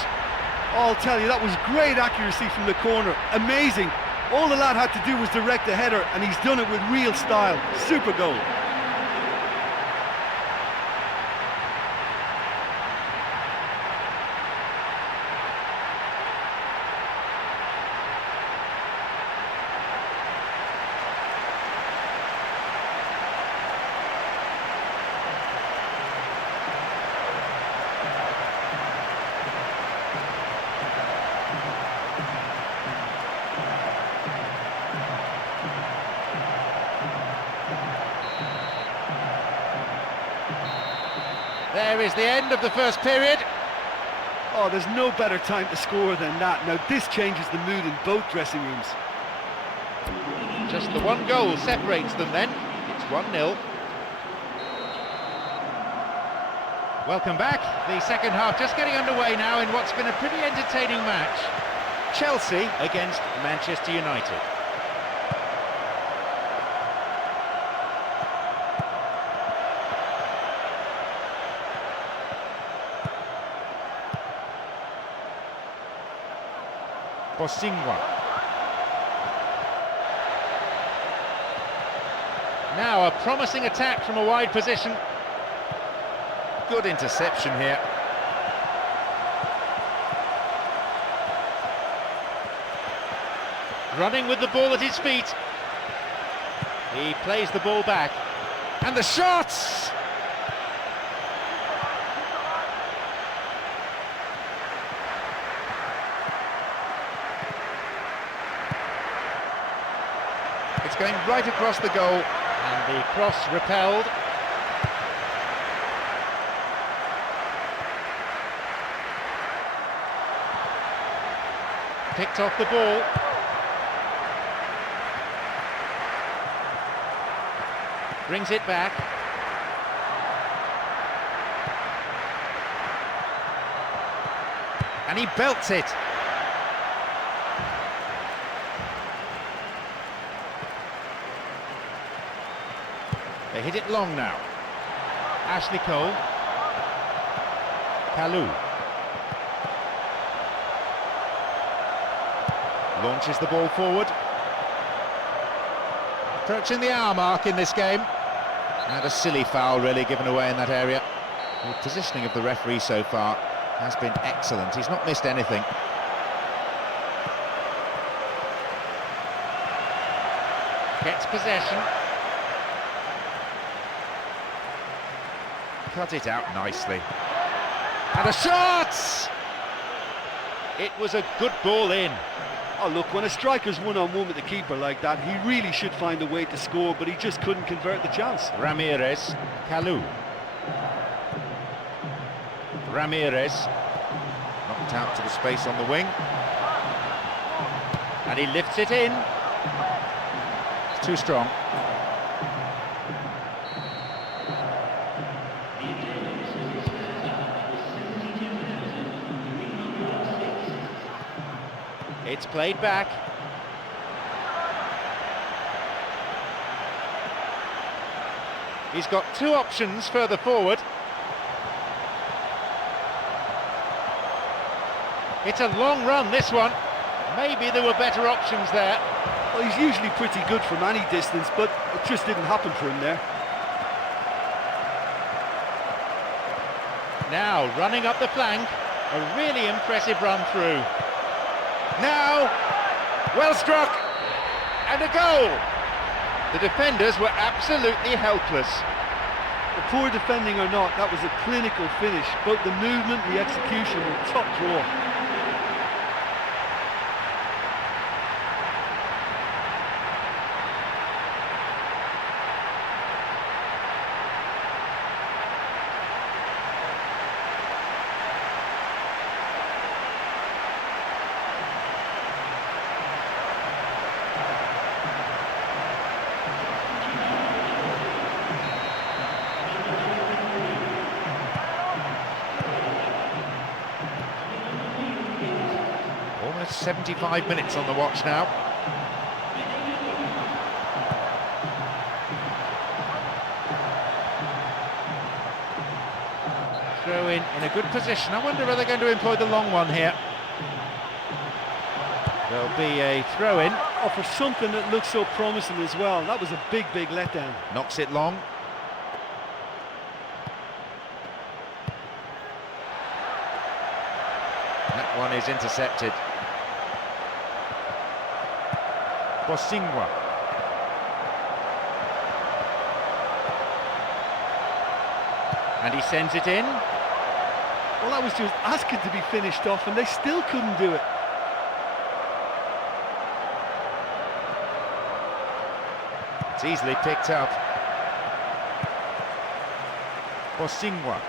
Oh, I'll tell you, that was great accuracy from the corner. Amazing. All the lad had to do was direct the header, and he's done it with real style. Super goal. There is the end of the first period. Oh, there's no better time to score than that. Now, this changes the mood in both dressing rooms. Just the one goal separates them then. It's 1-0. Welcome back. The second half just getting underway now in what's been a pretty entertaining match. Chelsea against Manchester United. Bosingwa. Now a promising attack from a wide position. Good interception here. Running with the ball at his feet. He plays the ball back. And the shots! It's going right across the goal. And the cross repelled. Picked off the ball. Brings it back. And he belts it. They hit it long now. Ashley Cole. Kalou. Launches the ball forward. Approaching the hour mark in this game. And a silly foul really given away in that area. The positioning of the referee so far has been excellent. He's not missed anything. Gets possession. Cut it out nicely. And a shot! It was a good ball in. Oh, look, when a striker's one-on-one with the keeper like that, he really should find a way to score, but he just couldn't convert the chance. Ramirez, Kalou. Ramirez. Knocked out to the space on the wing. And he lifts it in. It's too strong. It's played back. He's got two options further forward. It's a long run, this one. Maybe there were better options there. Well, he's usually pretty good from any distance, but it just didn't happen for him there. Now, running up the flank, a really impressive run through. Now, well struck, and a goal! The defenders were absolutely helpless. Poor defending or not, that was a clinical finish. Both the movement and the execution were top drawer. Almost 75 minutes on the watch now. Throw in a good position. I wonder whether they're going to employ the long one here. There'll be a throw in. Oh, for something that looks so promising as well. That was a big letdown. Knocks it long. That one is intercepted. Bosingwa. And he sends it in. Well, that was just asking to be finished off, and they still couldn't do it. It's easily picked up. Bosingwa.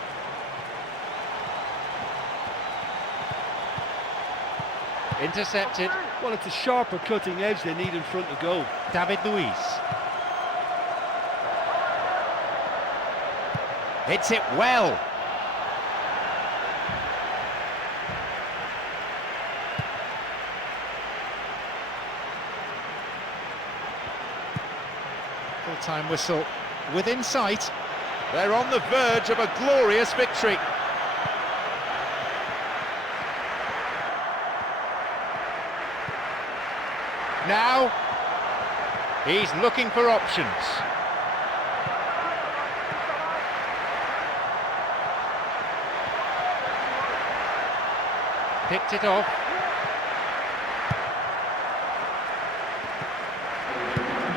Intercepted. Well, it's a sharper cutting edge they need in front of goal. David Luiz. Hits it well. Full-time whistle within sight. They're on the verge of a glorious victory. Now, he's looking for options. Picked it off.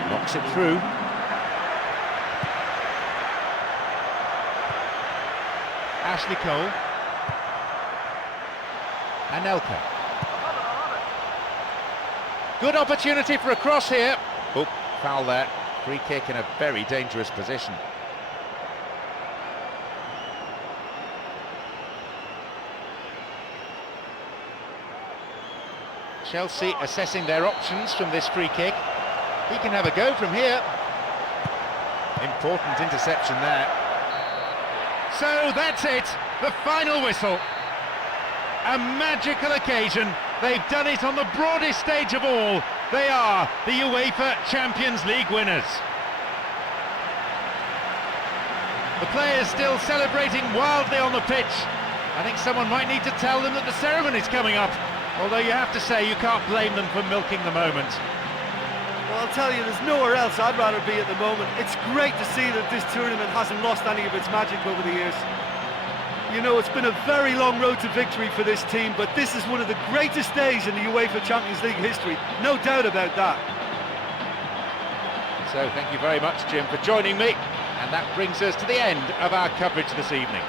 Knocks it through. Ashley Cole. Anelka. Good opportunity for a cross here. Oh, foul there. Free kick in a very dangerous position. Chelsea assessing their options from this free kick. He can have a go from here. Important interception there. So that's it, the final whistle. A magical occasion. They've done it on the broadest stage of all. They are the UEFA Champions League winners. The players still celebrating wildly on the pitch. I think someone might need to tell them that the ceremony's coming up. Although you have to say you can't blame them for milking the moment. Well, I'll tell you, there's nowhere else I'd rather be at the moment. It's great to see that this tournament hasn't lost any of its magic over the years. You know, it's been a very long road to victory for this team, but this is one of the greatest days in the UEFA Champions League history. No doubt about that. So thank you very much, Jim, for joining me. And that brings us to the end of our coverage this evening.